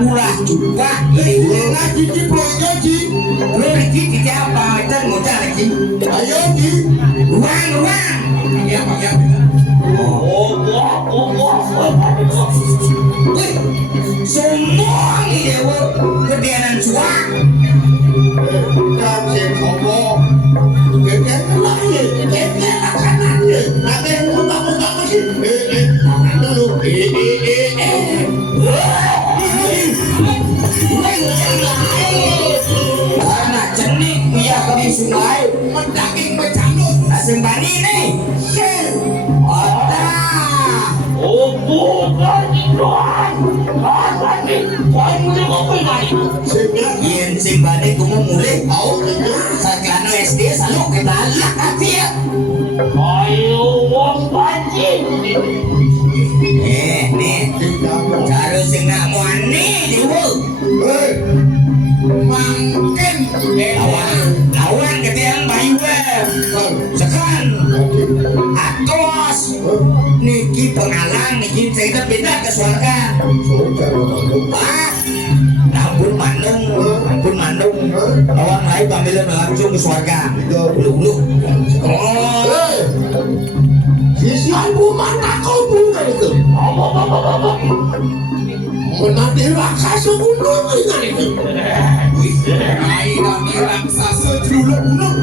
Murah juga. Ngaji di ngaji. Lu lagi kita apa? Kita ngocah lagi. Ayo di. Ruang. Ya Pak ya. Wih, semua ini dewa kedeanan suak. Làm gì khổ vô. Cái lắm gì, cái khả năng gì. Mà cái muốn tao cái gì. Nó luôn. Anak jenik biar kami sungai Mendaging bercanut. asing bani nih. Otak. Yen simbane kumu mulai mau sakano SD selalu kita lak hati ya. Nih, harus sing nak muani dewa. Mungkin Lawan ketiang bayu sekarang atos niki pengalang niki cerita pindah ke surga. Ampun mandung lawan lain pambilan langsung ke surga. Ulu oh Sisi ibu mana kau bukan itu? Menanti raksasa gunung dengan itu. Nyai nanti raksasa jeluluk-uluk.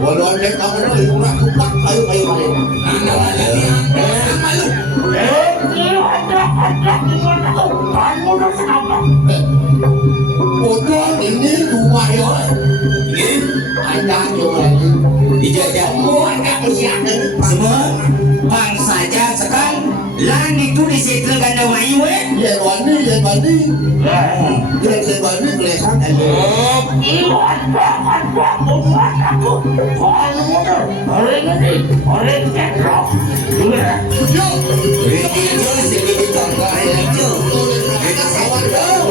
Walau ada kamu nak lihat kupak ayo. Anak lagi yang malu. Bodoh ini rumah ya. Ada juga lagi. dijajah Semua ada kesiapan. semua bang saja sekarang lan itu disetel ganda wayu Ya bani. Kira bani kelihatan aja. religius sedikit contoh religius Kawan kau.